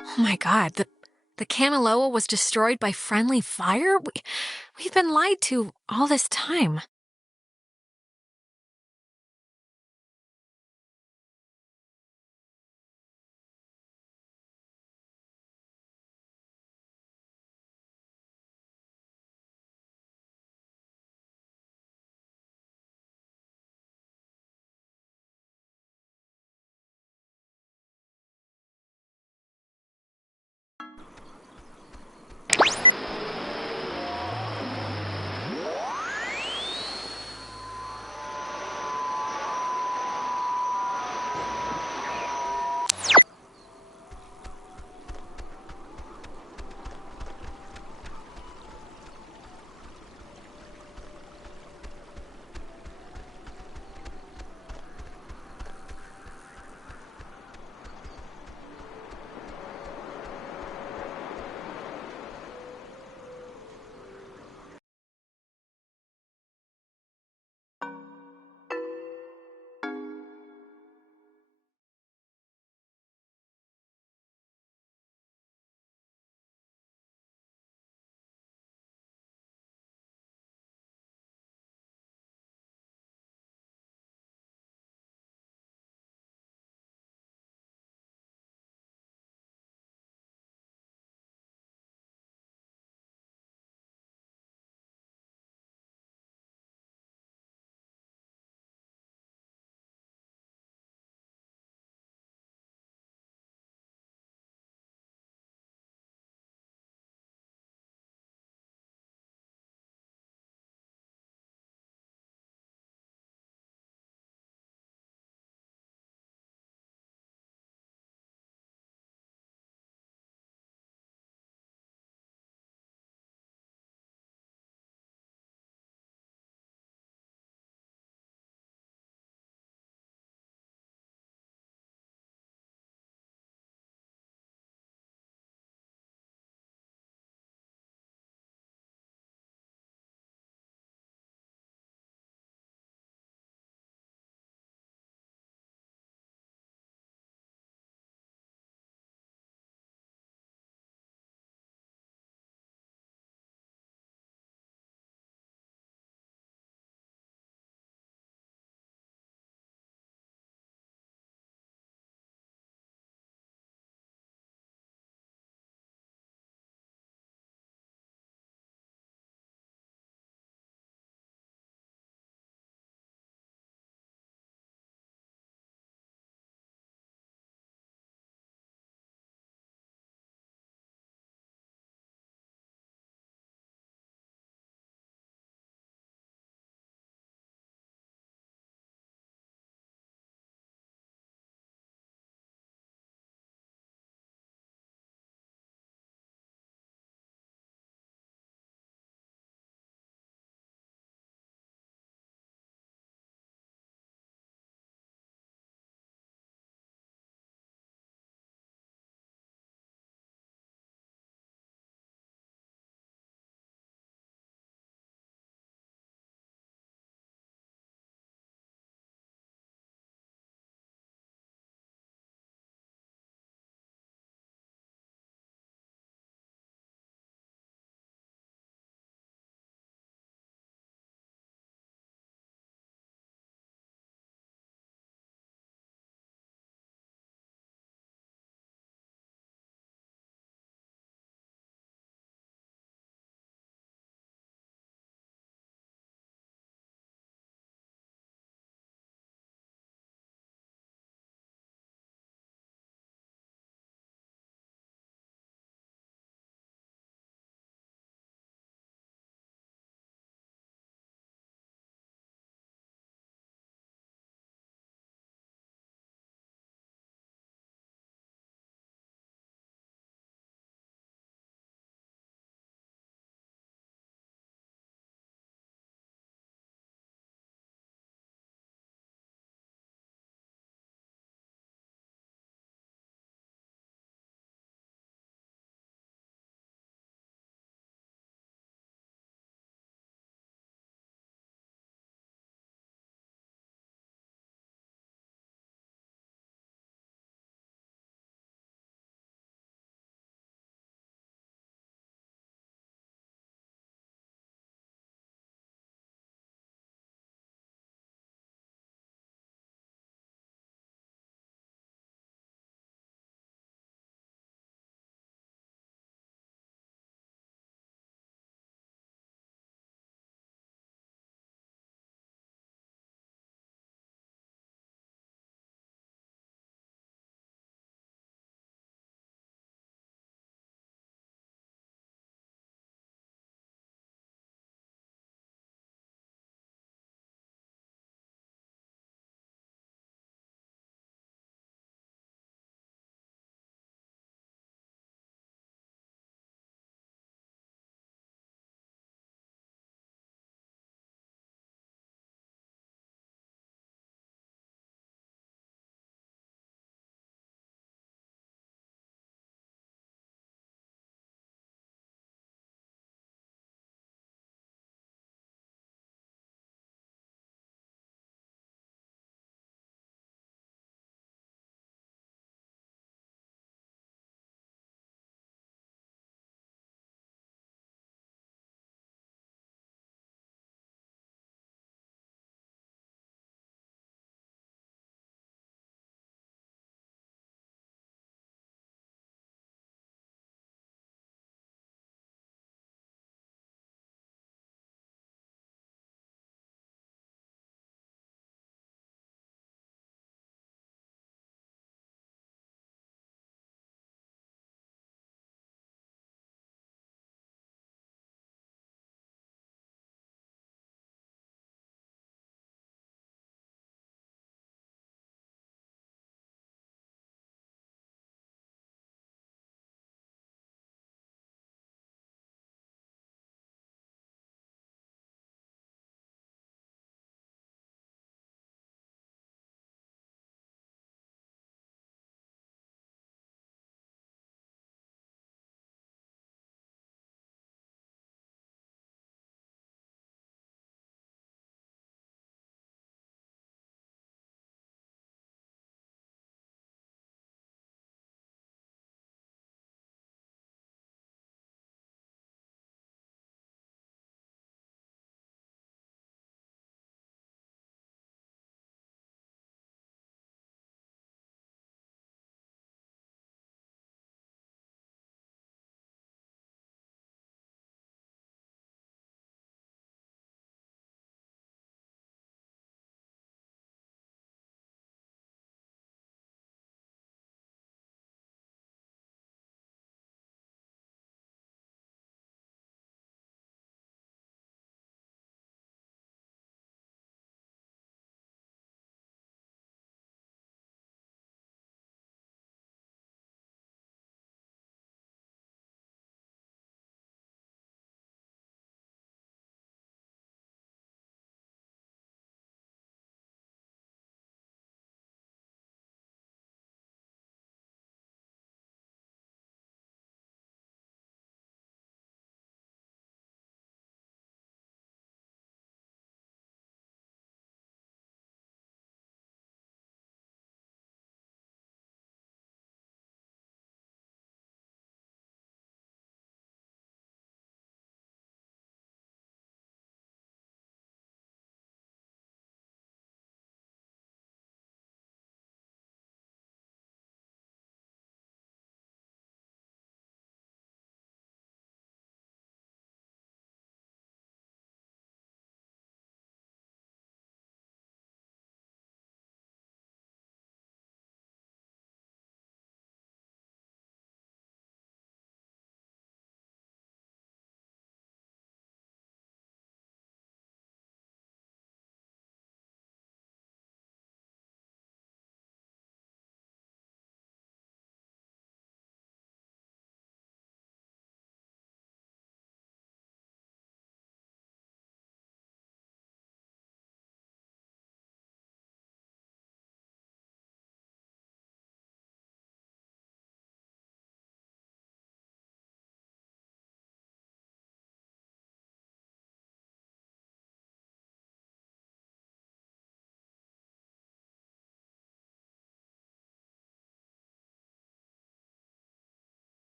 Oh my god, The Kanaloa was destroyed by friendly fire? We've been lied to all this time.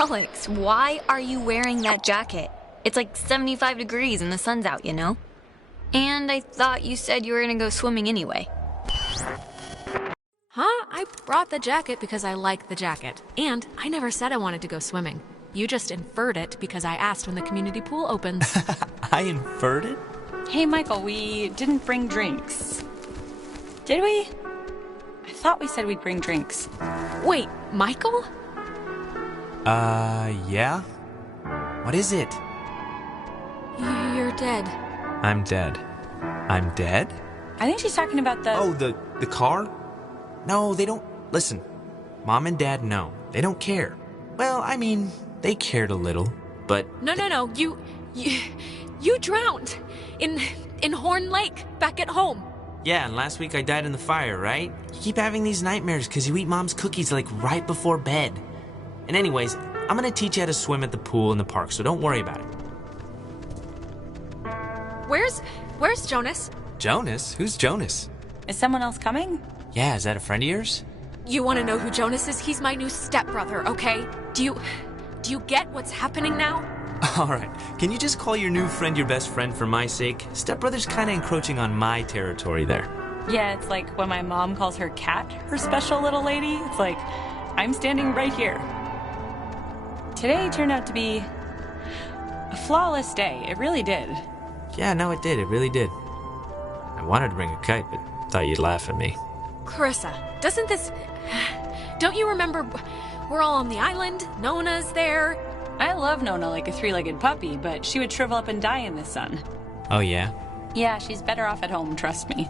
Alex, why are you wearing that jacket? It's like 75 degrees and the sun's out, you know? And I thought you said you were gonna go swimming anyway. Huh? I brought the jacket because I like the jacket. And I never said I wanted to go swimming. You just inferred it because I asked when the community pool opens. I inferred it? Hey, Michael, we didn't bring drinks. Did we? I thought we said we'd bring drinks. Wait, Michael? Yeah? What is it? You're dead. I'm dead. I'm dead? I think she's talking about the... Oh, the car? No, they don't... Listen, Mom and Dad know. They don't care. Well, I mean, they cared a little, but... No. You drowned in Horn Lake back at home. Yeah, and last week I died in the fire, right? You keep having these nightmares because you eat Mom's cookies like right before bed. And anyways, I'm gonna teach you how to swim at the pool in the park, so don't worry about it. Where's Jonas? Jonas? Who's Jonas? Is someone else coming? Yeah, is that a friend of yours? You want to know who Jonas is? He's my new stepbrother, okay? Do you get what's happening now? Alright, can you just call your new friend your best friend for my sake? Stepbrother's kinda encroaching on my territory there. Yeah, it's like when my mom calls her cat her special little lady. It's like, I'm standing right here. Today turned out to be a flawless day. It really did. Yeah, no, it did. It really did. I wanted to bring a kite, but thought you'd laugh at me. Clarissa, don't you remember we're all on the island? Nona's there. I love Nona like a three-legged puppy, but she would shrivel up and die in the sun. Oh, yeah? Yeah, she's better off at home, trust me.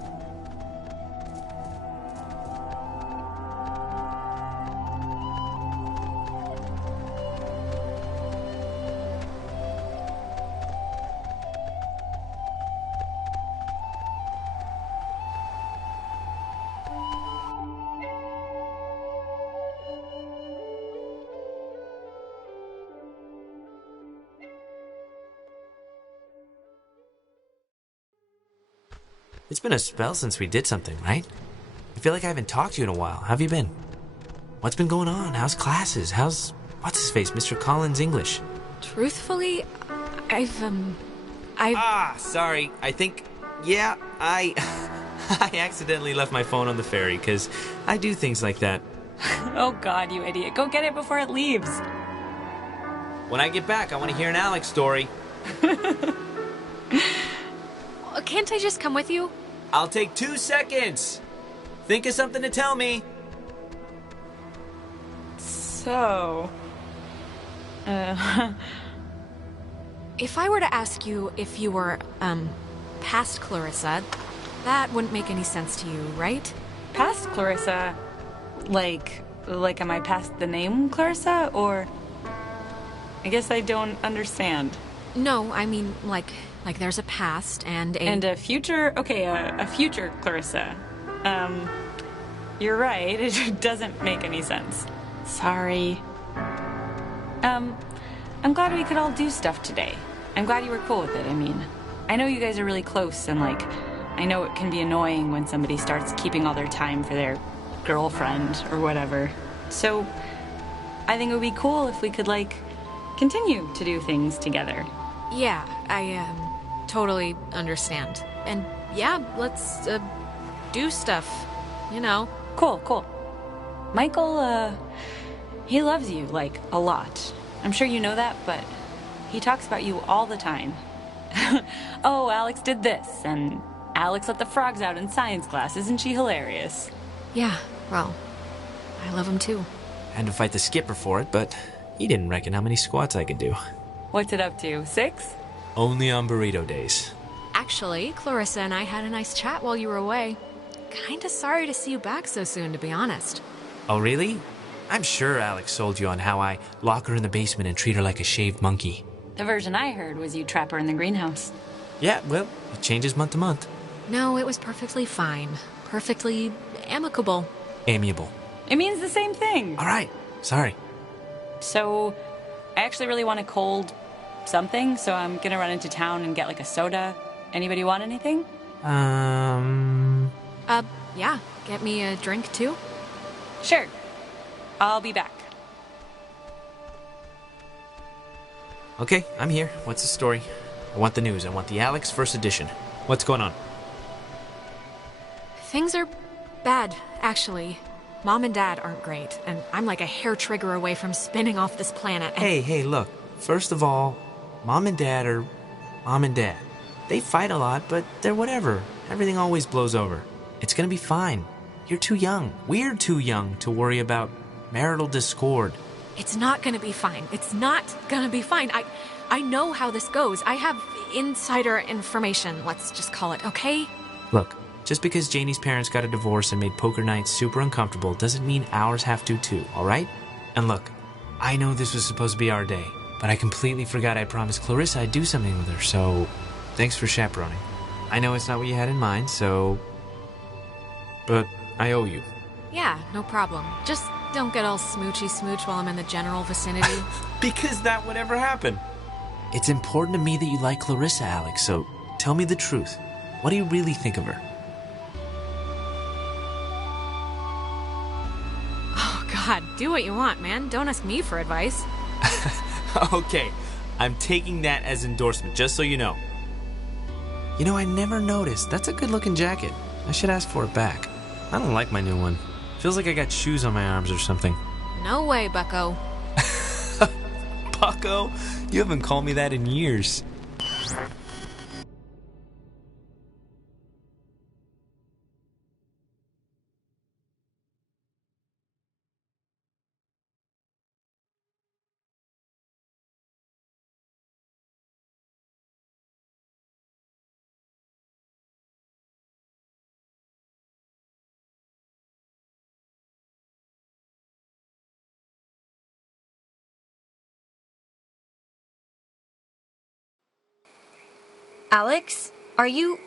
It's been a spell since we did something, right? I feel like I haven't talked to you in a while. How have you been? What's been going on? How's classes? How's... what's-his-face, Mr. Collins' English? Truthfully, sorry. I think... yeah, I accidentally left my phone on the ferry, because I do things like that. Oh God, you idiot. Go get it before it leaves. When I get back, I want to hear an Alex story. Can't I just come with you? I'll take 2 seconds. Think of something to tell me. So... If I were to ask you if you were, past Clarissa, that wouldn't make any sense to you, right? Past Clarissa? Like am I past the name Clarissa, or... I guess I don't understand. No, I mean, like there's a past and a... And a future? Okay, a future Clarissa. You're right, it doesn't make any sense. Sorry. I'm glad we could all do stuff today. I'm glad you were cool with it, I mean. I know you guys are really close, and I know it can be annoying when somebody starts keeping all their time for their girlfriend or whatever. So, I think it would be cool if we could, continue to do things together. Yeah, I totally understand. And yeah, let's do stuff, you know. Cool. Michael, he loves you, a lot. I'm sure you know that, but he talks about you all the time. Oh, Alex did this, and Alex let the frogs out in science class. Isn't she hilarious? Yeah, well, I love him too. I had to fight the skipper for it, but he didn't reckon how many squats I could do. What's it up to, 6? Only on burrito days. Actually, Clarissa and I had a nice chat while you were away. Kinda sorry to see you back so soon, to be honest. Oh, really? I'm sure Alex sold you on how I lock her in the basement and treat her like a shaved monkey. The version I heard was you trap her in the greenhouse. Yeah, well, it changes month to month. No, it was perfectly fine. Perfectly amicable. Amiable. It means the same thing. All right. Sorry. So, I actually really want a cold something, so I'm gonna run into town and get a soda. Anybody want anything? Yeah. Get me a drink too? Sure. I'll be back. Okay, I'm here. What's the story? I want the news. I want the Alex First Edition. What's going on? Things are bad, actually. Mom and Dad aren't great, and I'm like a hair trigger away from spinning off this planet. Hey, look. First of all, Mom and Dad are Mom and Dad. They fight a lot, but they're whatever. Everything always blows over. It's gonna be fine. You're too young. We're too young to worry about marital discord. It's not gonna be fine. It's not gonna be fine. I know how this goes. I have insider information, let's just call it, okay? Look, just because Janie's parents got a divorce and made poker nights super uncomfortable doesn't mean ours have to too, alright? And look, I know this was supposed to be our day, but I completely forgot I promised Clarissa I'd do something with her, so thanks for chaperoning. I know it's not what you had in mind, but I owe you. Yeah, no problem. Just don't get all smoochy-smooch while I'm in the general vicinity. Because that would ever happen. It's important to me that you like Clarissa, Alex, so tell me the truth. What do you really think of her? Oh, God, do what you want, man. Don't ask me for advice. Okay, I'm taking that as endorsement, just so you know. You know, I never noticed. That's a good-looking jacket. I should ask for it back. I don't like my new one. Feels like I got shoes on my arms or something. No way, bucko. Bucko? You haven't called me that in years. Alex, are you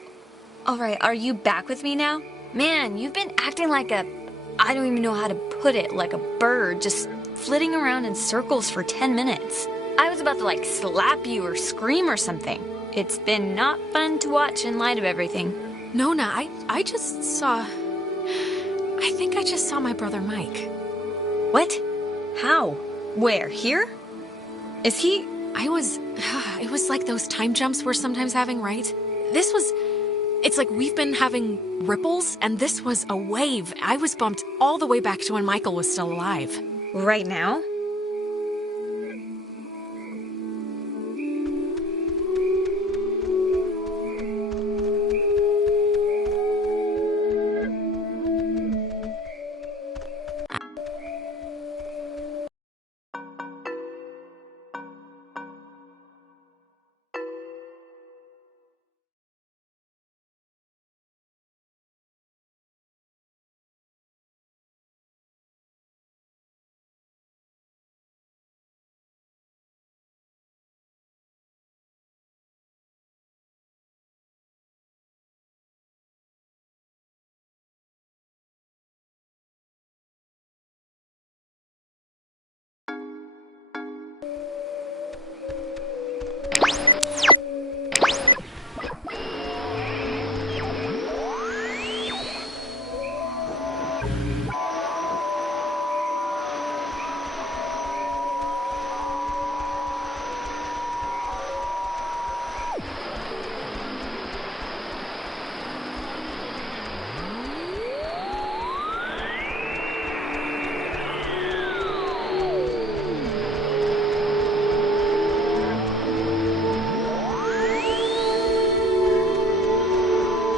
back with me now? Man, you've been acting like I don't even know how to put it, like a bird, just flitting around in circles for 10 minutes. I was about to slap you or scream or something. It's been not fun to watch in light of everything. Nona, I think I just saw my brother Mike. What? How? Where? Here? Is he... It was like those time jumps we're sometimes having, right? It's like we've been having ripples, and this was a wave. I was bumped all the way back to when Michael was still alive. Right now?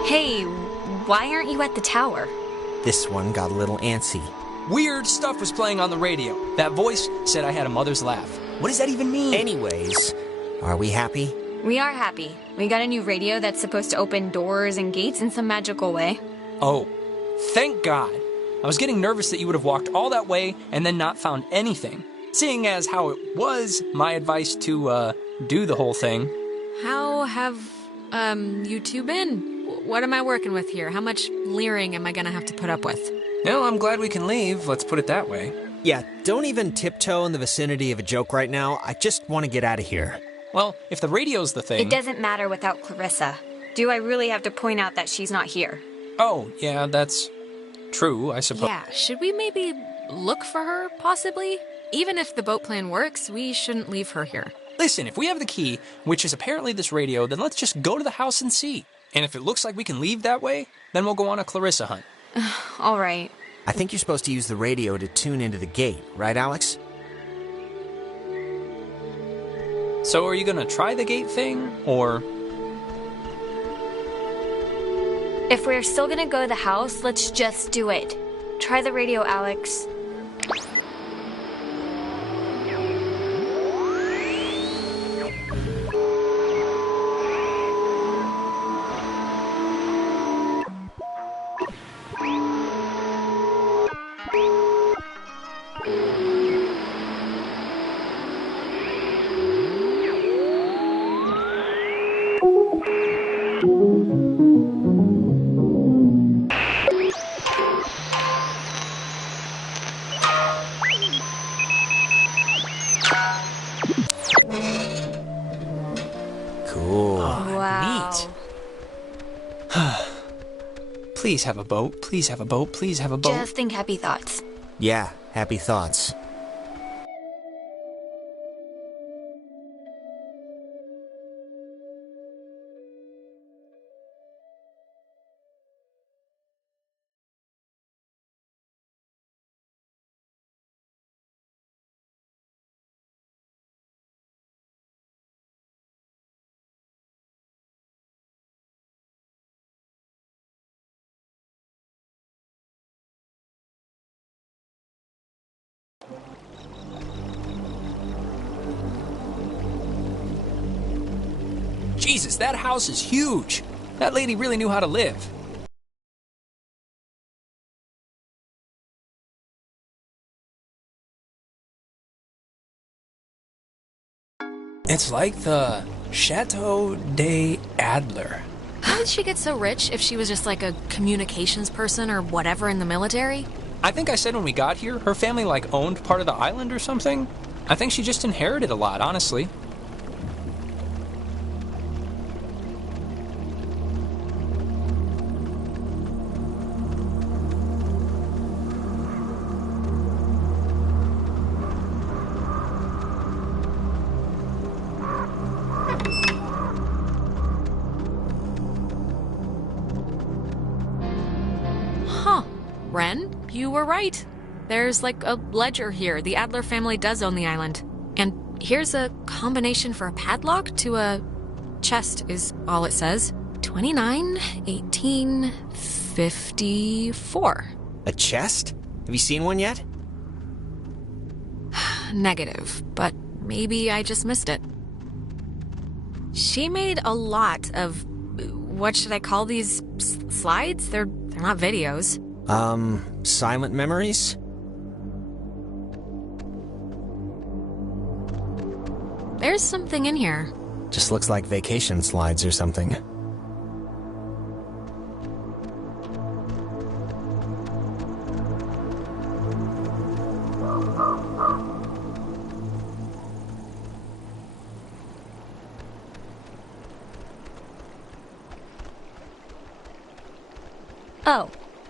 Hey, why aren't you at the tower? This one got a little antsy. Weird stuff was playing on the radio. That voice said I had a mother's laugh. What does that even mean? Anyways, are we happy? We are happy. We got a new radio that's supposed to open doors and gates in some magical way. Oh, thank God. I was getting nervous that you would have walked all that way and then not found anything, seeing as how it was my advice to, do the whole thing. How have, you two been? What am I working with here? How much leering am I gonna have to put up with? No, I'm glad we can leave. Let's put it that way. Yeah, don't even tiptoe in the vicinity of a joke right now. I just want to get out of here. Well, if the radio's the thing... It doesn't matter without Clarissa. Do I really have to point out that she's not here? Oh, yeah, that's true, I suppose. Yeah, should we maybe look for her, possibly? Even if the boat plan works, we shouldn't leave her here. Listen, if we have the key, which is apparently this radio, then let's just go to the house and see. And if it looks like we can leave that way, then we'll go on a Clarissa hunt. All right. I think you're supposed to use the radio to tune into the gate, right, Alex? So are you gonna try the gate thing, or...? If we're still gonna go to the house, let's just do it. Try the radio, Alex. Cool. Wow. Neat. Please have a boat. Please have a boat. Please have a boat. Just think happy thoughts. Yeah, happy thoughts. Jesus, that house is huge. That lady really knew how to live. It's like the Chateau des Adler. How did she get so rich if she was just like a communications person or whatever in the military? I think I said when we got here, her family like owned part of the island or something. I think she just inherited a lot, honestly. Huh. Ren, you were right. There's like a ledger here. The Adler family does own the island. And here's a combination for a padlock to a chest is all it says. 29, 18, 54. A chest? Have you seen one yet? Negative, but maybe I just missed it. She made a lot of, what should I call these slides? They're not videos. Silent memories? There's something in here. Just looks like vacation slides or something.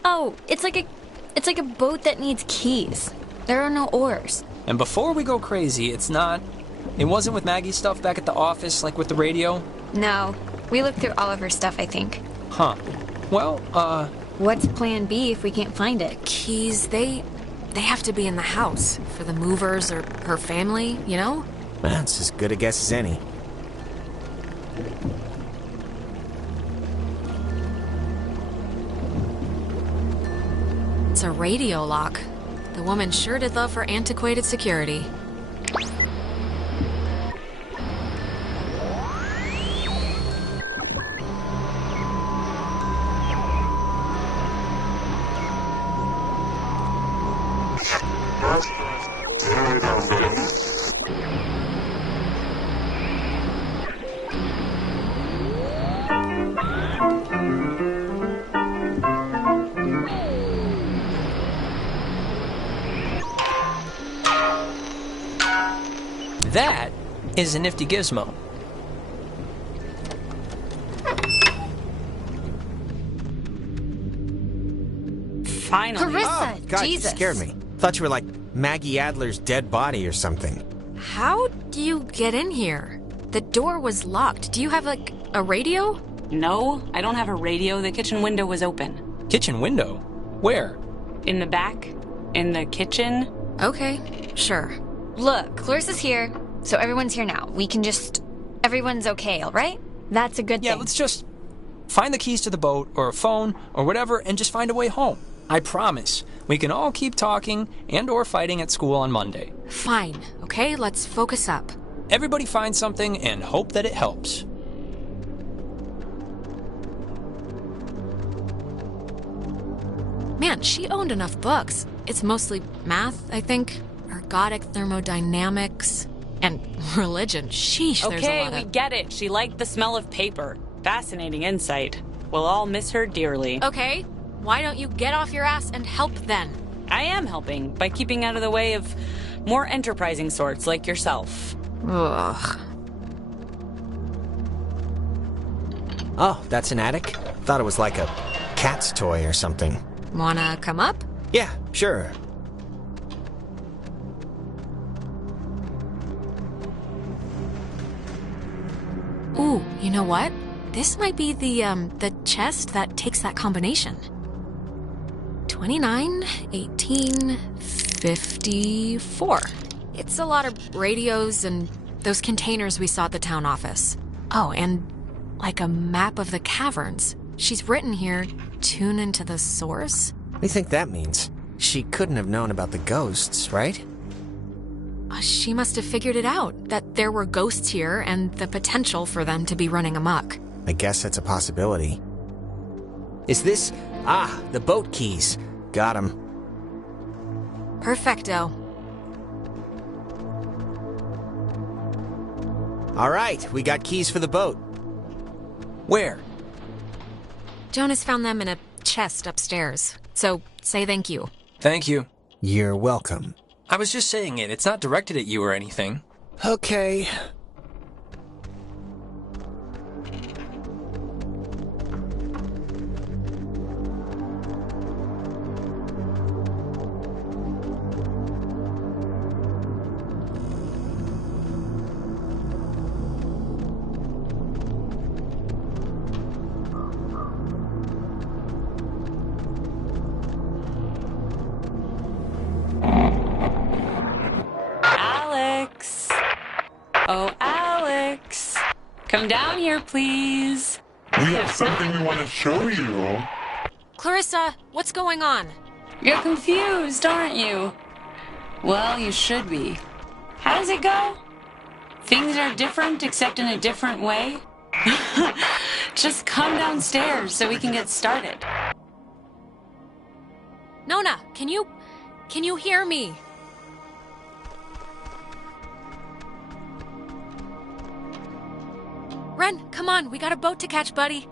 Oh, it's like a boat that needs keys. There are no oars. And before we go crazy, it wasn't with Maggie's stuff back at the office, like with the radio? No, we looked through all of her stuff, I think. Huh. Well, What's plan B if we can't find it? Keys, they have to be in the house for the movers or her family, you know? That's as good a guess as any. It's a radio lock. The woman sure did love her antiquated security. That is a nifty gizmo. Finally. Clarissa, Oh, God, Jesus. you scared me. Thought you were like Maggie Adler's dead body or something. How do you get in here? The door was locked. Do you have, like, a radio? No, I don't have a radio. The kitchen window was open. Kitchen window? Where? In the back. In the kitchen. Okay, sure. Look, Clarissa's here, so everyone's here now. We can just... Everyone's okay, all right? That's a good thing. Yeah, let's just find the keys to the boat or a phone or whatever and just find a way home. I promise. We can all keep talking and or fighting at school on Monday. Fine, okay? Let's focus up. Everybody find something and hope that it helps. Man, she owned enough books. It's mostly math, I think. Ergodic thermodynamics. And religion. Sheesh, there's a lot of... Okay, we get it. She liked the smell of paper. Fascinating insight. We'll all miss her dearly. Okay, why don't you get off your ass and help then? I am helping by keeping out of the way of more enterprising sorts like yourself. Ugh. Oh, that's an attic? Thought it was like a cat's toy or something. Wanna come up? Yeah, sure. Ooh, you know what? This might be the chest that takes that combination. 29, 18, 54. It's a lot of radios and those containers we saw at the town office. Oh, and like a map of the caverns. She's written here, tune into the source. What do you think that means? She couldn't have known about the ghosts, right? She must have figured it out, that there were ghosts here and the potential for them to be running amok. I guess that's a possibility. Is this... Ah, the boat keys. Got 'em. Perfecto. All right, we got keys for the boat. Where? Jonas found them in a chest upstairs. So, say thank you. Thank you. You're welcome. I was just saying it. It's not directed at you or anything. Okay. Oh, Alex. Come down here, please. We have something we want to show you. Clarissa, what's going on? You're confused, aren't you? Well, you should be. How does it go? Things are different except in a different way? Just come downstairs so we can get started. Nona, can you hear me? Ren, come on, we got a boat to catch, buddy.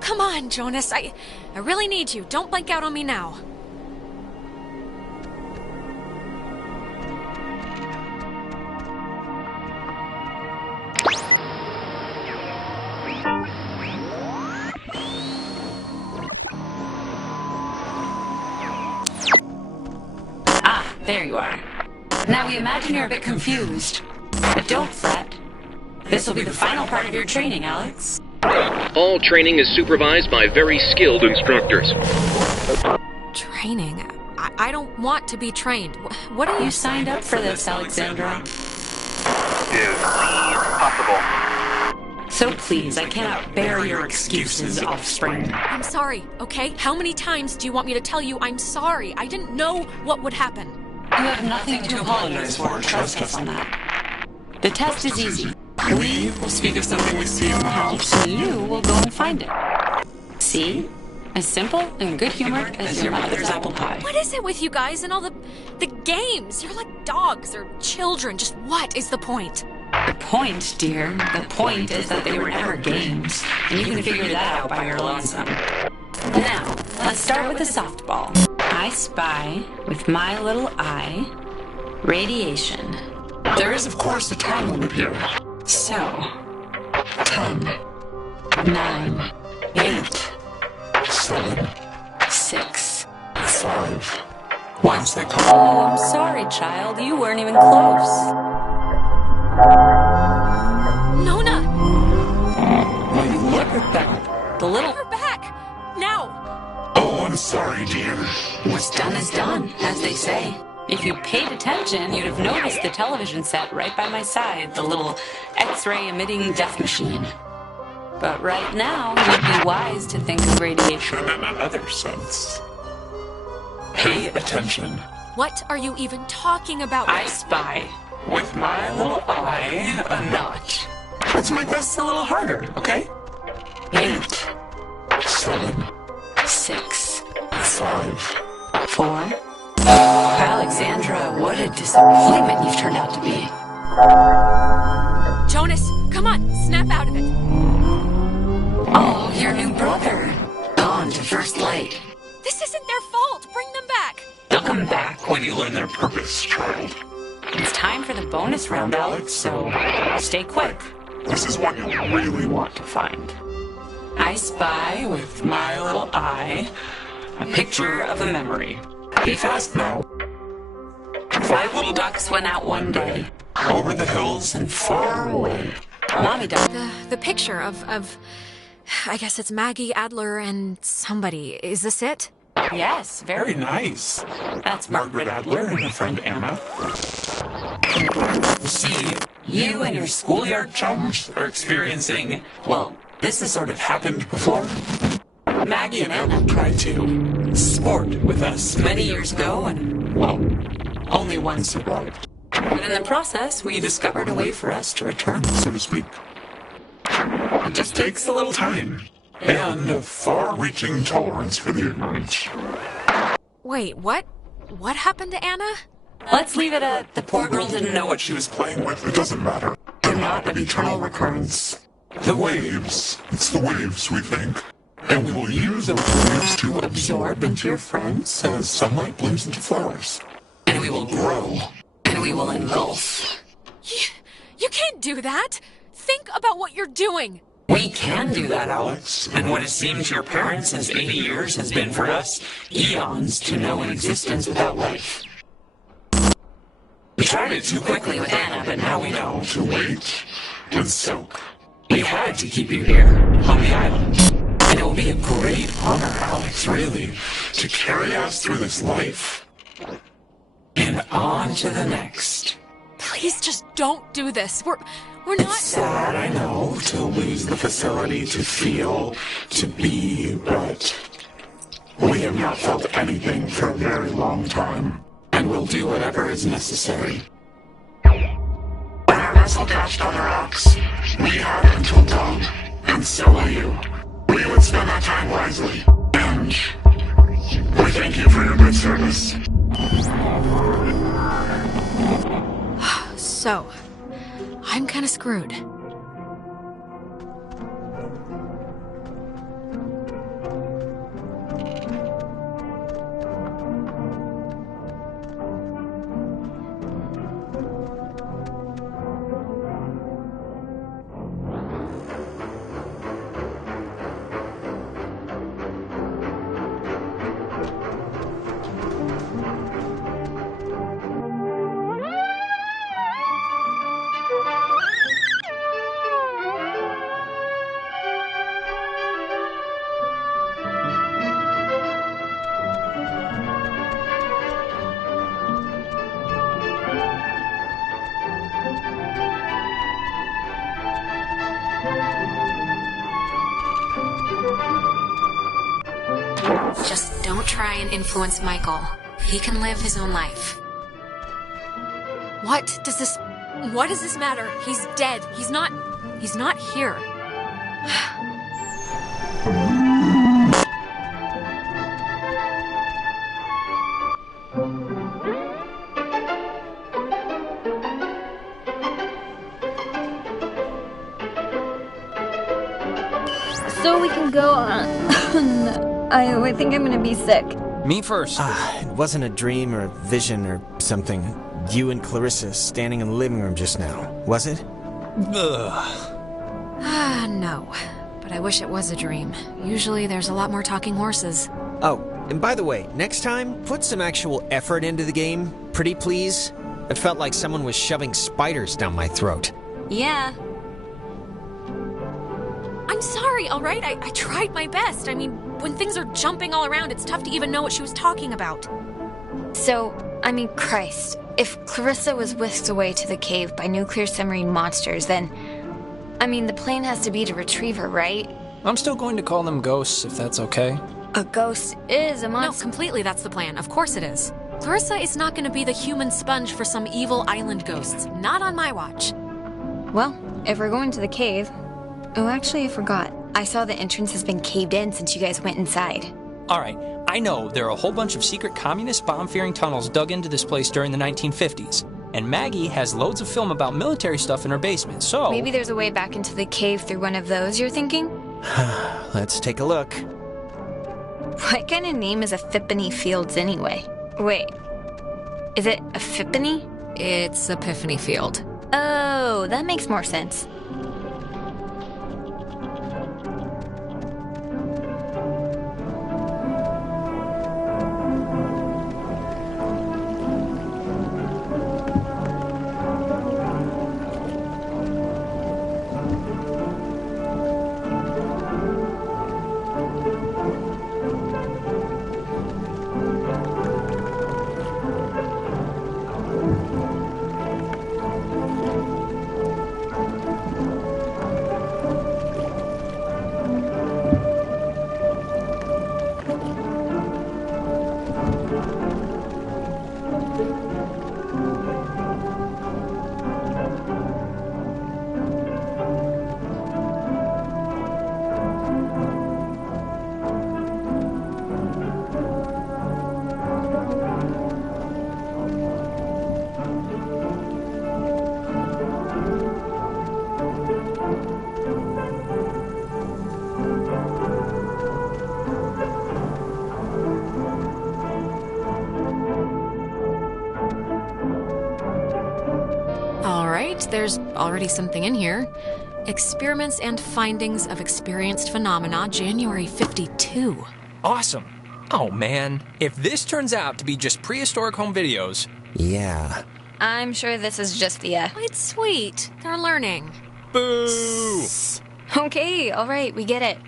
Come on, Jonas, I really need you. Don't blank out on me now. There you are. Now we imagine you're a bit confused. But don't fret. This will be the final part of your training, Alex. All training is supervised by very skilled instructors. Training? I don't want to be trained. What are you signed up for this, Alexandra? Is possible. So please, I cannot bear your excuses, offspring. I'm sorry, okay? How many times do you want me to tell you I'm sorry? I didn't know what would happen. You have nothing to apologize for. Trust us on that. The test is easy. We will speak of something we see in the house. And you will go and find it. See? As simple and good-humored as your mother's apple pie. What is it with you guys and all the games? You're like dogs or children. Just what is the point? The point, dear, the point is that they were never games. And you can figure that out by your lonesome. Now, let's start with the softball. I spy, with my little eye, radiation. There is, of course, a time limit here. So, 10, 9, 8, 7, 6, 5. Why is that called? Oh, I'm sorry, child. You weren't even close. Nona! Wait, look at that. The little... Her back! Now! Oh, I'm sorry, dear. What's done is done, as they say. If you paid attention, you'd have noticed the television set right by my side, the little X-ray emitting death machine. But right now, you'd be wise to think of radiation in another sense. Pay attention. What are you even talking about? I spy. With my little eye, a knot. Let's make this a little harder, okay? 8, 7, 6, 5, 4. Alexandra, what a disappointment you've turned out to be. Jonas, come on, snap out of it. Oh, your new brother. Gone to first light. This isn't their fault. Bring them back. They'll come back when you learn their purpose, child. It's time for the bonus round, Alex, so stay quick. This is one you'll really want to find. I spy with my little eye a picture of a memory. Be fast now. 5 little ducks went out one day. Over the hills and far away. Mommy duck. The picture of I guess it's Maggie, Adler, and somebody. Is this it? Yes, Very nice. That's Margaret Adler and her friend Anna. See, you and your schoolyard chums are experiencing, well, this has sort of happened before. Maggie and Anna tried to sport with us many years ago, and, well, only one survived. And in the process, we discovered a way for us to return, so to speak. It just takes a little time, and a far-reaching tolerance for the ignorant. Wait, what? What happened to Anna? Let's leave it at the poor girl didn't know What she was playing with, it doesn't matter. They're not an eternal recurrence. The waves, it's the waves, we think. And we will use those waves to absorb into your friends as sunlight blooms into flowers. And we will grow. And we will engulf. You can't do that. Think about what you're doing. We can do that, Alex. And what it seems to your parents as 80 years has been for us, eons to know an existence without life. We tried it too quickly with Anna, but now we know to wait and soak. We had to keep you here, on the island. And it will be a great honor, Alex, really, to carry us through this life. And on to the next. Please just don't do this. We're not... It's sad, I know, to lose the facility to feel, to be, but we have not felt anything for a very long time, and we'll do whatever is necessary. When our vessel touched on the rocks, we had until dawn, and so will you. We would spend that time wisely, and we thank you for your good service. So, I'm kind of screwed. Just don't try and influence Michael. He can live his own life. What does this matter? He's dead. He's not here. So we can go on. I think I'm gonna be sick. Me first. It wasn't a dream or a vision or something. you and Clarissa standing in the living room just now, was it? Ugh. No. But I wish it was a dream. Usually there's a lot more talking horses. Oh, and by the way, next time, put some actual effort into the game, pretty please. It felt like someone was shoving spiders down my throat. Yeah. I'm sorry, all right? I tried my best. I mean, when things are jumping all around, it's tough to even know what she was talking about. So, I mean, Christ, if Clarissa was whisked away to the cave by nuclear submarine monsters, then, I mean, the plan has to be to retrieve her, right? I'm still going to call them ghosts, if that's okay. A ghost is a monster. No, completely that's the plan. Of course it is. Clarissa is not going to be the human sponge for some evil island ghosts. Not on my watch. Well, if we're going to the cave... Oh, actually, I forgot. I saw the entrance has been caved in since you guys went inside. All right, I know there are a whole bunch of secret communist bomb-fearing tunnels dug into this place during the 1950s. And Maggie has loads of film about military stuff in her basement, so... Maybe there's a way back into the cave through one of those, you're thinking? Let's take a look. What kind of name is Epiphany Fields anyway? Wait, is it Epiphany? It's Epiphany Field. Oh, that makes more sense. There's already something in here. Experiments and Findings of Experienced Phenomena, January 52. Awesome. Oh, man. If this turns out to be just prehistoric home videos... Yeah. I'm sure this is just the, It's sweet. They're learning. Boo! Okay, alright, we get it.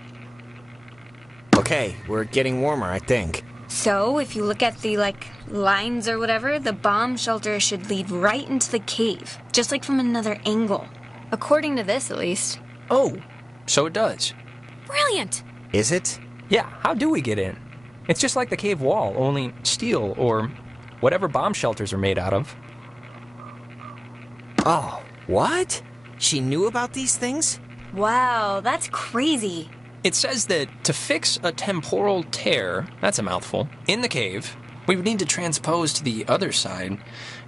Okay, we're getting warmer, I think. So, if you look at the, lines or whatever, the bomb shelter should lead right into the cave, just like from another angle. According to this, at least. Oh, so it does. Brilliant! Is it? Yeah, how do we get in? It's just like the cave wall, only steel or whatever bomb shelters are made out of. Oh, what? She knew about these things? Wow, that's crazy. It says that to fix a temporal tear, that's a mouthful, in the cave, we would need to transpose to the other side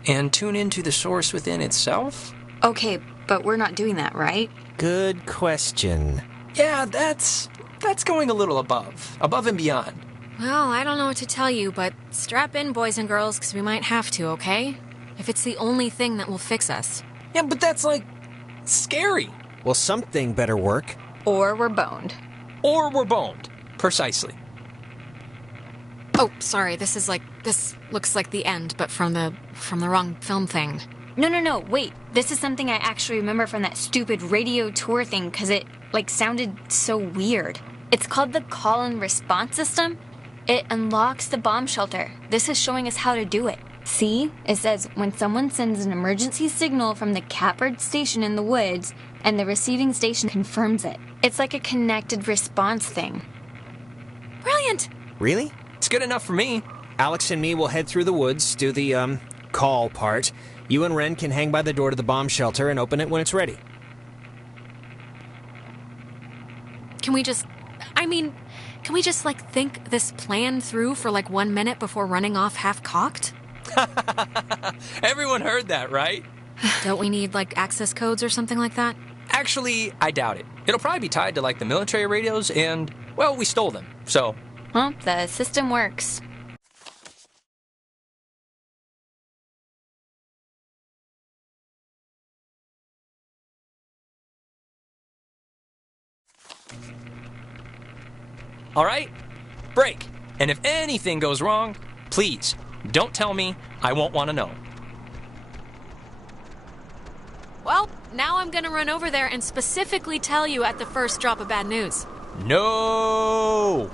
and tune into the source within itself? Okay, but we're not doing that, right? Good question. Yeah, that's going a little above and beyond. Well, I don't know what to tell you, but strap in, boys and girls, because we might have to, okay? If it's the only thing that will fix us. Yeah, but that's, scary. Well, something better work. Or we're boned. Or we're boned. Precisely. Oh, sorry, this looks like the end, but from the wrong film thing. No, wait. This is something I actually remember from that stupid radio tour thing, because it, sounded so weird. It's called the call and response system. It unlocks the bomb shelter. This is showing us how to do it. See? It says, when someone sends an emergency signal from the Catbird station in the woods, and the receiving station confirms it. It's like a connected response thing. Brilliant! Really? It's good enough for me. Alex and me will head through the woods, do the, call part. You and Ren can hang by the door to the bomb shelter and open it when it's ready. Can we just think this plan through for 1 minute before running off half-cocked? Everyone heard that, right? Don't we need, access codes or something like that? Actually, I doubt it. It'll probably be tied to, the military radios and, well, we stole them, so... Well, the system works. All right? Break. And if anything goes wrong, please, don't tell me. I won't want to know. Well, now I'm gonna run over there and specifically tell you at the first drop of bad news. No!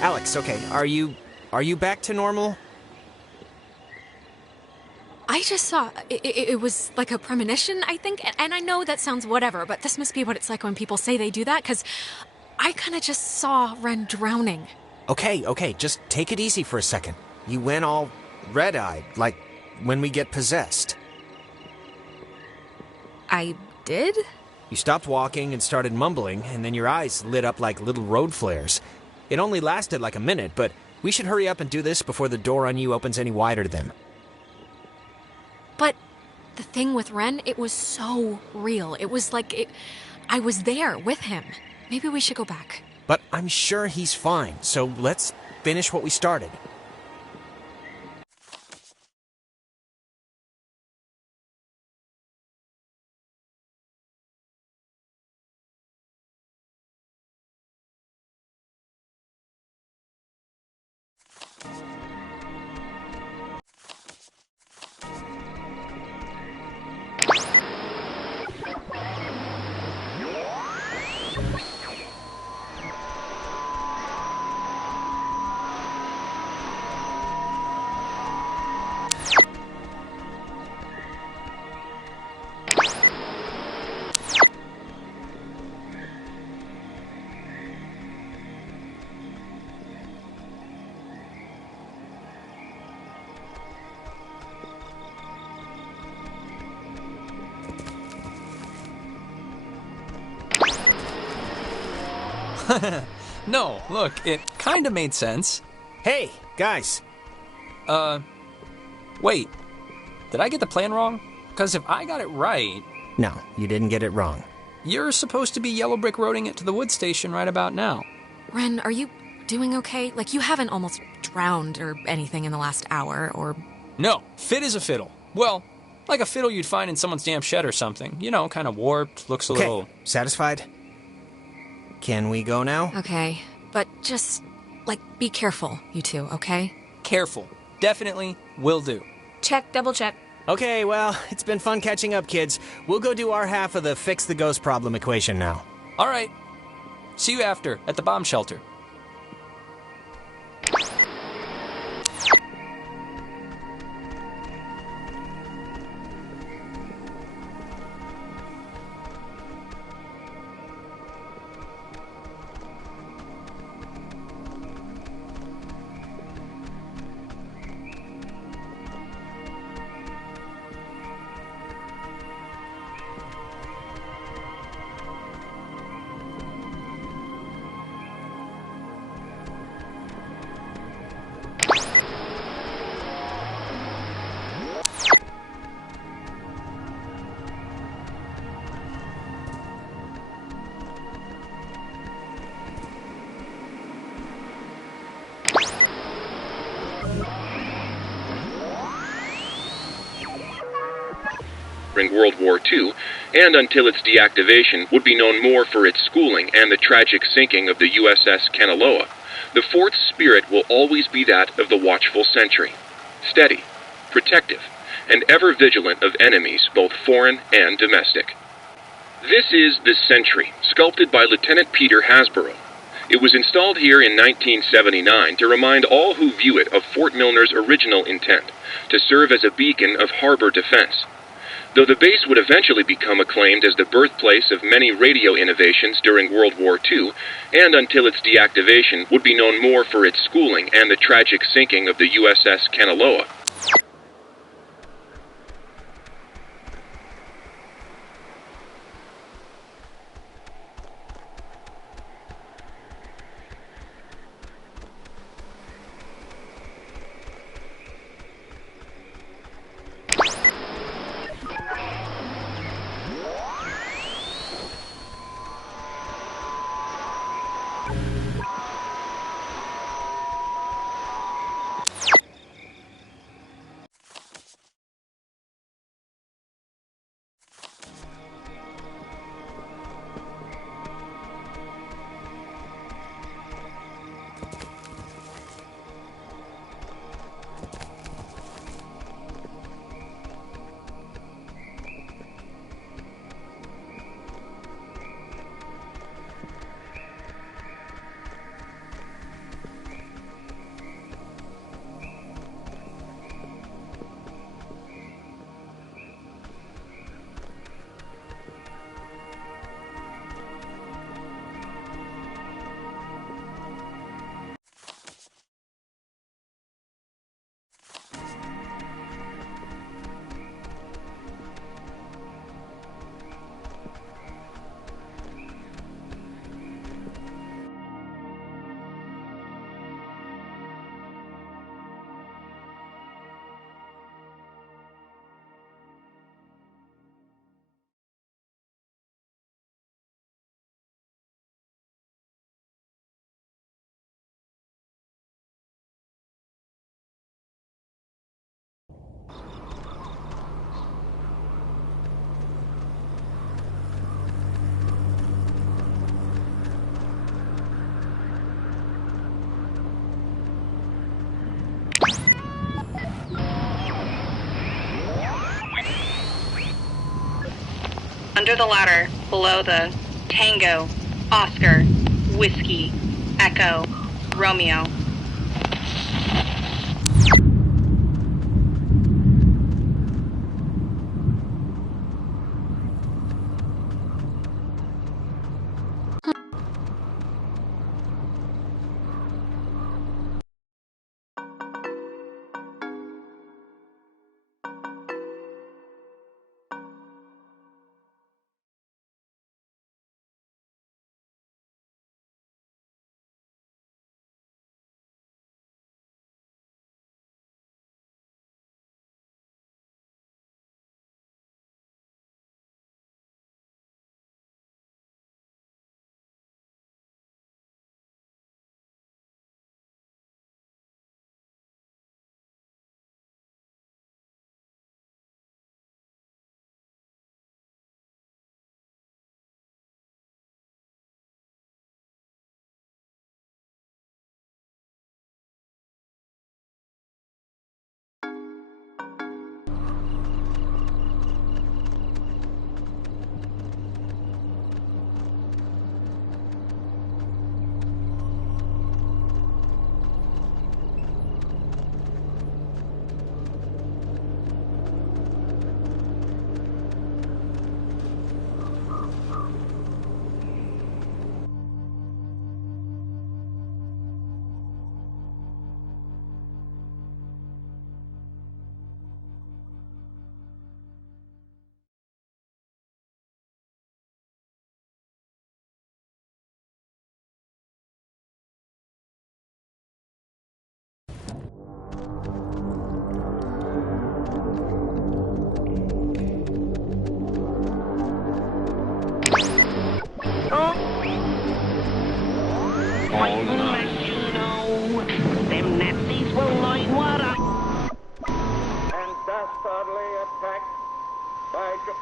Alex, okay, are you back to normal? I just saw, it was like a premonition, I think, and I know that sounds whatever, but this must be what it's like when people say they do that, because I kind of just saw Ren drowning. Okay, just take it easy for a second. You went all red-eyed, like when we get possessed. I did? You stopped walking and started mumbling, and then your eyes lit up like little road flares. It only lasted like a minute, but we should hurry up and do this before the door on you opens any wider to them. But the thing with Ren, it was so real. It was like I was there with him. Maybe we should go back. But I'm sure he's fine, so let's finish what we started. No, look, it kind of made sense. Hey, guys. Wait. Did I get the plan wrong? Because if I got it right... No, you didn't get it wrong. You're supposed to be yellow brick roading it to the wood station right about now. Ren, are you doing okay? Like, you haven't almost drowned or anything in the last hour, or... No, fit as a fiddle. Well, like a fiddle you'd find in someone's damn shed or something. You know, kind of warped, looks a little... Satisfied? Can we go now? Okay, but just, like, be careful, you two, okay? Careful. Definitely will do. Check, double check. Okay, well, it's been fun catching up, kids. We'll go do our half of the fix the ghost problem equation now. All right. See you after, at the bomb shelter. during World War II, and until its deactivation would be known more for its schooling and the tragic sinking of the USS Kanaloa. The fort's spirit will always be that of the watchful sentry, steady, protective, and ever vigilant of enemies both foreign and domestic. This is the Sentry, sculpted by Lieutenant Peter Hasborough. It was installed here in 1979 to remind all who view it of Fort Milner's original intent, to serve as a beacon of harbor defense. Though the base would eventually become acclaimed as the birthplace of many radio innovations during World War II, and until its deactivation would be known more for its schooling and the tragic sinking of the USS Kanaloa. Under the ladder, below the Tango, Oscar, Whiskey, Echo, Romeo.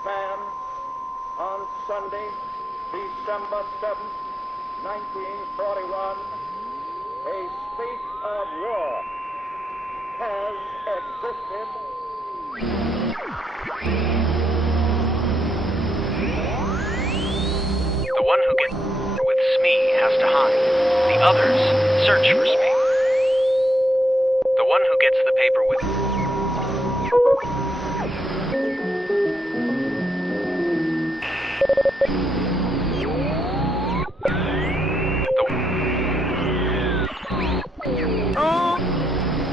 Japan on Sunday, December 7th, 1941, a state of war has existed. The one who gets with Smee has to hide. The others search for Smee. The one who gets the paper with...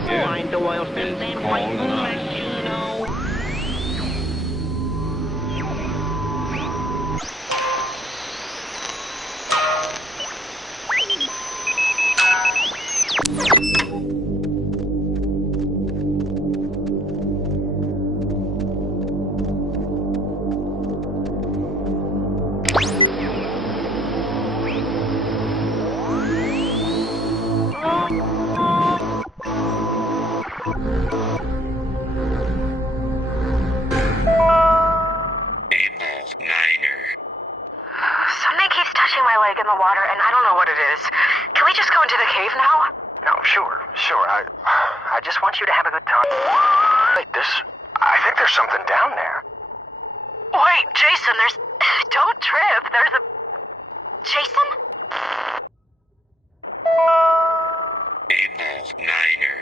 Find the oil spin and white machino. Something keeps touching my leg in the water, and I don't know what it is. Can we just go into the cave now? No, sure. I just want you to have a good time. Wait, I think there's something down there. Wait, Jason, don't trip. There's a... Jason? Able Niner.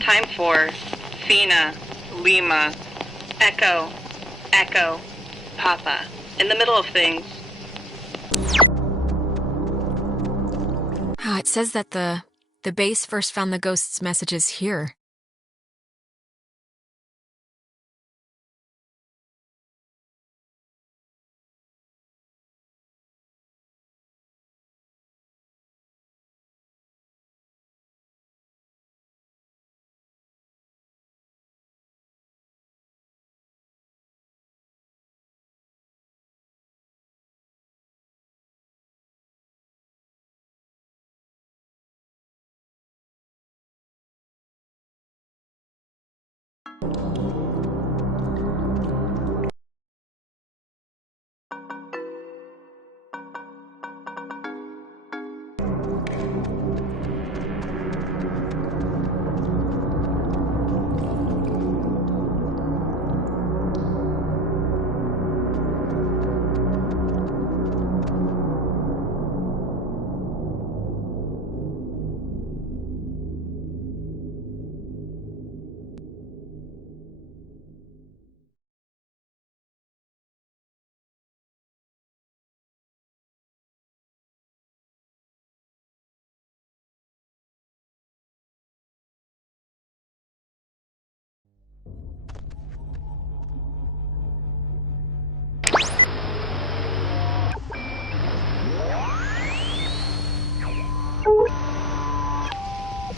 Time for Fina, Lima, Echo, Echo, Papa. In the middle of things. It says that the base first found the ghost's messages here.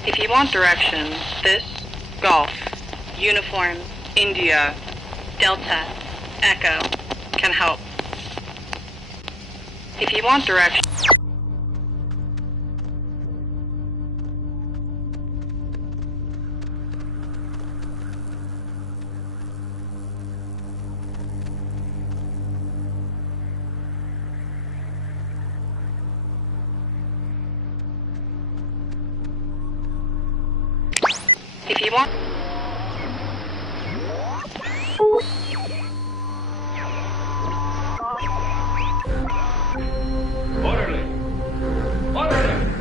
If you want directions, this, Golf, Uniform, India, Delta, Echo, can help. If you want directions... If you want... Orderly! Orderly!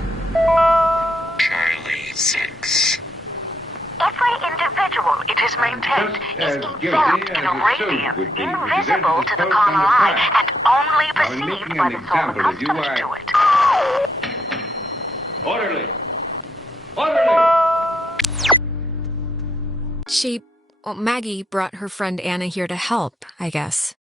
Charlie 6. Every individual, it is maintained, is enveloped in a radiance invisible to the carnal eye and only perceived by the soul accustomed to it. Orderly! Orderly! Maggie brought her friend Anna here to help, I guess.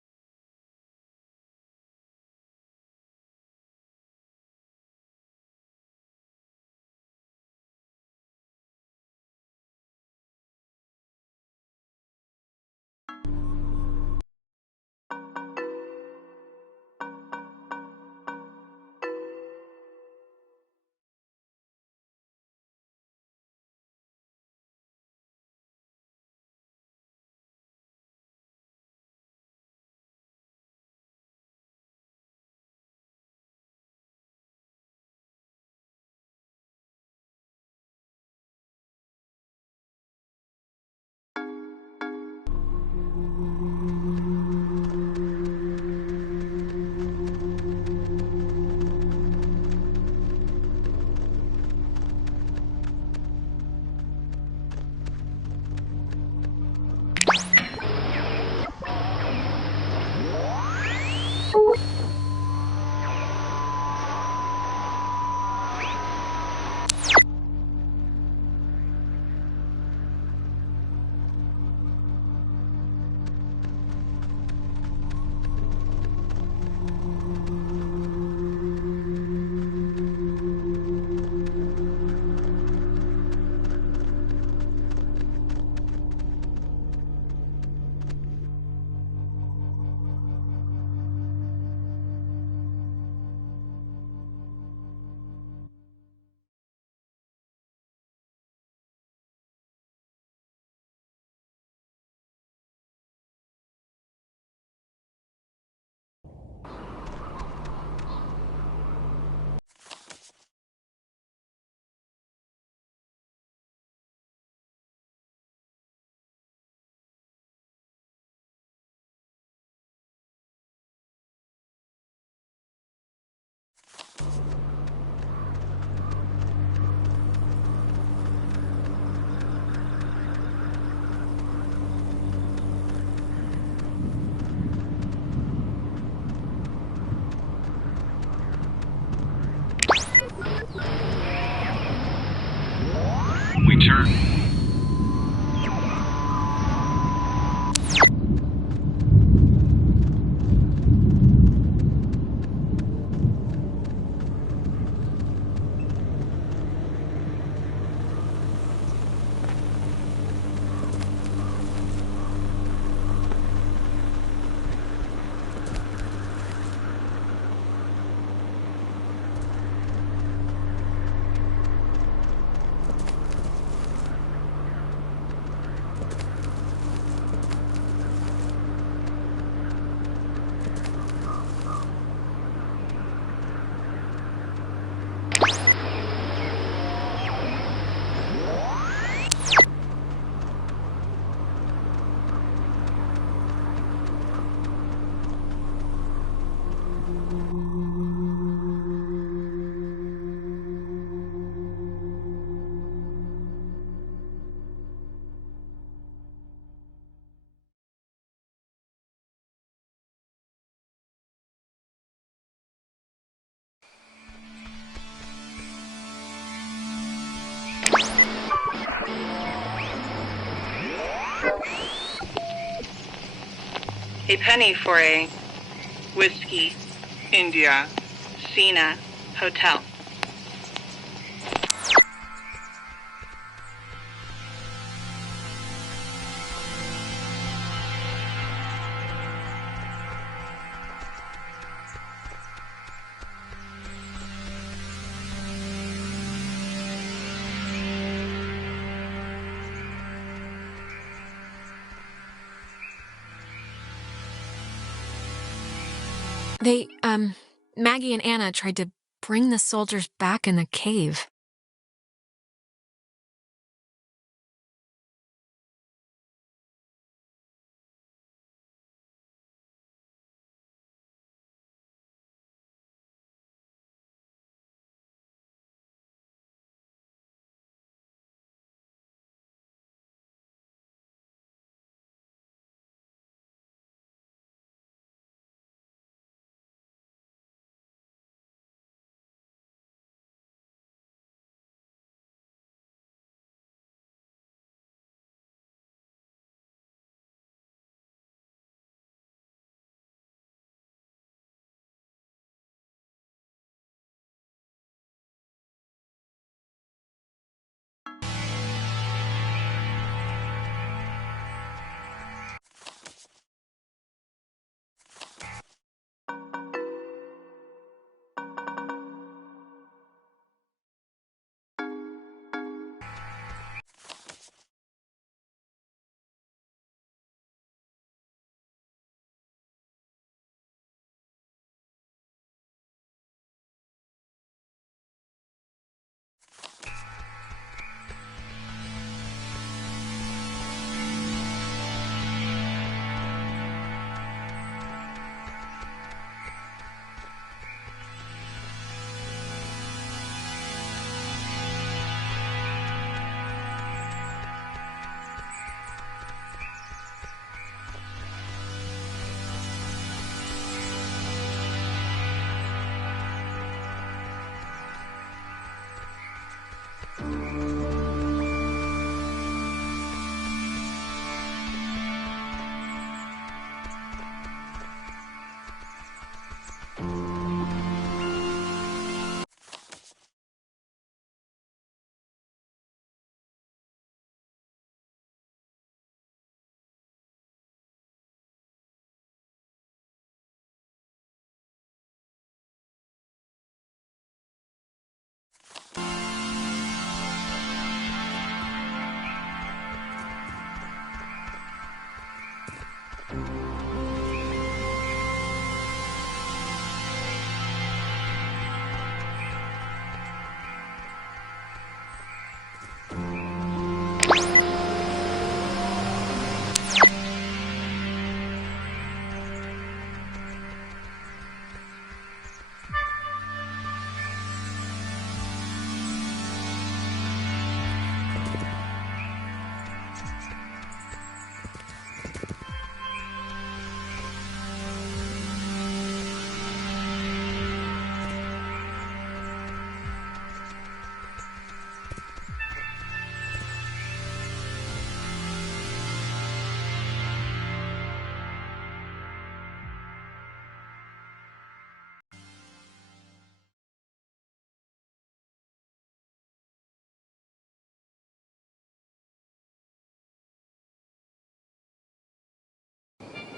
We turn. A penny for a Whiskey India Cena Hotel. Maggie and Anna tried to bring the soldiers back in the cave.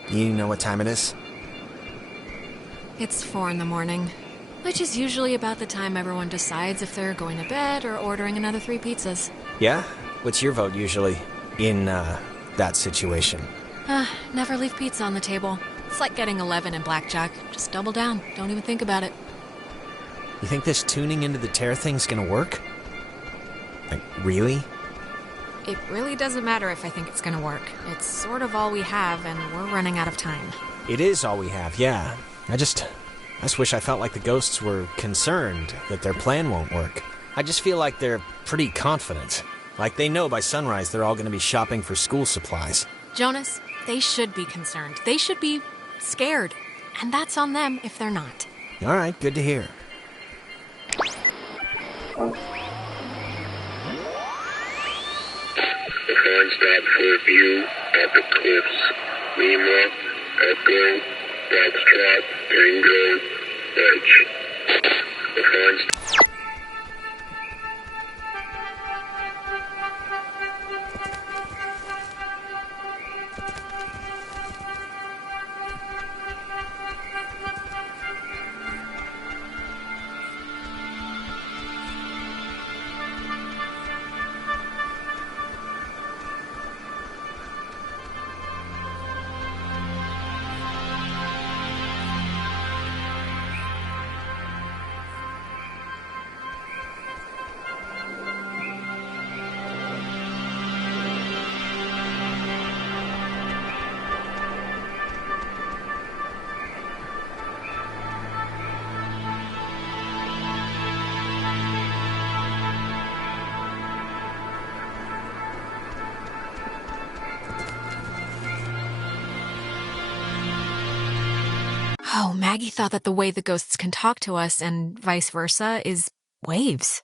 You know what time it is? It's 4 in the morning, which is usually about the time everyone decides if they're going to bed or ordering another 3 pizzas. Yeah? What's your vote usually in, that situation? Never leave pizza on the table. It's like getting 11 in blackjack. Just double down. Don't even think about it. You think this tuning into the tear thing's gonna work? Like, really? It really doesn't matter if I think it's gonna work. It's sort of all we have, and we're running out of time. It is all we have, yeah. I just wish I felt like the ghosts were concerned that their plan won't work. I just feel like they're pretty confident. Like they know by sunrise they're all gonna be shopping for school supplies. Jonas, they should be concerned. They should be scared. And that's on them if they're not. Alright, good to hear. Non-stop curfew at the cliffs. Lima, Echo, Foxtrot, Tango, Edge. Non-stop. Oh, Maggie thought that the way the ghosts can talk to us and vice versa is waves.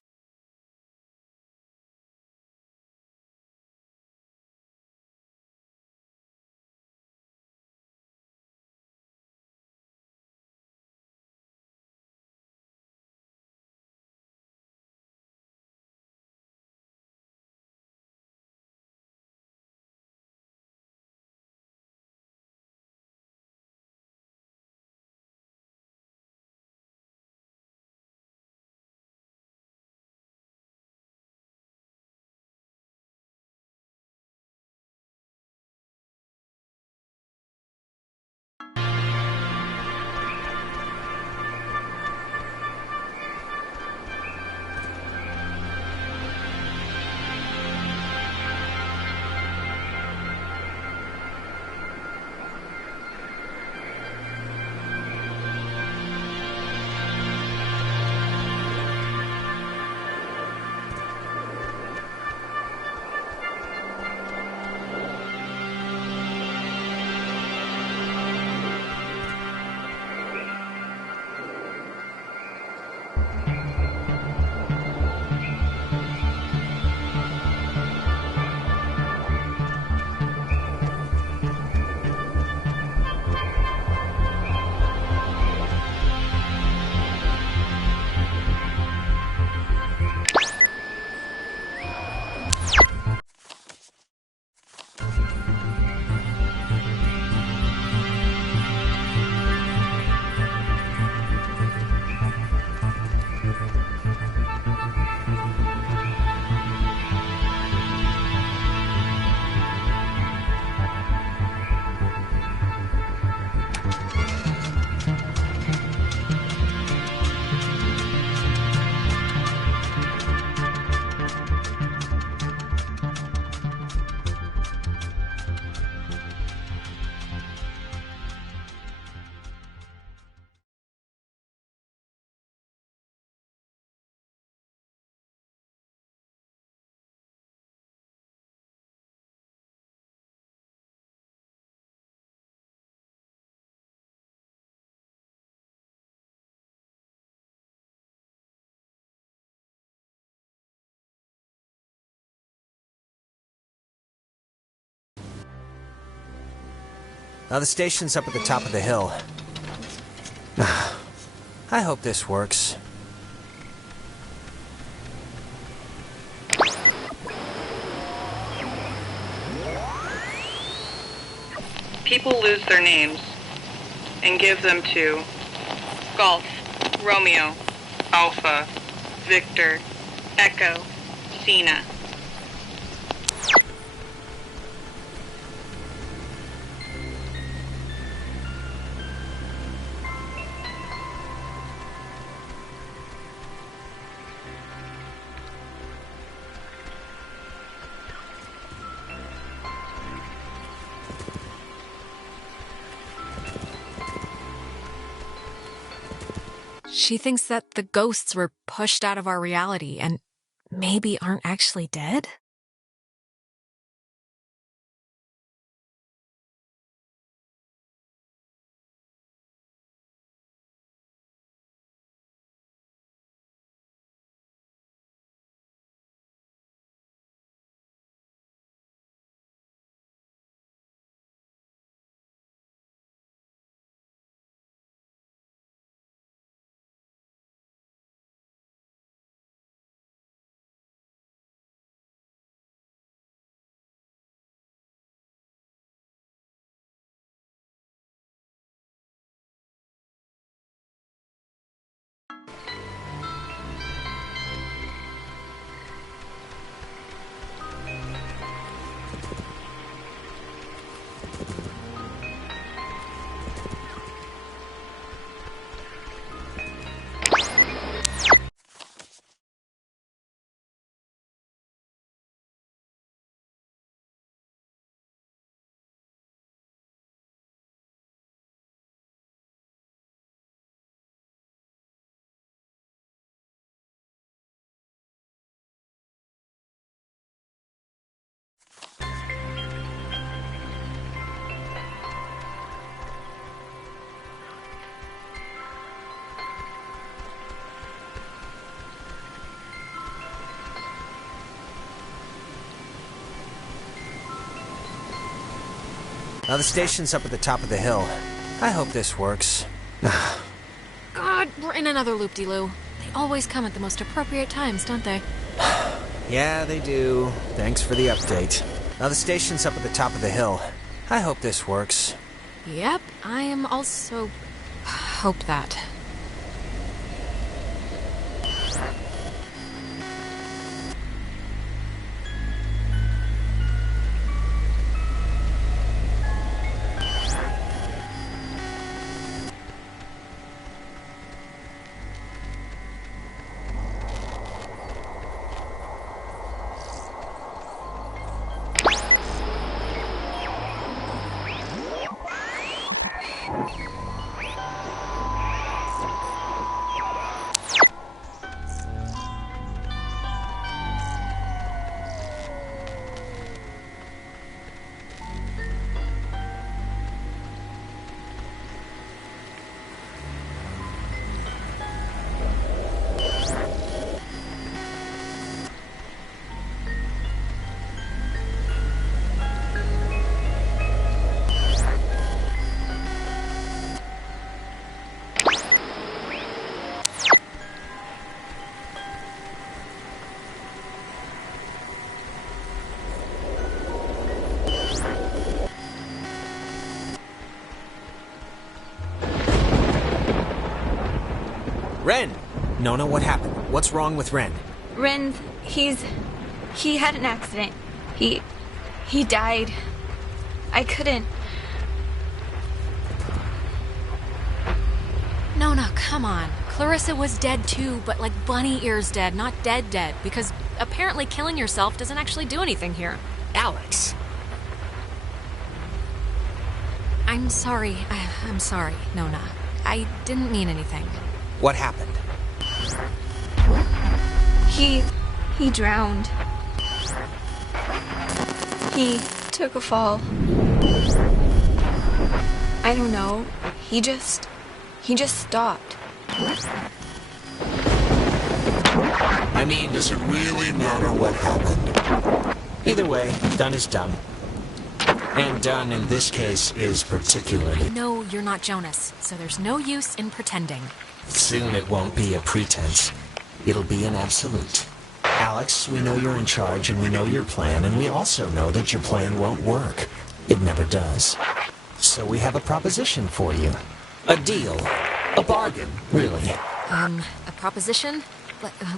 Now the station's up at the top of the hill. I hope this works. people lose their names and give them to Golf, Romeo, Alpha, Victor, Echo, Cena. She thinks that the ghosts were pushed out of our reality and maybe aren't actually dead? Now the station's up at the top of the hill. I hope this works. God, we're in another loop-de-loo. They always come at the most appropriate times, don't they? Yeah, they do. Thanks for the update. Now the station's up at the top of the hill. I hope this works. Yep, I am also... hope that. Ren! Nona, what happened? What's wrong with Ren? Ren, he had an accident. He died. I couldn't. No, come on. Clarissa was dead too, but like bunny ears dead, not dead, because apparently killing yourself doesn't actually do anything here. Alex! I'm sorry. I'm sorry, Nona. I didn't mean anything. What happened? He drowned. He took a fall. I don't know. He just stopped. I mean, does it really matter what happened? Either way, done is done. And done in this case is particularly... No, you're not Jonas, so there's no use in pretending. Soon it won't be a pretense. It'll be an absolute. Alex, we know you're in charge and we know your plan, and we also know that your plan won't work. It never does. So we have a proposition for you. A deal. A bargain, really. A proposition?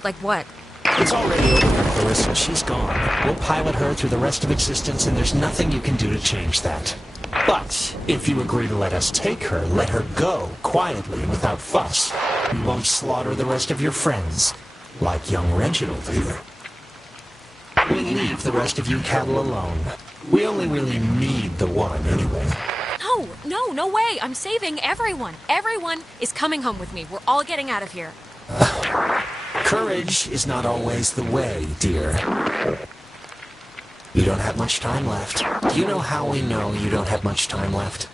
Like what? It's already over for Clarissa. She's gone. We'll pilot her through the rest of existence, and there's nothing you can do to change that. But if you agree to let us take her, let her go, quietly and without fuss. We won't slaughter the rest of your friends, like young Reginald here. We'll leave the rest of you cattle alone. We only really need the one, anyway. No way. I'm saving everyone. Everyone is coming home with me. We're all getting out of here. Courage is not always the way, dear. You don't have much time left. Do you know how we know you don't have much time left?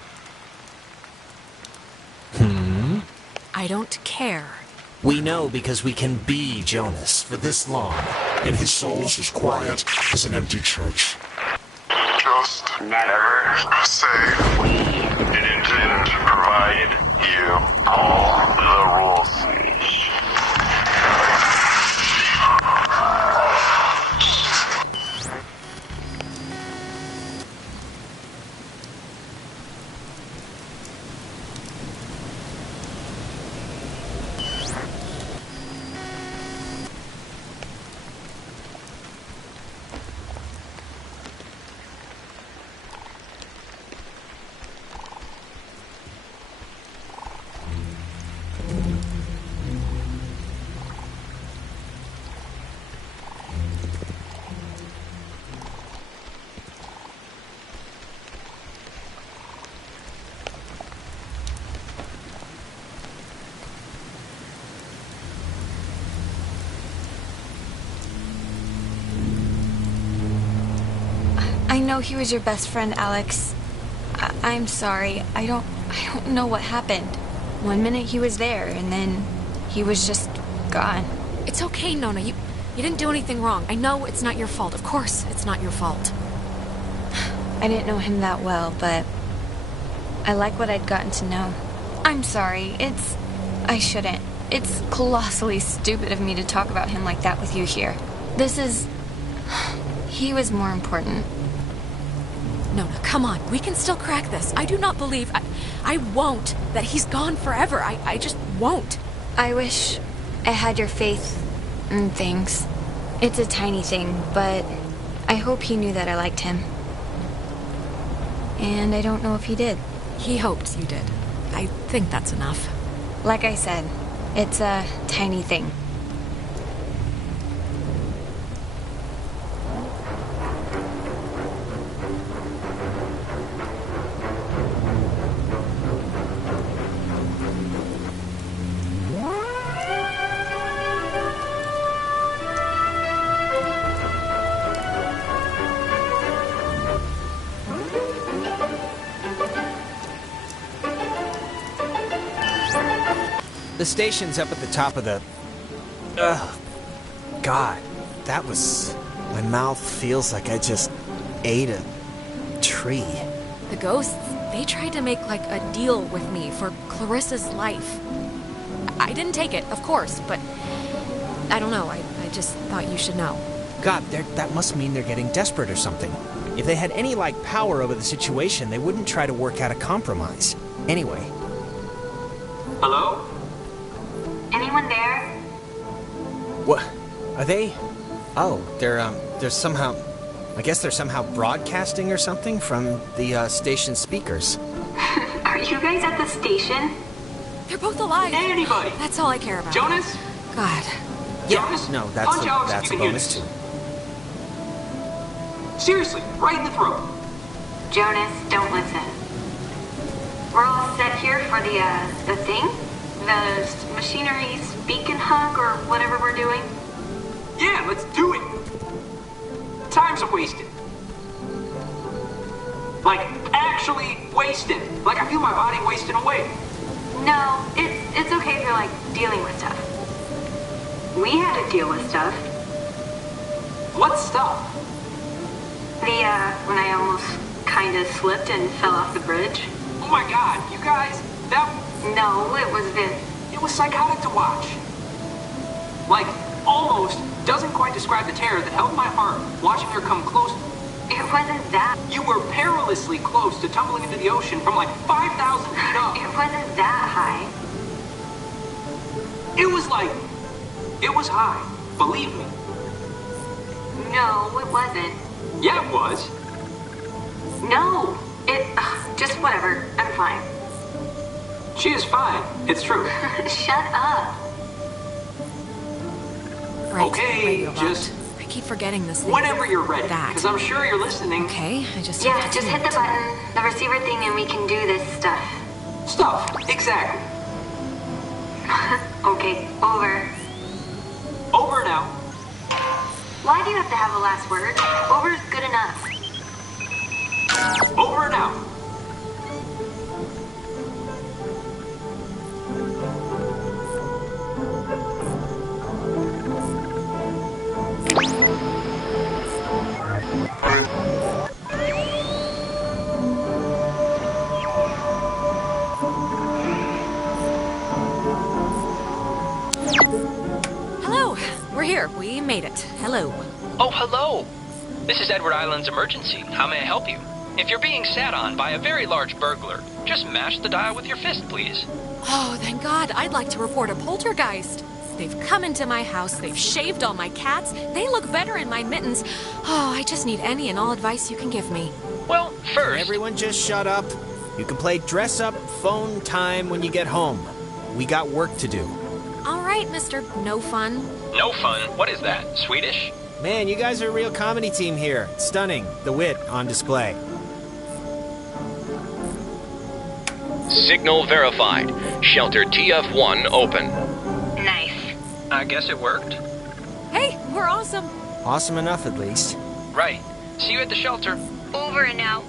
I don't care. We know because we can be Jonas for this long, and his soul's as quiet as an empty church. Just never say we didn't provide you all the rules. I know he was your best friend, Alex. I'm sorry. I don't know what happened. One minute he was there, and then he was just gone. It's okay, Nona. You didn't do anything wrong. I know it's not your fault. Of course, it's not your fault. I didn't know him that well, but I like what I'd gotten to know. I'm sorry. I shouldn't. It's colossally stupid of me to talk about him like that with you here. He was more important. Nona, come on. We can still crack this. I do not believe... I won't. That he's gone forever. I just won't. I wish I had your faith in things. It's a tiny thing, but I hope he knew that I liked him. And I don't know if he did. He hoped you did. I think that's enough. Like I said, it's a tiny thing. The station's up at the top of the... God, that was... My mouth feels like I just ate a tree. The ghosts, they tried to make, like, a deal with me for Clarissa's life. I didn't take it, of course, but... I don't know, I just thought you should know. God, that must mean they're getting desperate or something. If they had any, like, power over the situation, they wouldn't try to work out a compromise. Anyway. Hello? Anyone there? What? Are they... Oh, they're somehow... I guess they're somehow broadcasting or something from the station speakers. Are you guys at the station? They're both alive. Anybody? That's all I care about. Jonas? God. Yeah, Jonas? no, Punch Alex that's if a you can bonus hear too. this. Seriously, right in the throat. Jonas, don't listen. We're all set here for the thing? The machinery speak and hug or whatever we're doing? Yeah, let's do it. Time's wasted. Like, actually wasted. Like, I feel my body wasting away. No, it's okay if you're, like, dealing with stuff. We had to deal with stuff. What stuff? When I almost kinda slipped and fell off the bridge. Oh my god, you guys, that... No, it was Vince. It was psychotic to watch. Like, almost doesn't quite describe the terror that held my heart watching her come close It wasn't that. You were perilously close to tumbling into the ocean from like 5,000 feet up. It wasn't that high. It was high. Believe me. No, it wasn't. Yeah, it was. No. Just whatever. I'm fine. She is fine. It's true. Shut up. Right. Okay, just... I keep forgetting this thing. Whenever you're ready, That. because I'm sure you're listening. Okay, I just Yeah, have to just do hit it. the button, the receiver thing, and we can do this stuff. Stuff, exactly. Okay, over. Over now. Why do you have to have the last word? Over's good enough. Over now. Hello, we're here. We made it. Hello. Oh, hello. This is Edward Island's emergency. How may I help you? If you're being sat on by a very large burglar, just mash the dial with your fist, please. Oh, thank God. I'd like to report a poltergeist. They've come into my house. They've shaved all my cats. They look better in my mittens. Oh, I just need any and all advice you can give me. Well, first... Everyone just shut up. You can play dress-up phone time when you get home. We got work to do. All right, Mr. No Fun. No fun? What is that? Swedish? Man, you guys are a real comedy team here. Stunning. The wit on display. Signal verified. Shelter TF1 open. Nice. I guess it worked. Hey, we're awesome. Awesome enough, at least. Right. See you at the shelter. Over and out.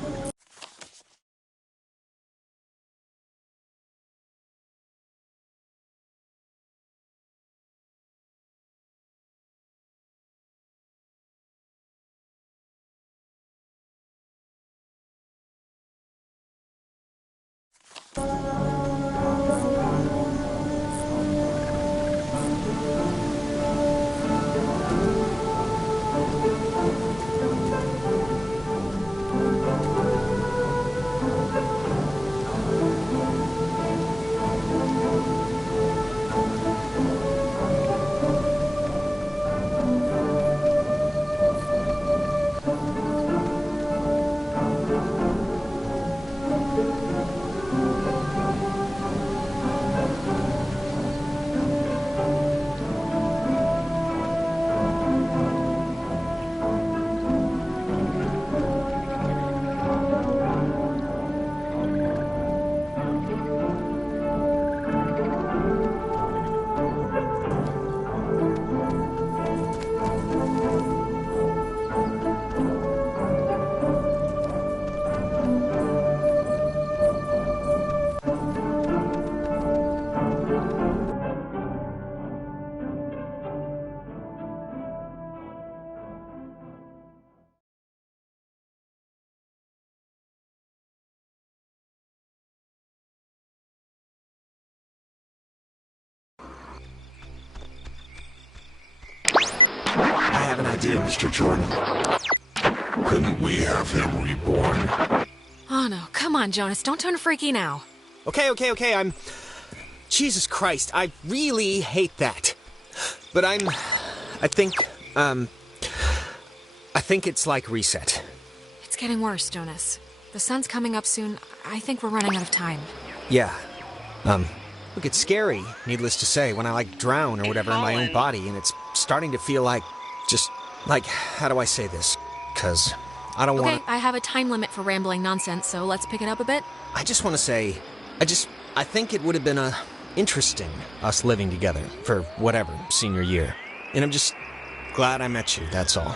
I have an idea, Mr. Jordan. Couldn't we have him reborn? Oh, no. Come on, Jonas. Don't turn freaky now. Okay, I'm... Jesus Christ, I really hate that. But I think it's like reset. It's getting worse, Jonas. The sun's coming up soon. I think we're running out of time. Yeah. Look, it's scary, needless to say, when I, drown or whatever in my own body, and it's starting to feel like, how do I say this? Because I don't want to... Okay, I have a time limit for rambling nonsense, so let's pick it up a bit. I just want to say, I think it would have been interesting, us living together, for whatever, senior year. And I'm just glad I met you, that's all.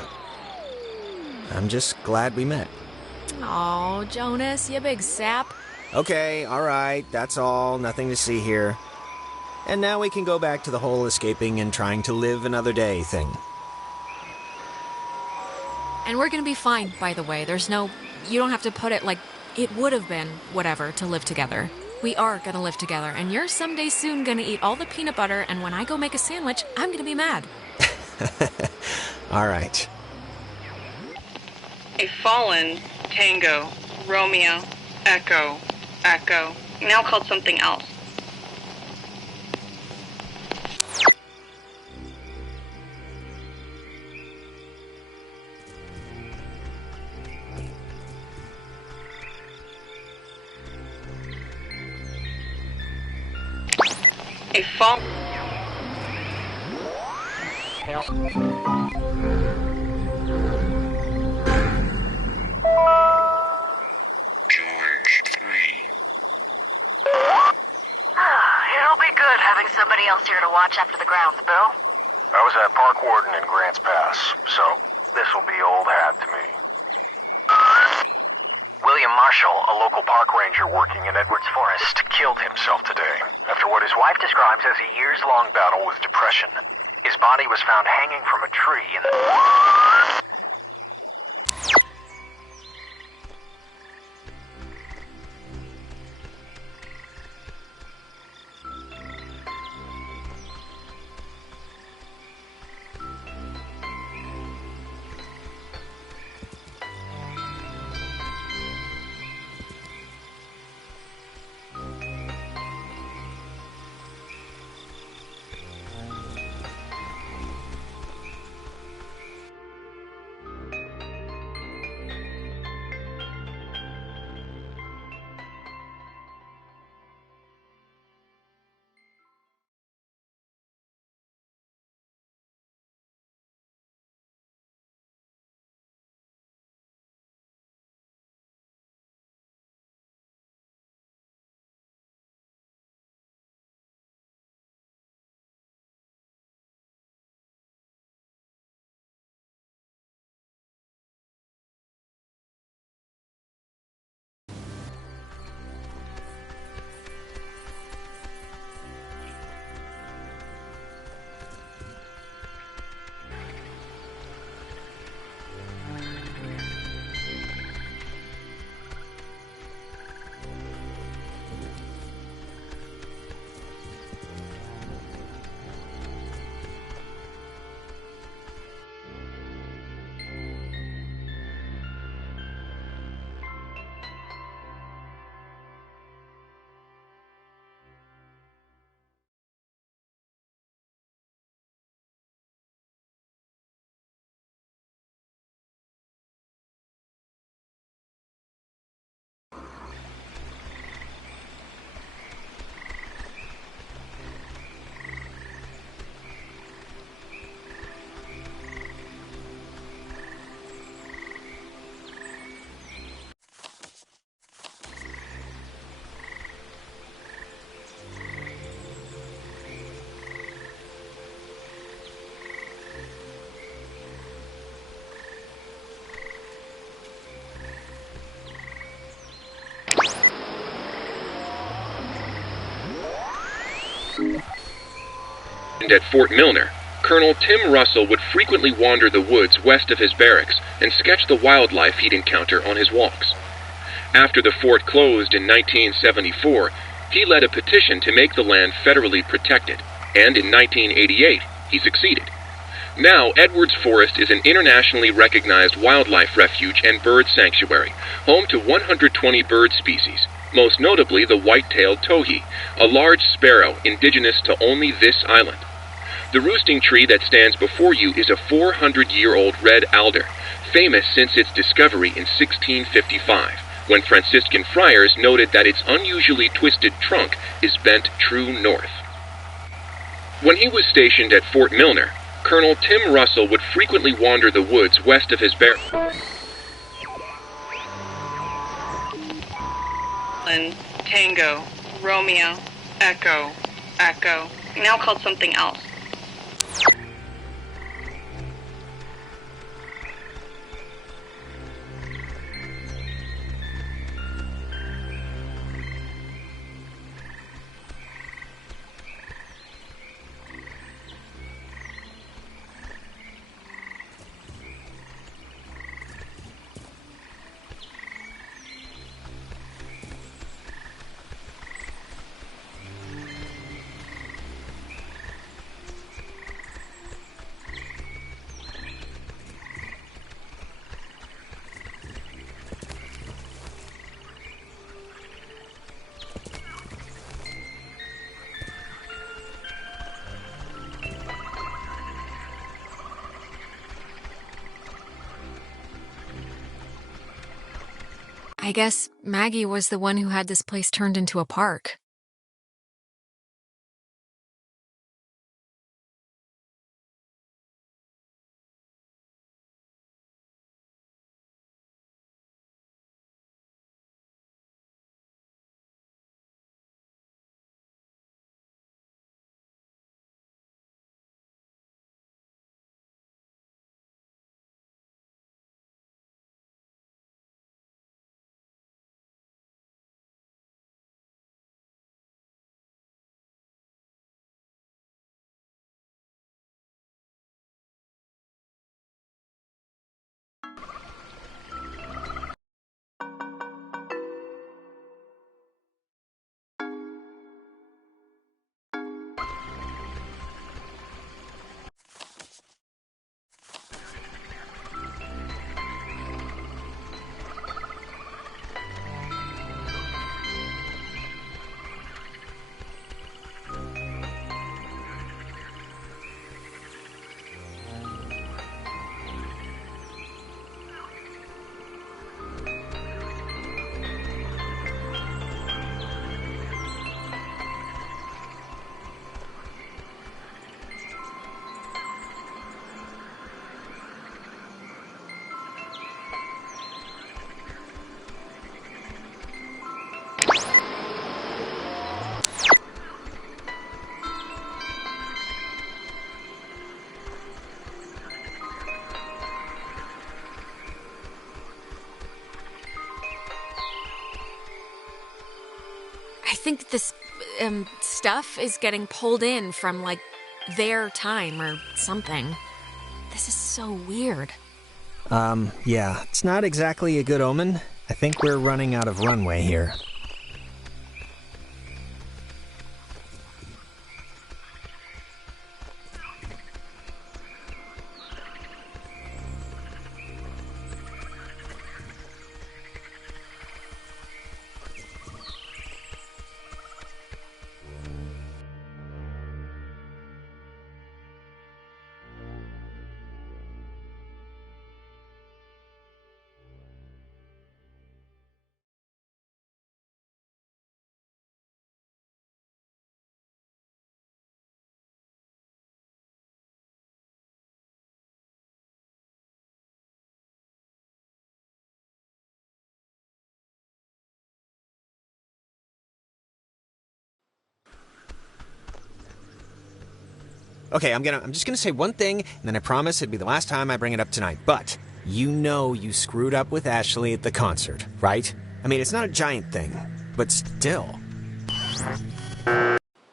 I'm just glad we met. Oh, Jonas, you big sap. Okay, alright, that's all, nothing to see here. And now we can go back to the whole escaping and trying to live another day thing. And we're gonna be fine, by the way. You don't have to put it like it would have been whatever to live together. We are gonna live together, and you're someday soon gonna eat all the peanut butter, and when I go make a sandwich, I'm gonna be mad. Alright. A fallen Tango, Romeo, Echo, Echo, now called something else. A fall. It'll be good having somebody else here to watch after the grounds, Bill. I was at Park Warden in Grants Pass, so this'll be old hat to me. William Marshall, a local park ranger working in Edwards Forest, killed himself today after what his wife describes as a years-long battle with depression. His body was found hanging from a tree in the... At Fort Milner, Colonel Tim Russell would frequently wander the woods west of his barracks and sketch the wildlife he'd encounter on his walks. After the fort closed in 1974, he led a petition to make the land federally protected, and in 1988, he succeeded. Now, Edwards Forest is an internationally recognized wildlife refuge and bird sanctuary, home to 120 bird species, most notably the white-tailed towhee, a large sparrow indigenous to only this island. The roosting tree that stands before you is a 400-year-old red alder, famous since its discovery in 1655, when Franciscan friars noted that its unusually twisted trunk is bent true north. When he was stationed at Fort Milner, Colonel Tim Russell would frequently wander the woods west of his barracks. Tango, Romeo, Echo, Echo, now called something else. I guess Maggie was the one who had this place turned into a park. I think this, stuff is getting pulled in from, like, their time or something. This is so weird. Yeah, it's not exactly a good omen. I think we're running out of runway here. Okay, I'm just gonna say one thing, and then I promise it'd be the last time I bring it up tonight. But you know you screwed up with Ashley at the concert, right? I mean, it's not a giant thing, but still.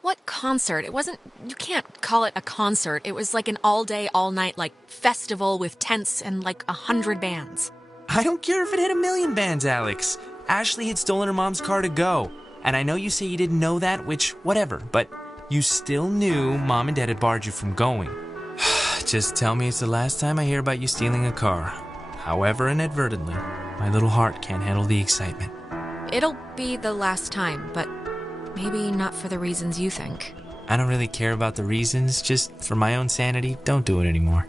What concert? It wasn't... You can't call it a concert. It was like an all-day, all-night, like, festival with tents and, like, 100 bands. I don't care if it had 1,000,000 bands, Alex. Ashley had stolen her mom's car to go. And I know you say you didn't know that, which, whatever, but you still knew Mom and Dad had barred you from going. Just tell me it's the last time I hear about you stealing a car. However inadvertently, my little heart can't handle the excitement. It'll be the last time, but maybe not for the reasons you think. I don't really care about the reasons, just for my own sanity, don't do it anymore.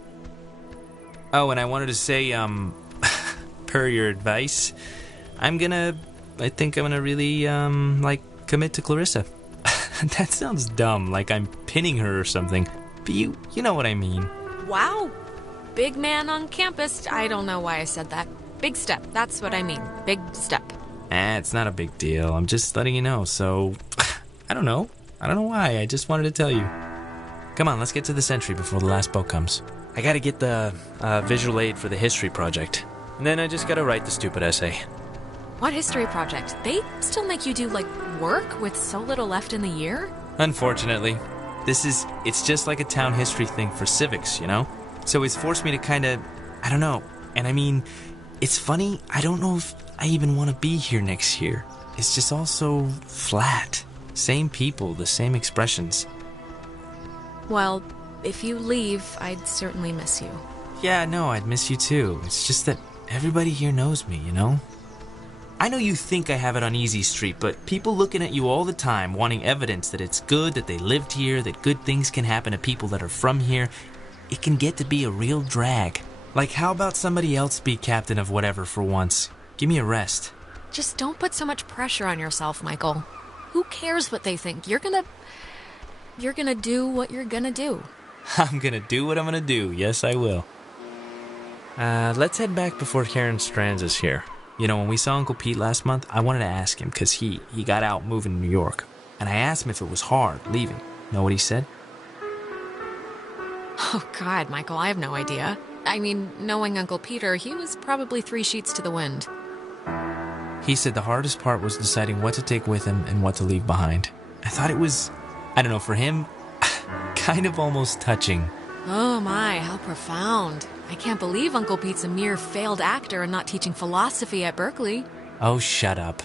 Oh, and I wanted to say, per your advice, I think I'm gonna really, commit to Clarissa. That sounds dumb, like I'm pinning her or something, but you know what I mean. Wow. Big man on campus. I don't know why I said that. Big step, that's what I mean. Big step. It's not a big deal. I'm just letting you know, so... I don't know why. I just wanted to tell you. Come on, let's get to the Sentry before the last boat comes. I gotta get the visual aid for the history project. And then I just gotta write the stupid essay. What history project? They still make you do, like, work with so little left in the year? Unfortunately. It's just like a town history thing for civics, you know? So it's forced me to kinda... I don't know. And I mean, it's funny, I don't know if I even want to be here next year. It's just all so flat. Same people, the same expressions. Well, if you leave, I'd certainly miss you. Yeah, no, I'd miss you too. It's just that everybody here knows me, you know? I know you think I have it on easy street, but people looking at you all the time, wanting evidence that it's good, that they lived here, that good things can happen to people that are from here, it can get to be a real drag. Like, how about somebody else be captain of whatever for once? Give me a rest. Just don't put so much pressure on yourself, Michael. Who cares what they think? You're gonna do what you're gonna do. I'm gonna do what I'm gonna do. Yes, I will. Let's head back before Karen Strands is here. You know, when we saw Uncle Pete last month, I wanted to ask him because he got out moving to New York. And I asked him if it was hard leaving. Know what he said? Oh, God, Michael, I have no idea. I mean, knowing Uncle Peter, he was probably 3 sheets to the wind. He said the hardest part was deciding what to take with him and what to leave behind. I thought it was, I don't know, for him, kind of almost touching. Oh my, how profound. I can't believe Uncle Pete's a mere failed actor and not teaching philosophy at Berkeley. Oh, shut up.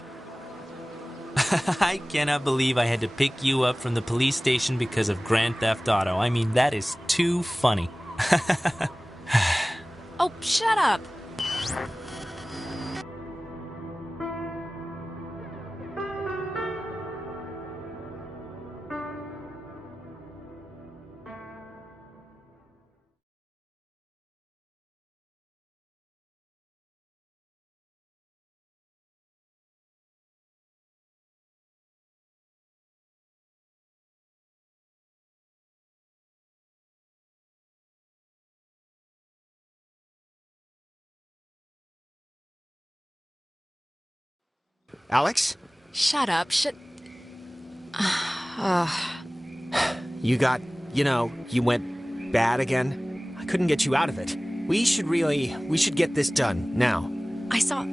I cannot believe I had to pick you up from the police station because of Grand Theft Auto. I mean, that is too funny. Oh, shut up. Alex? Shut up, You got, you went bad again. I couldn't get you out of it. We should get this done, now. I saw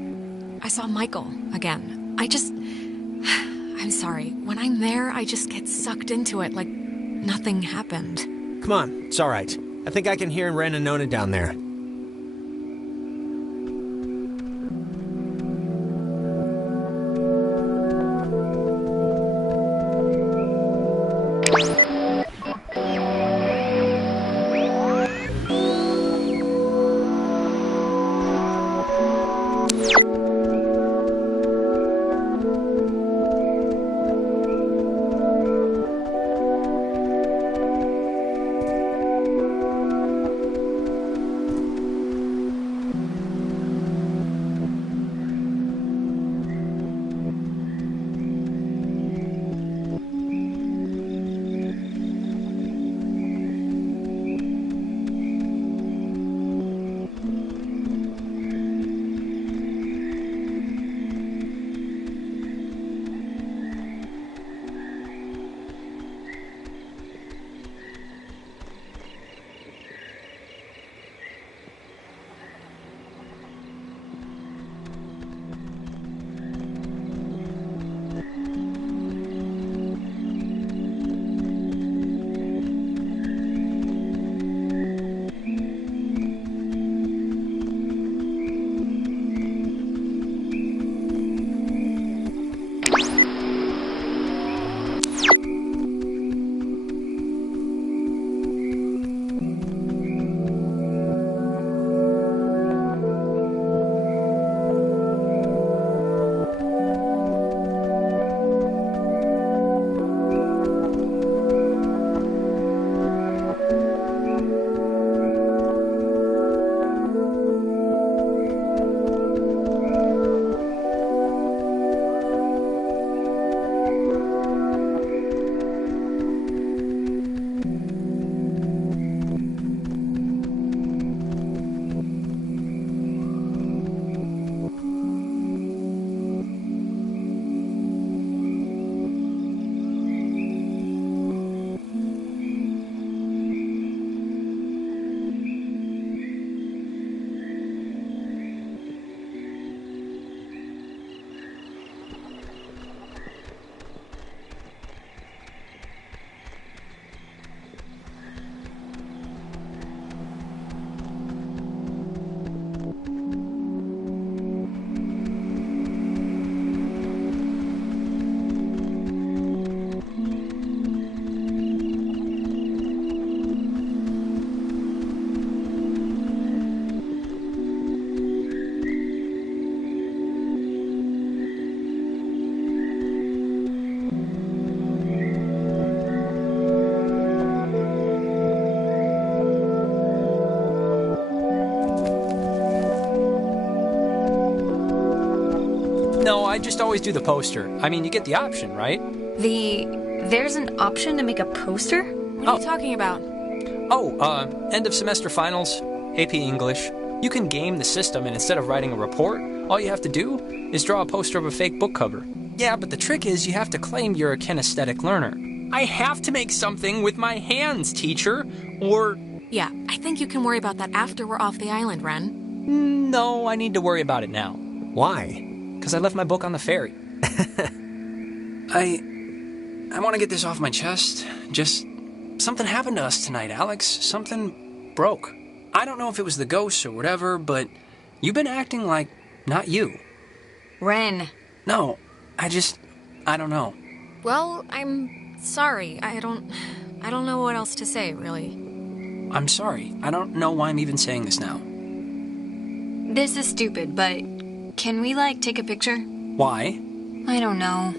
Michael again. I'm sorry. When I'm there, I just get sucked into it like nothing happened. Come on, it's all right. I think I can hear Ren and Nona down there. I just always do the poster. I mean, you get the option, right? There's an option to make a poster? What are you talking about? End of semester finals, AP English. You can game the system, and instead of writing a report, all you have to do is draw a poster of a fake book cover. Yeah, but the trick is you have to claim you're a kinesthetic learner. I have to make something with my hands, teacher, or... Yeah, I think you can worry about that after we're off the island, Ren. No, I need to worry about it now. Why? Because I left my book on the ferry. I want to get this off my chest. Just... something happened to us tonight, Alex. Something broke. I don't know if it was the ghosts or whatever, but you've been acting like not you. Ren. No, I don't know. Well, I'm sorry. I don't know what else to say, really. I'm sorry. I don't know why I'm even saying this now. This is stupid, but can we, take a picture? Why? I don't know.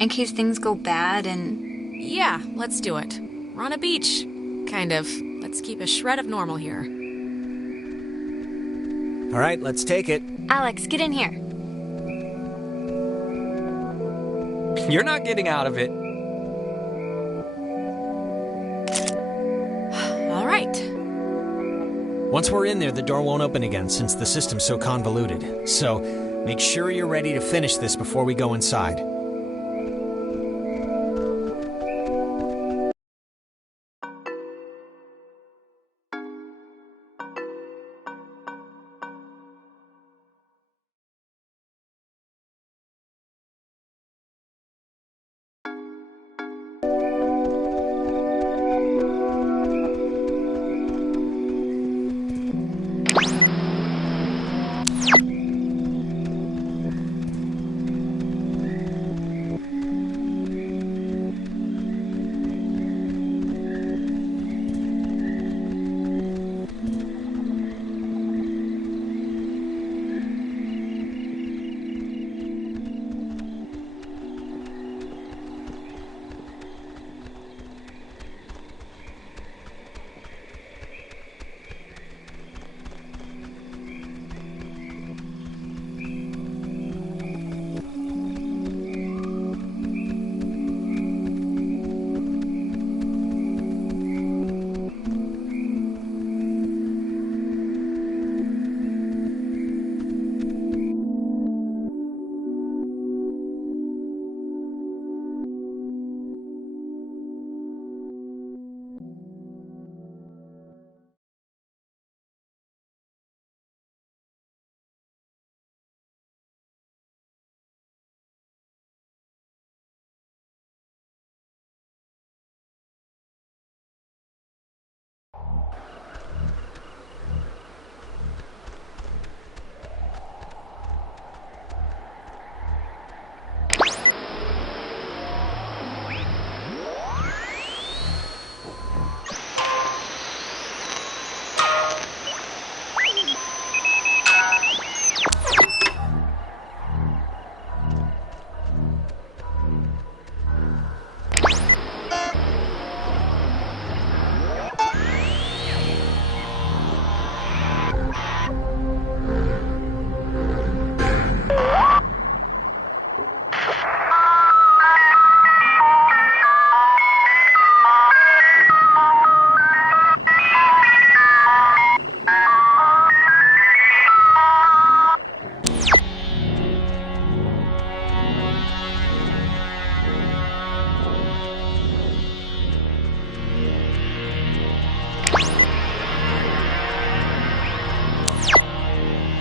In case things go bad and... Yeah, let's do it. We're on a beach. Kind of. Let's keep a shred of normal here. All right, let's take it. Alex, get in here. You're not getting out of it. All right. Once we're in there, the door won't open again since the system's so convoluted. So, make sure you're ready to finish this before we go inside.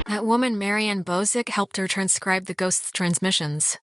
That woman, Marianne Bozick, helped her transcribe the ghost's transmissions.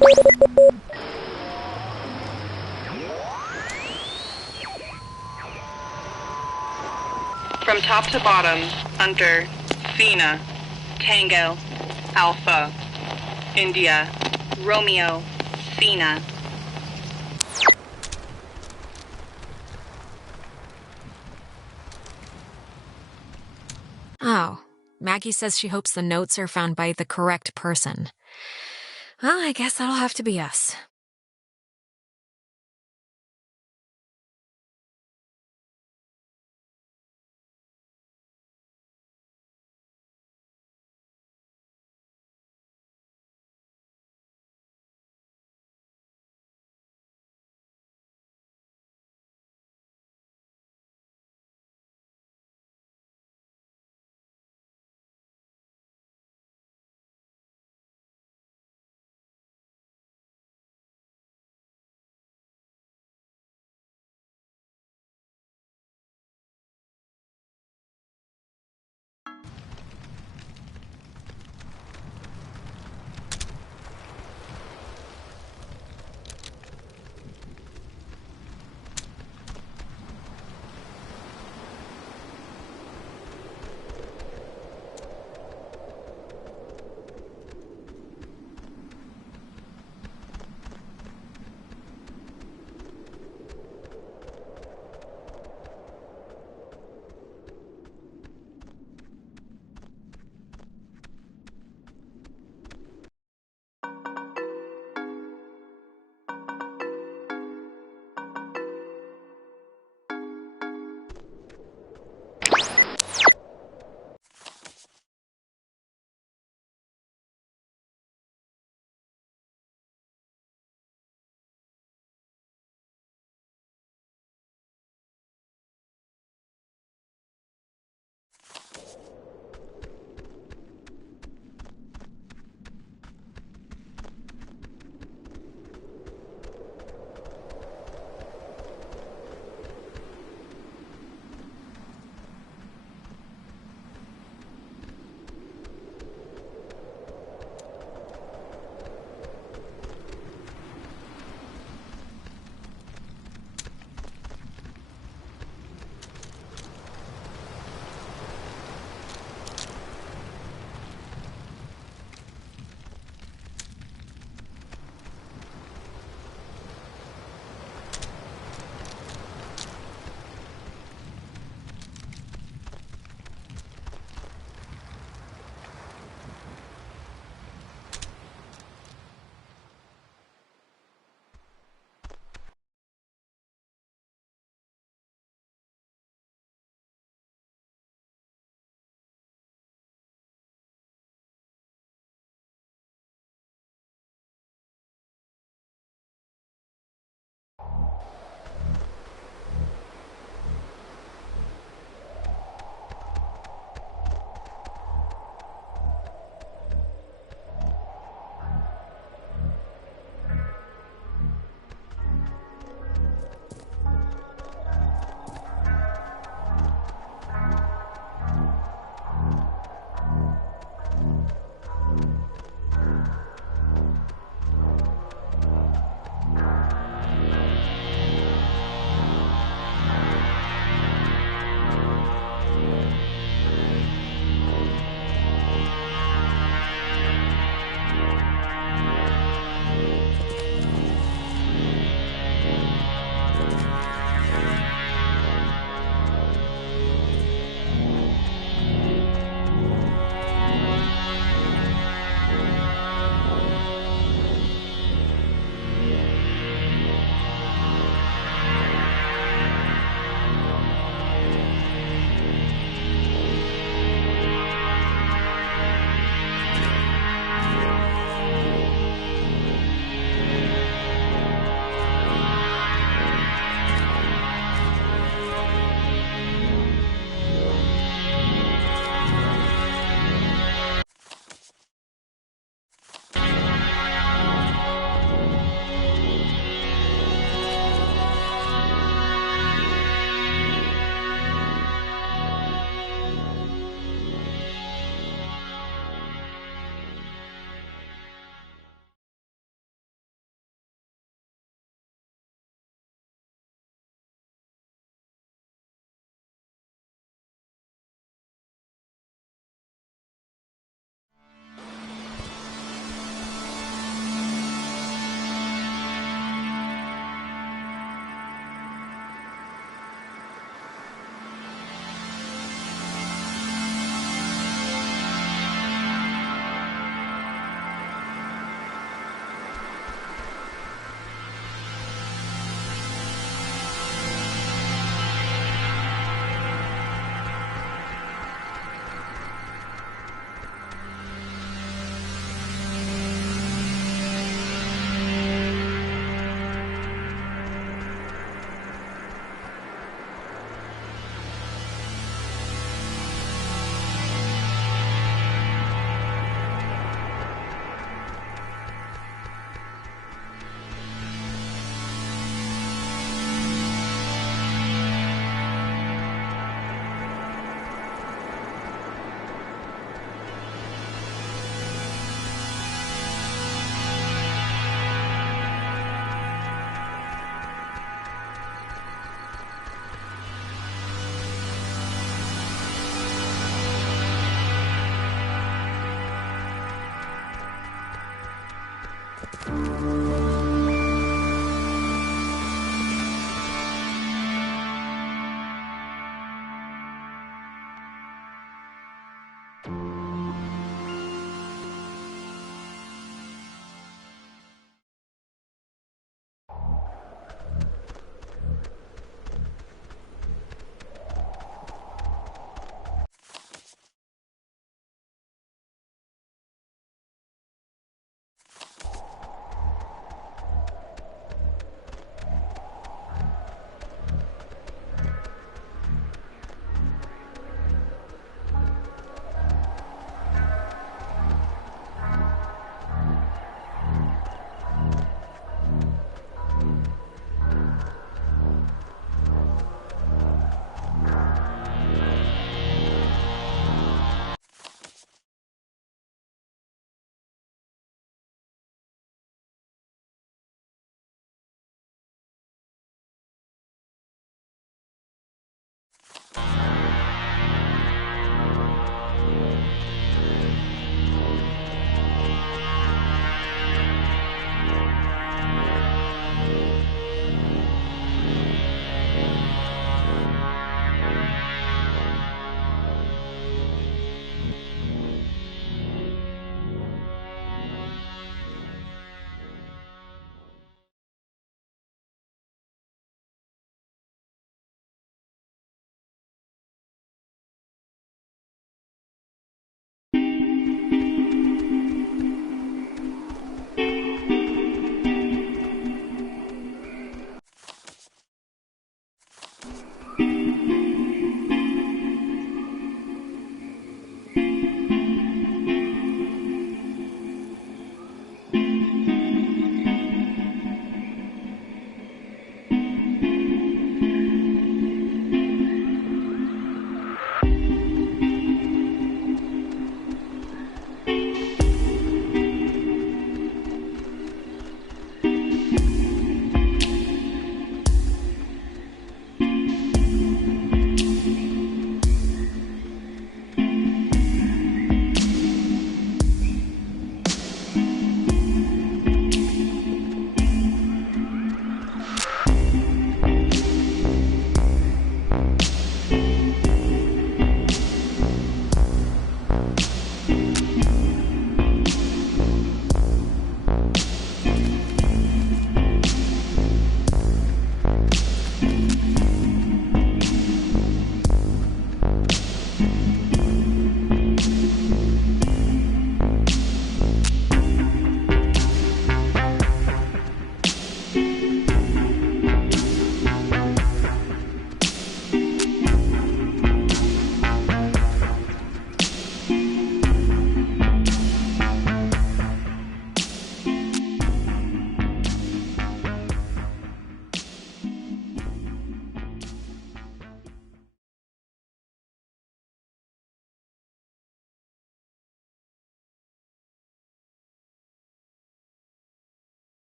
From top to bottom, under Fina, Tango, Alpha, India, Romeo, Fina. Oh, Maggie says she hopes the notes are found by the correct person. Well, I guess that'll have to be us.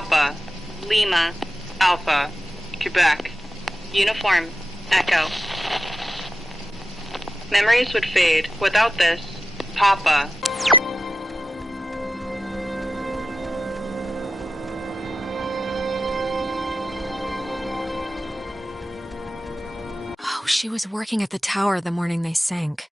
Papa, Lima, Alpha, Quebec, Uniform, Echo. Memories would fade. Without this, Papa. Oh, she was working at the tower the morning they sank.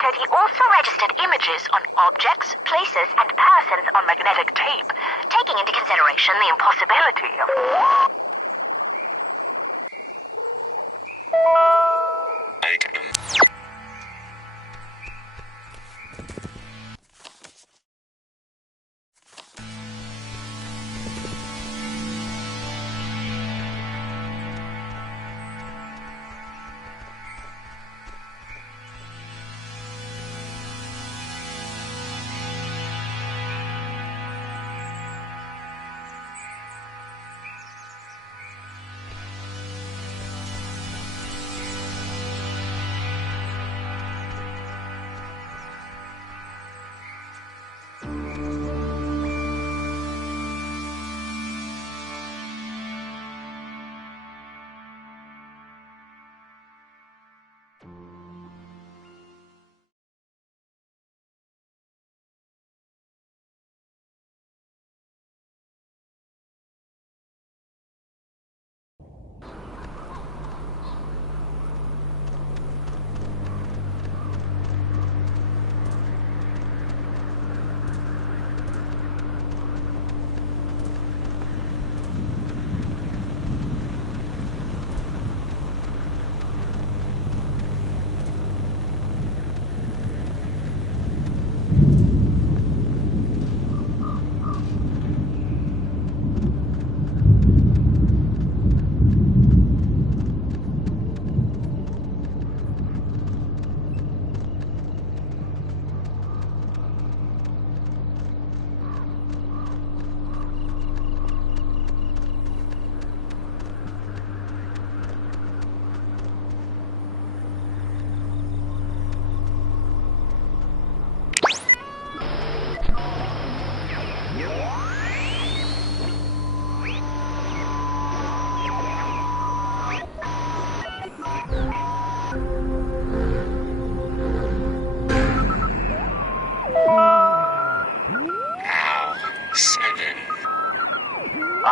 Teddy also registered images on objects, places, and persons on magnetic tape, taking into consideration the impossibility of...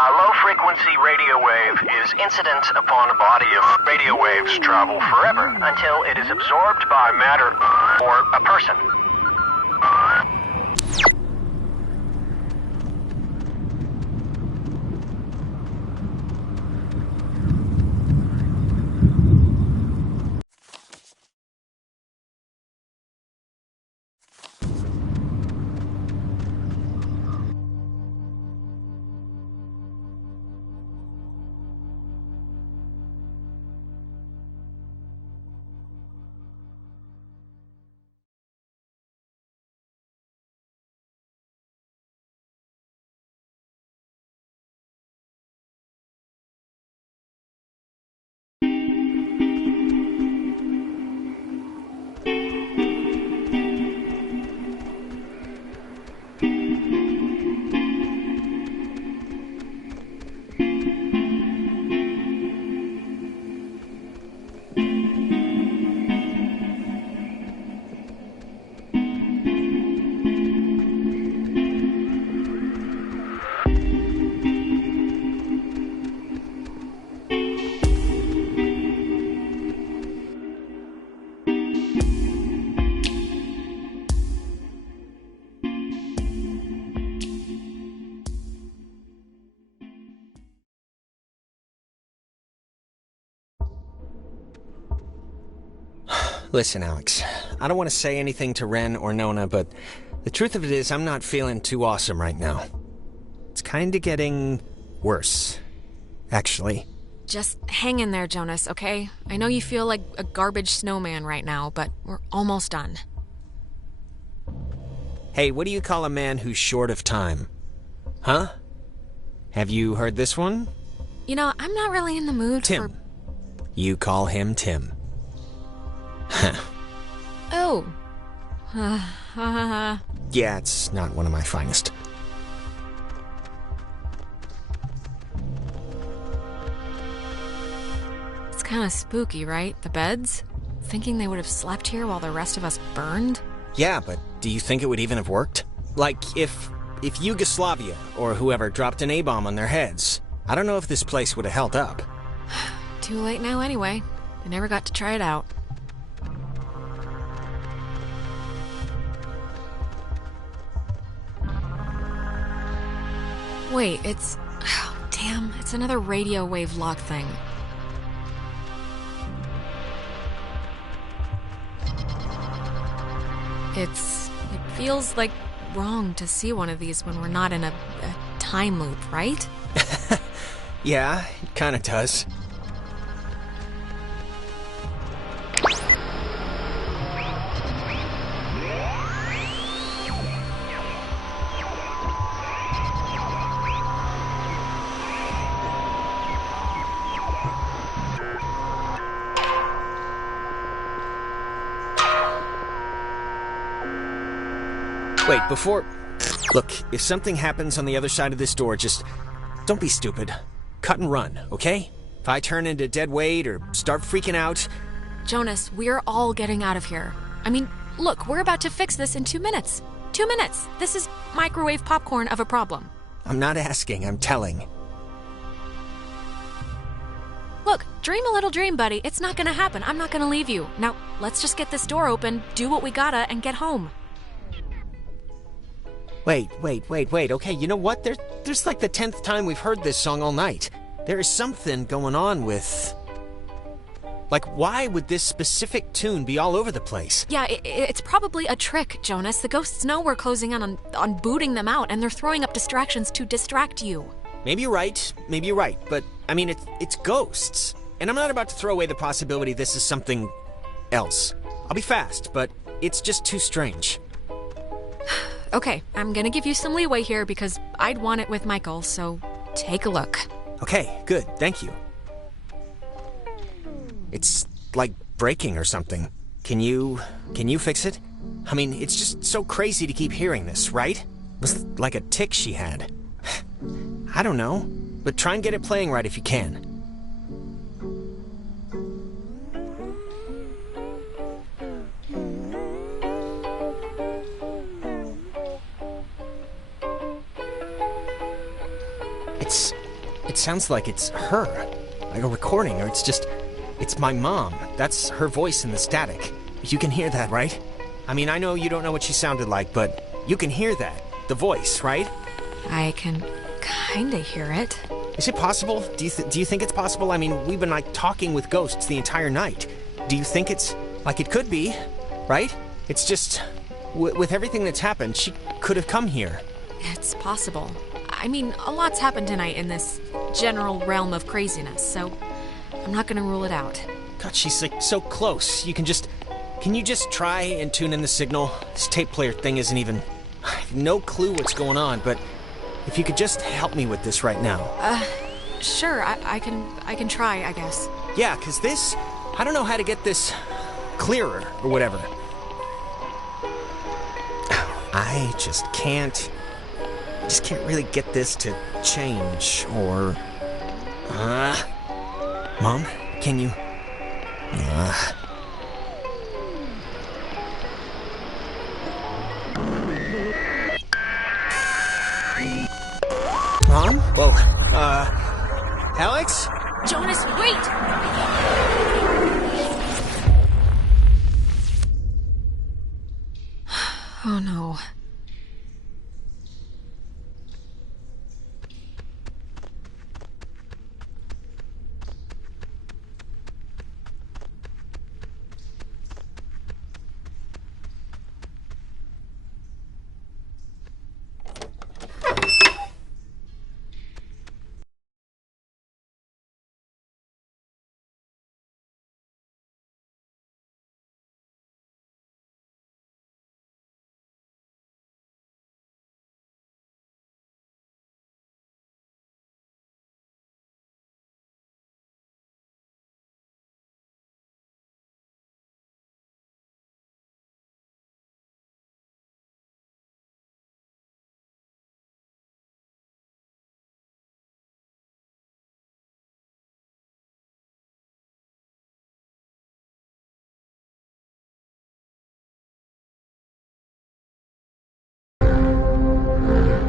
Low-frequency radio wave is incident upon a body of radio waves travel forever until it is absorbed by matter or a person. Listen, Alex, I don't want to say anything to Ren or Nona, but the truth of it is I'm not feeling too awesome right now. It's kind of getting worse, actually. Just hang in there, Jonas, okay? I know you feel like a garbage snowman right now, but we're almost done. Hey, what do you call a man who's short of time? Huh? Have you heard this one? You know, I'm not really in the mood Tim. You call him Tim. Oh. Yeah, it's not one of my finest. It's kind of spooky, right? The beds? Thinking they would have slept here while the rest of us burned? Yeah, but do you think it would even have worked? Like, if if Yugoslavia or whoever dropped an A-bomb on their heads, I don't know if this place would have held up. Too late now anyway. I never got to try it out. Wait, it's... Oh, damn, it's another radio wave lock thing. It feels like wrong to see one of these when we're not in a time loop, right? Yeah, it kinda does. Wait, before... Look, if something happens on the other side of this door, just... don't be stupid. Cut and run, okay? If I turn into dead weight or start freaking out... Jonas, we're all getting out of here. I mean, look, we're about to fix this in 2 minutes. 2 minutes! This is microwave popcorn of a problem. I'm not asking, I'm telling. Look, dream a little dream, buddy. It's not gonna happen. I'm not gonna leave you. Now, let's just get this door open, do what we gotta, and get home. Wait. Okay, you know what? There's like the 10th time we've heard this song all night. There is something going on with... Like, why would this specific tune be all over the place? Yeah, it's probably a trick, Jonas. The ghosts know we're closing in on booting them out, and they're throwing up distractions to distract you. Maybe you're right, but, I mean, it's ghosts. And I'm not about to throw away the possibility this is something else. I'll be fast, but it's just too strange. Okay, I'm gonna give you some leeway here because I'd want it with Michael, so take a look. Okay, good, thank you. It's like breaking or something. Can you fix it? I mean, it's just so crazy to keep hearing this, right? It was like a tick she had. I don't know, but try and get it playing right if you can. It sounds like it's her, like a recording, or it's my mom. That's her voice in the static. You can hear that, right? I mean, I know you don't know what she sounded like, but you can hear that, the voice, right? I can kinda hear it. Is it possible? Do you think it's possible? I mean, we've been like talking with ghosts the entire night. Do you think it's like it could be, right? It's just with everything that's happened, she could have come here. It's possible. I mean, a lot's happened tonight in this general realm of craziness, so I'm not gonna rule it out. God, she's like so close. Can you just try and tune in the signal? This tape player thing isn't even... I have no clue what's going on, but if you could just help me with this right now. Sure, I can try, I guess. Yeah, 'cause this... I don't know how to get this clearer or whatever. I just can't really get this to change, or... Mom, can you... Mom? Whoa, Alex? Jonas, wait! Oh no.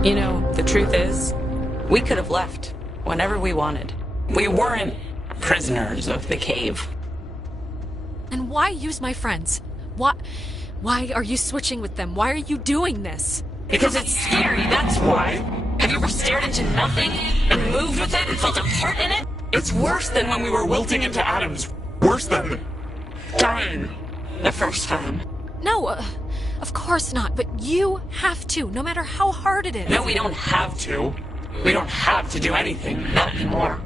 You know, the truth is, we could have left whenever we wanted. We weren't prisoners of the cave. And why use my friends? Why are you switching with them? Why are you doing this? Because it's scary, that's why. Have you ever stared into nothing and moved with it and felt a part in it? It's worse than when we were wilting into atoms. Worse than dying the first time. No, of course not, but you have to, no matter how hard it is. No, we don't have to. We don't have to do anything, not anymore.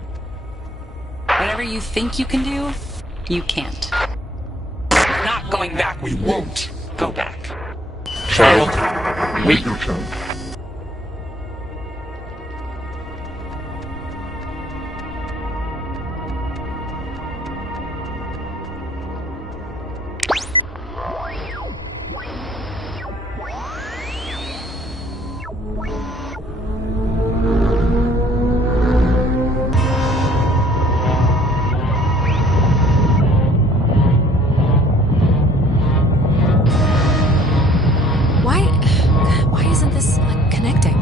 Whatever you think you can do, you can't. We're not going back, we won't go back. Child, wait your turn. Why isn't this connecting?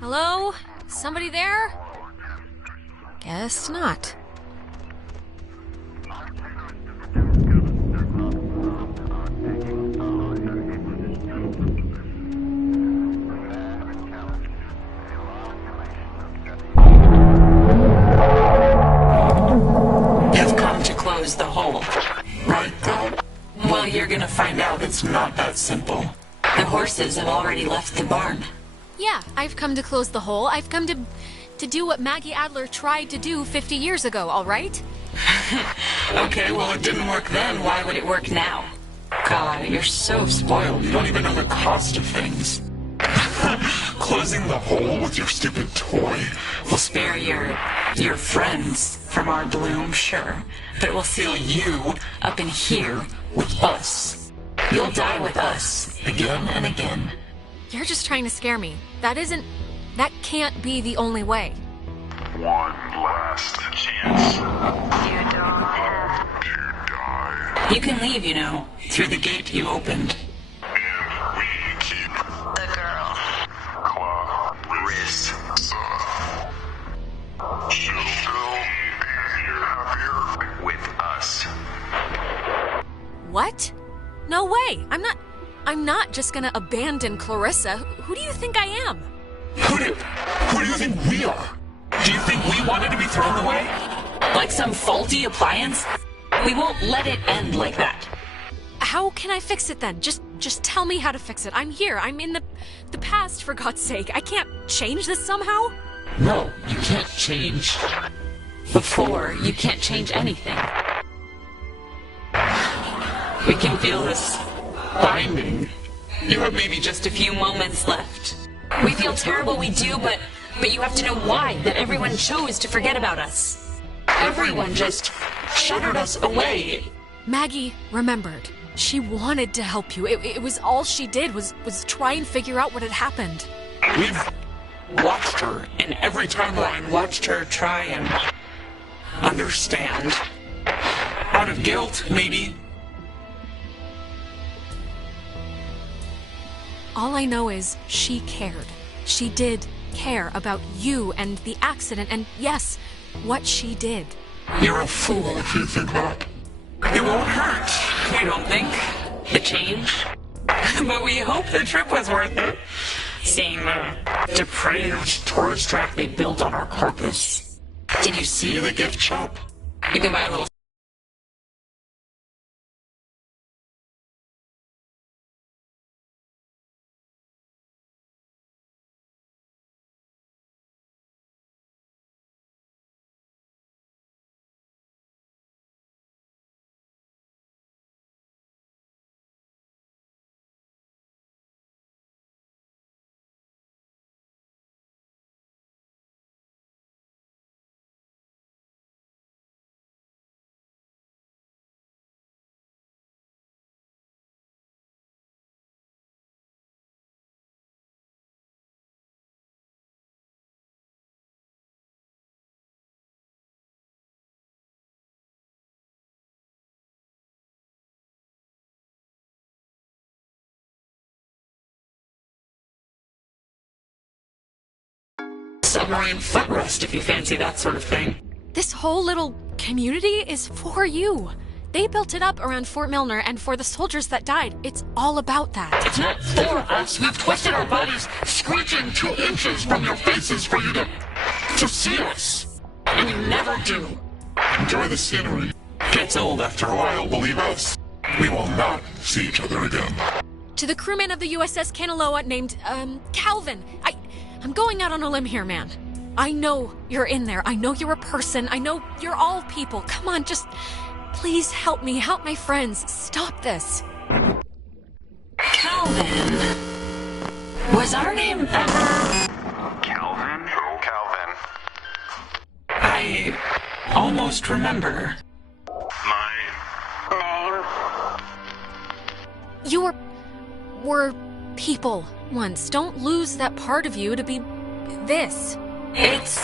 Hello? Somebody there? Guess not. You've come to close the hole, right, God? Well, you're gonna find out it's not that simple. The horses have already left the barn. Yeah, I've come to close the hole. I've come to do what Maggie Adler tried to do 50 years ago, all right? Okay, well, it didn't work then. Why would it work now? God, you're so spoiled. You don't even know the cost of things. Closing the hole with your stupid toy will spare your friends from our bloom, sure. But it will seal you up in here with us. You'll die with us again and again. You're just trying to scare me. That can't be the only way. One last chance. You don't have to die. You can leave, you know, through the gate you opened. And we keep The girl. Clarissa. She'll be happier with us. What? No way. I'm not just gonna abandon Clarissa. Who do you think I am? Who do you think we are? Do you think we wanted to be thrown away? Like some faulty appliance? We won't let it end like that. How can I fix it then? Just tell me how to fix it. I'm here. I'm in the past, for God's sake. I can't change this somehow? No, you can't change. Before, you can't change anything. We can feel this binding. You have maybe just a few moments left. We feel terrible, we do, but you have to know why, that everyone chose to forget about us. Everyone just shuttered us away. Maggie remembered. She wanted to help you. It was all she did was try and figure out what had happened. We've watched her in every timeline, watched her try and understand. Out of guilt, maybe. All I know is she cared. She did care about you and the accident and, yes, what she did. You're a fool if you think that. It won't hurt, we don't think. The change. But we hope the trip was worth it. Seeing the depraved tourist track they built on our carcass. Did you see the gift shop? You can buy a little submarine footrest if you fancy that sort of thing. This whole little community is for you. They built it up around Fort Milner and for the soldiers that died. It's all about that. It's not for us. We've twisted our bodies, screeching 2 inches from your faces for you to see us. And you never do. Enjoy the scenery. Gets old after a while, believe us. We will not see each other again. To the crewman of the USS Kanaloa named, Calvin. I'm going out on a limb here, man. I know you're in there. I know you're a person. I know you're all people. Come on, just please help me. Help my friends. Stop this. Calvin. Was our name ever... Calvin? Who? Calvin. I almost remember. My name? You were people once. Don't lose that part of you to be this. It's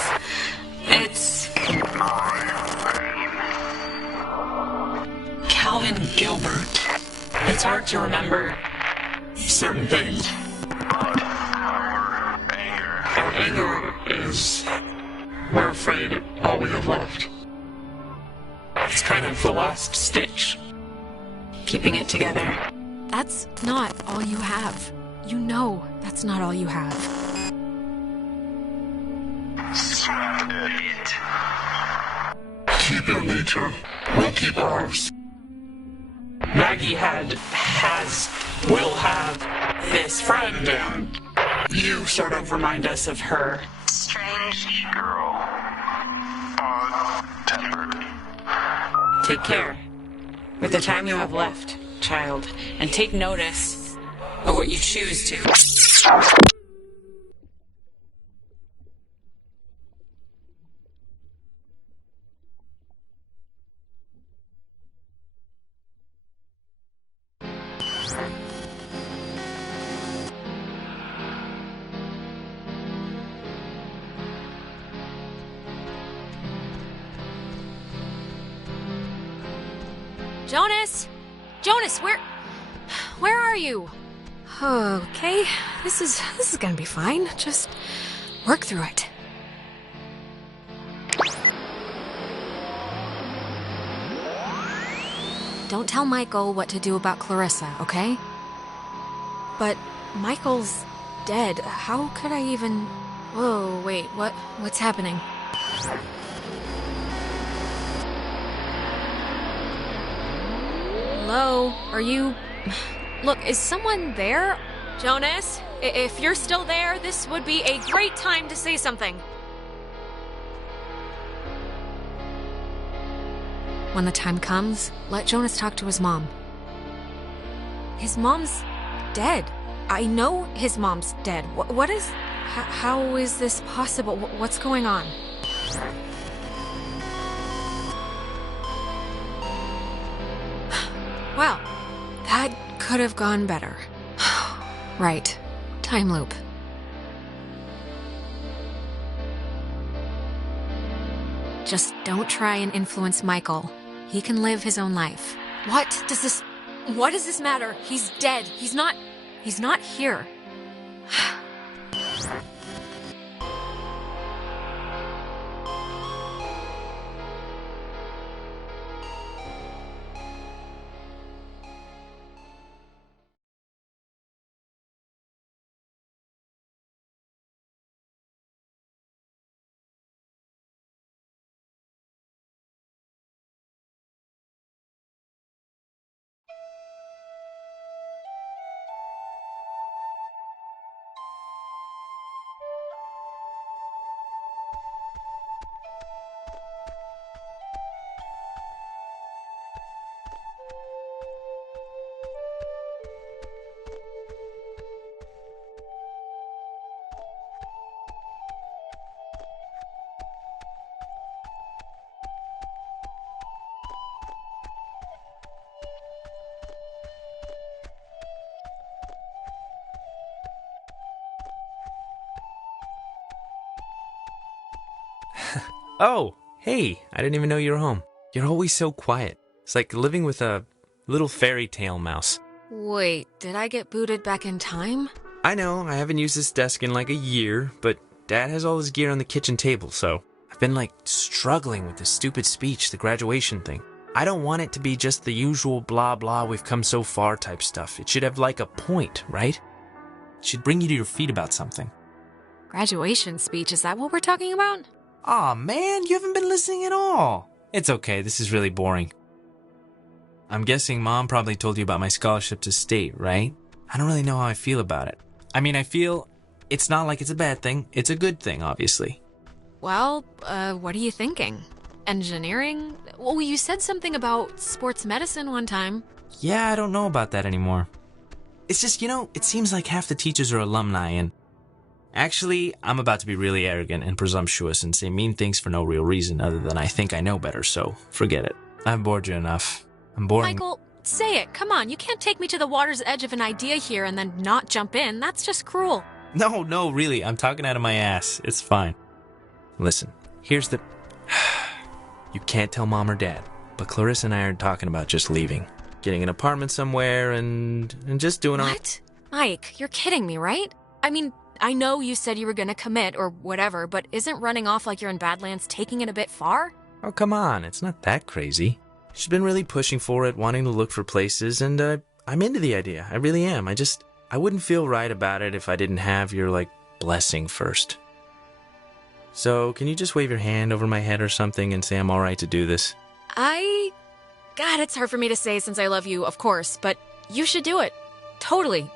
Calvin Gilbert. It's hard to remember certain things. But our anger. Our anger is, we're afraid, all we have left. It's kind of the last stitch. Keeping it together. That's not all you have. You know that's not all you have. Scrap it. Keep your nature. We'll keep ours. Maggie has, will have this friend, and you sort of remind us of her. Strange girl. Odd-tempered. Take care with the time you have left, child, and take notice of what you choose to. Jonas, where are you? Okay, this is gonna be fine. Just work through it. Don't tell Michael what to do about Clarissa, okay? But Michael's dead. How could I even... Whoa, wait, what's happening? Hello? Are you... Look, is someone there? Jonas, if you're still there, this would be a great time to say something. When the time comes, let Jonas talk to his mom. His mom's dead. I know his mom's dead. What is... How is this possible? What's going on? Well, that could have gone better. Right. Time loop. Just don't try and influence Michael. He can live his own life. What does this matter? He's dead. He's not here. Oh, hey, I didn't even know you were home. You're always so quiet. It's like living with a little fairy tale mouse. Wait, did I get booted back in time? I know, I haven't used this desk in like a year, but Dad has all his gear on the kitchen table, so I've been, struggling with this stupid speech, the graduation thing. I don't want it to be just the usual blah blah we've come so far type stuff. It should have, a point, right? It should bring you to your feet about something. Graduation speech, is that what we're talking about? Aw, man, you haven't been listening at all. It's okay, this is really boring. I'm guessing Mom probably told you about my scholarship to state, right? I don't really know how I feel about it. I mean, I feel it's not like it's a bad thing. It's a good thing, obviously. Well, what are you thinking? Engineering? Well, you said something about sports medicine one time. Yeah, I don't know about that anymore. It's just, it seems like half the teachers are alumni, and actually, I'm about to be really arrogant and presumptuous and say mean things for no real reason other than I think I know better, so forget it. I've bored you enough. I'm boring. Michael, say it. Come on, you can't take me to the water's edge of an idea here and then not jump in. That's just cruel. No, really, I'm talking out of my ass. It's fine. Listen, here's the... You can't tell Mom or Dad, but Clarissa and I are talking about just leaving. Getting an apartment somewhere and just doing our... What? Mike, you're kidding me, right? I mean, I know you said you were gonna commit or whatever, but isn't running off like you're in Badlands taking it a bit far? Oh, come on, it's not that crazy. She's been really pushing for it, wanting to look for places, and I'm into the idea. I really am. I wouldn't feel right about it if I didn't have your, blessing first. So, can you just wave your hand over my head or something and say I'm alright to do this? God, it's hard for me to say since I love you, of course, but you should do it. Totally.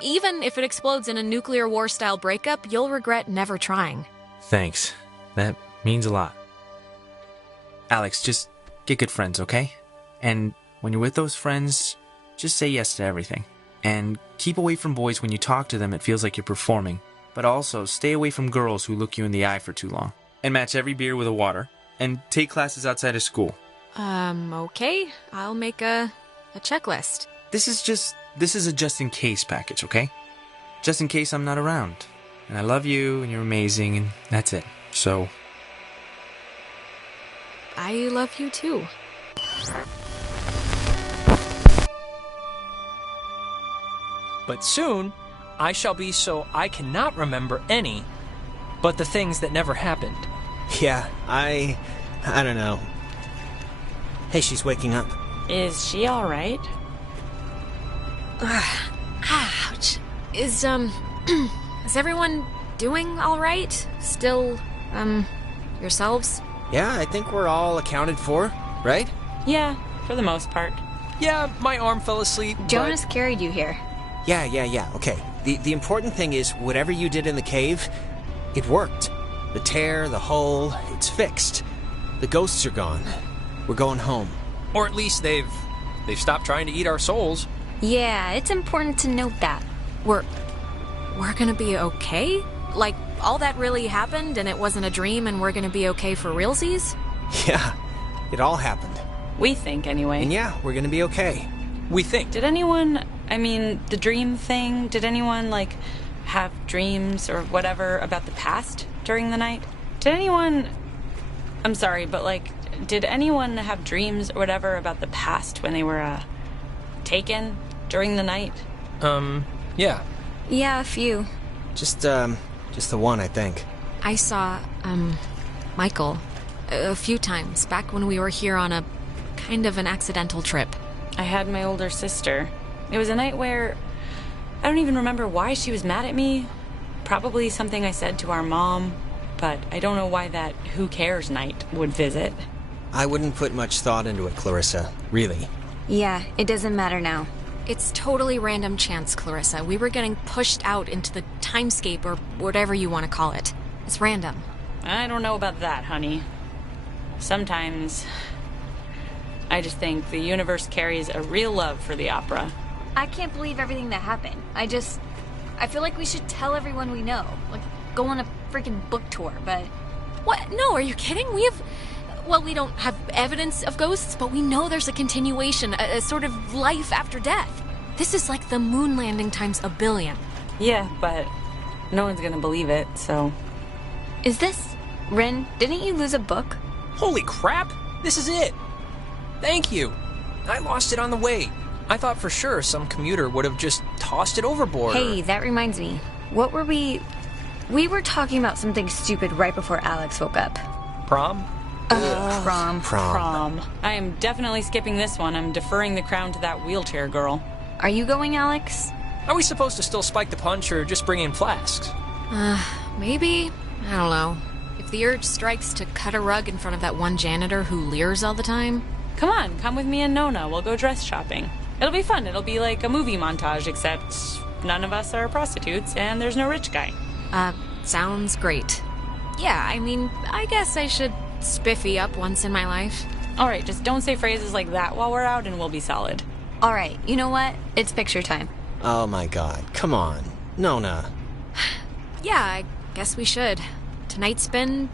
Even if it explodes in a nuclear war-style breakup, you'll regret never trying. Thanks. That means a lot. Alex, just get good friends, okay? And when you're with those friends, just say yes to everything. And keep away from boys when you talk to them, it feels like you're performing. But also, stay away from girls who look you in the eye for too long. And match every beer with a water. And take classes outside of school. Okay. I'll make a checklist. This is a just-in-case package, okay? Just in case I'm not around. And I love you, and you're amazing, and that's it. So... I love you too. But soon, I shall be so I cannot remember any, but the things that never happened. Yeah, I don't know. Hey, she's waking up. Is she alright? Ouch. Is everyone doing alright? Still, yourselves? Yeah, I think we're all accounted for, right? Yeah, for the most part. Yeah, my arm fell asleep, Jonas carried you here. Yeah, okay. The important thing is, whatever you did in the cave, it worked. The tear, the hole, it's fixed. The ghosts are gone. We're going home. Or at least they've stopped trying to eat our souls. Yeah, it's important to note that. We're gonna be okay? Like, all that really happened and it wasn't a dream and we're gonna be okay for realsies? Yeah, it all happened. We think, anyway. And yeah, we're gonna be okay. We think. Did anyone, the dream thing, did anyone, have dreams or whatever about the past during the night? Did anyone, I'm sorry, but, did anyone have dreams or whatever about the past when they were, taken during the night? Yeah. Yeah, a few. Just the one, I think. I saw, Michael a few times back when we were here on a kind of an accidental trip. I had my older sister. It was a night where I don't even remember why she was mad at me. Probably something I said to our mom, but I don't know why that who cares night would visit. I wouldn't put much thought into it, Clarissa. Really. Yeah, it doesn't matter now. It's totally random chance, Clarissa. We were getting pushed out into the timescape or whatever you want to call it. It's random. I don't know about that, honey. Sometimes I just think the universe carries a real love for the opera. I can't believe everything that happened. I feel like we should tell everyone we know. Go on a freaking book tour, but... What? No, are you kidding? We don't have evidence of ghosts, but we know there's a continuation, a sort of life after death. This is like the moon landing times a billion. Yeah, but no one's gonna believe it, so... Is this... Rin, didn't you lose a book? Holy crap! This is it! Thank you! I lost it on the way. I thought for sure some commuter would have just tossed it overboard. Hey, that reminds me. What were we... We were talking about something stupid right before Alex woke up. Prom? Prom. I am definitely skipping this one. I'm deferring the crown to that wheelchair girl. Are you going, Alex? Are we supposed to still spike the punch or just bring in flasks? Maybe? I don't know. If the urge strikes to cut a rug in front of that one janitor who leers all the time. Come on, come with me and Nona. We'll go dress shopping. It'll be fun. It'll be like a movie montage, except none of us are prostitutes and there's no rich guy. Sounds great. Yeah, I mean, I guess I should spiffy up once in my life. All right, just don't say phrases like that while we're out and we'll be solid. All right, you know what? It's picture time. Oh my god, come on. Nona. Yeah, I guess we should. Tonight's been,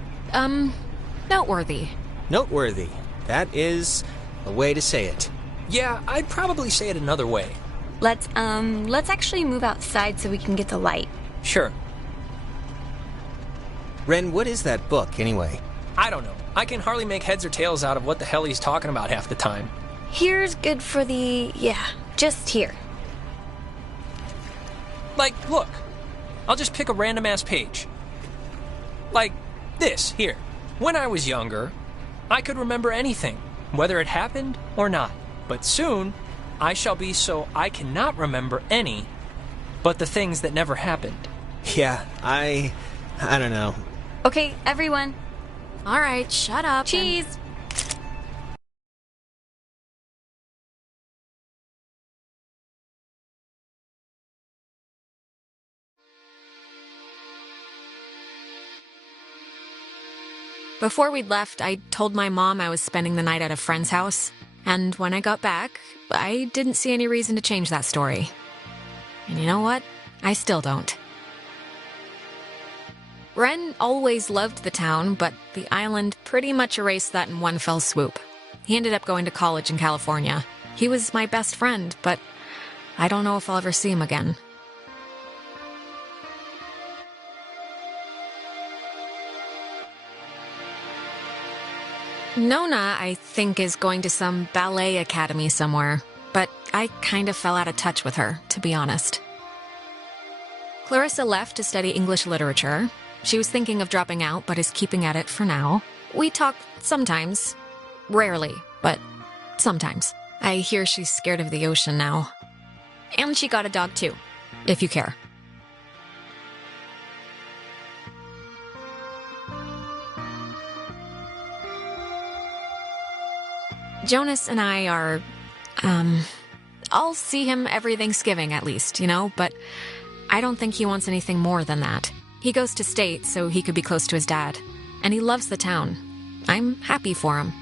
noteworthy. Noteworthy. That is a way to say it. Yeah, I'd probably say it another way. Let's actually move outside so we can get the light. Sure. Ren, what is that book, anyway? I don't know. I can hardly make heads or tails out of what the hell he's talking about half the time. Here's good for just here. Like, look. I'll just pick a random-ass page. Like this, here. When I was younger, I could remember anything, whether it happened or not. But soon, I shall be so I cannot remember any, but the things that never happened. Yeah, I don't know. Okay, everyone. All right, shut up. Cheese. Before we'd left, I told my mom I was spending the night at a friend's house. And when I got back, I didn't see any reason to change that story. And you know what? I still don't. Ren always loved the town, but the island pretty much erased that in one fell swoop. He ended up going to college in California. He was my best friend, but I don't know if I'll ever see him again. Nona, I think, is going to some ballet academy somewhere, but I kind of fell out of touch with her, to be honest. Clarissa left to study English literature. She was thinking of dropping out, but is keeping at it for now. We talk sometimes. Rarely, but sometimes. I hear she's scared of the ocean now. And she got a dog too, if you care. Jonas and I are, I'll see him every Thanksgiving at least, but I don't think he wants anything more than that. He goes to state so he could be close to his dad, and he loves the town. I'm happy for him.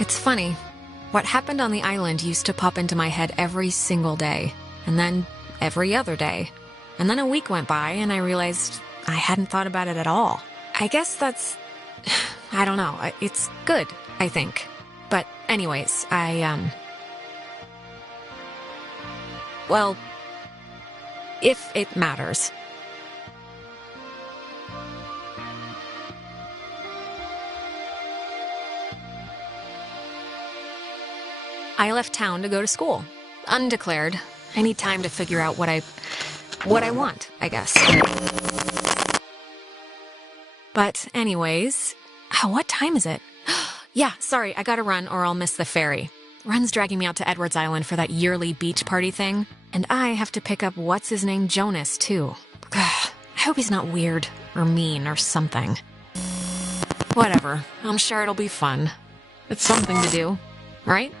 It's funny. What happened on the island used to pop into my head every single day, and then every other day. And then a week went by, and I realized I hadn't thought about it at all. I guess that's... I don't know. It's good, I think. But anyways, well, if it matters. I left town to go to school. Undeclared. I need time to figure out what I want, I guess. But anyways, what time is it? Yeah, sorry, I gotta run or I'll miss the ferry. Ren's dragging me out to Edwards Island for that yearly beach party thing, and I have to pick up what's-his-name Jonas, too. I hope he's not weird or mean or something. Whatever, I'm sure it'll be fun. It's something to do, right?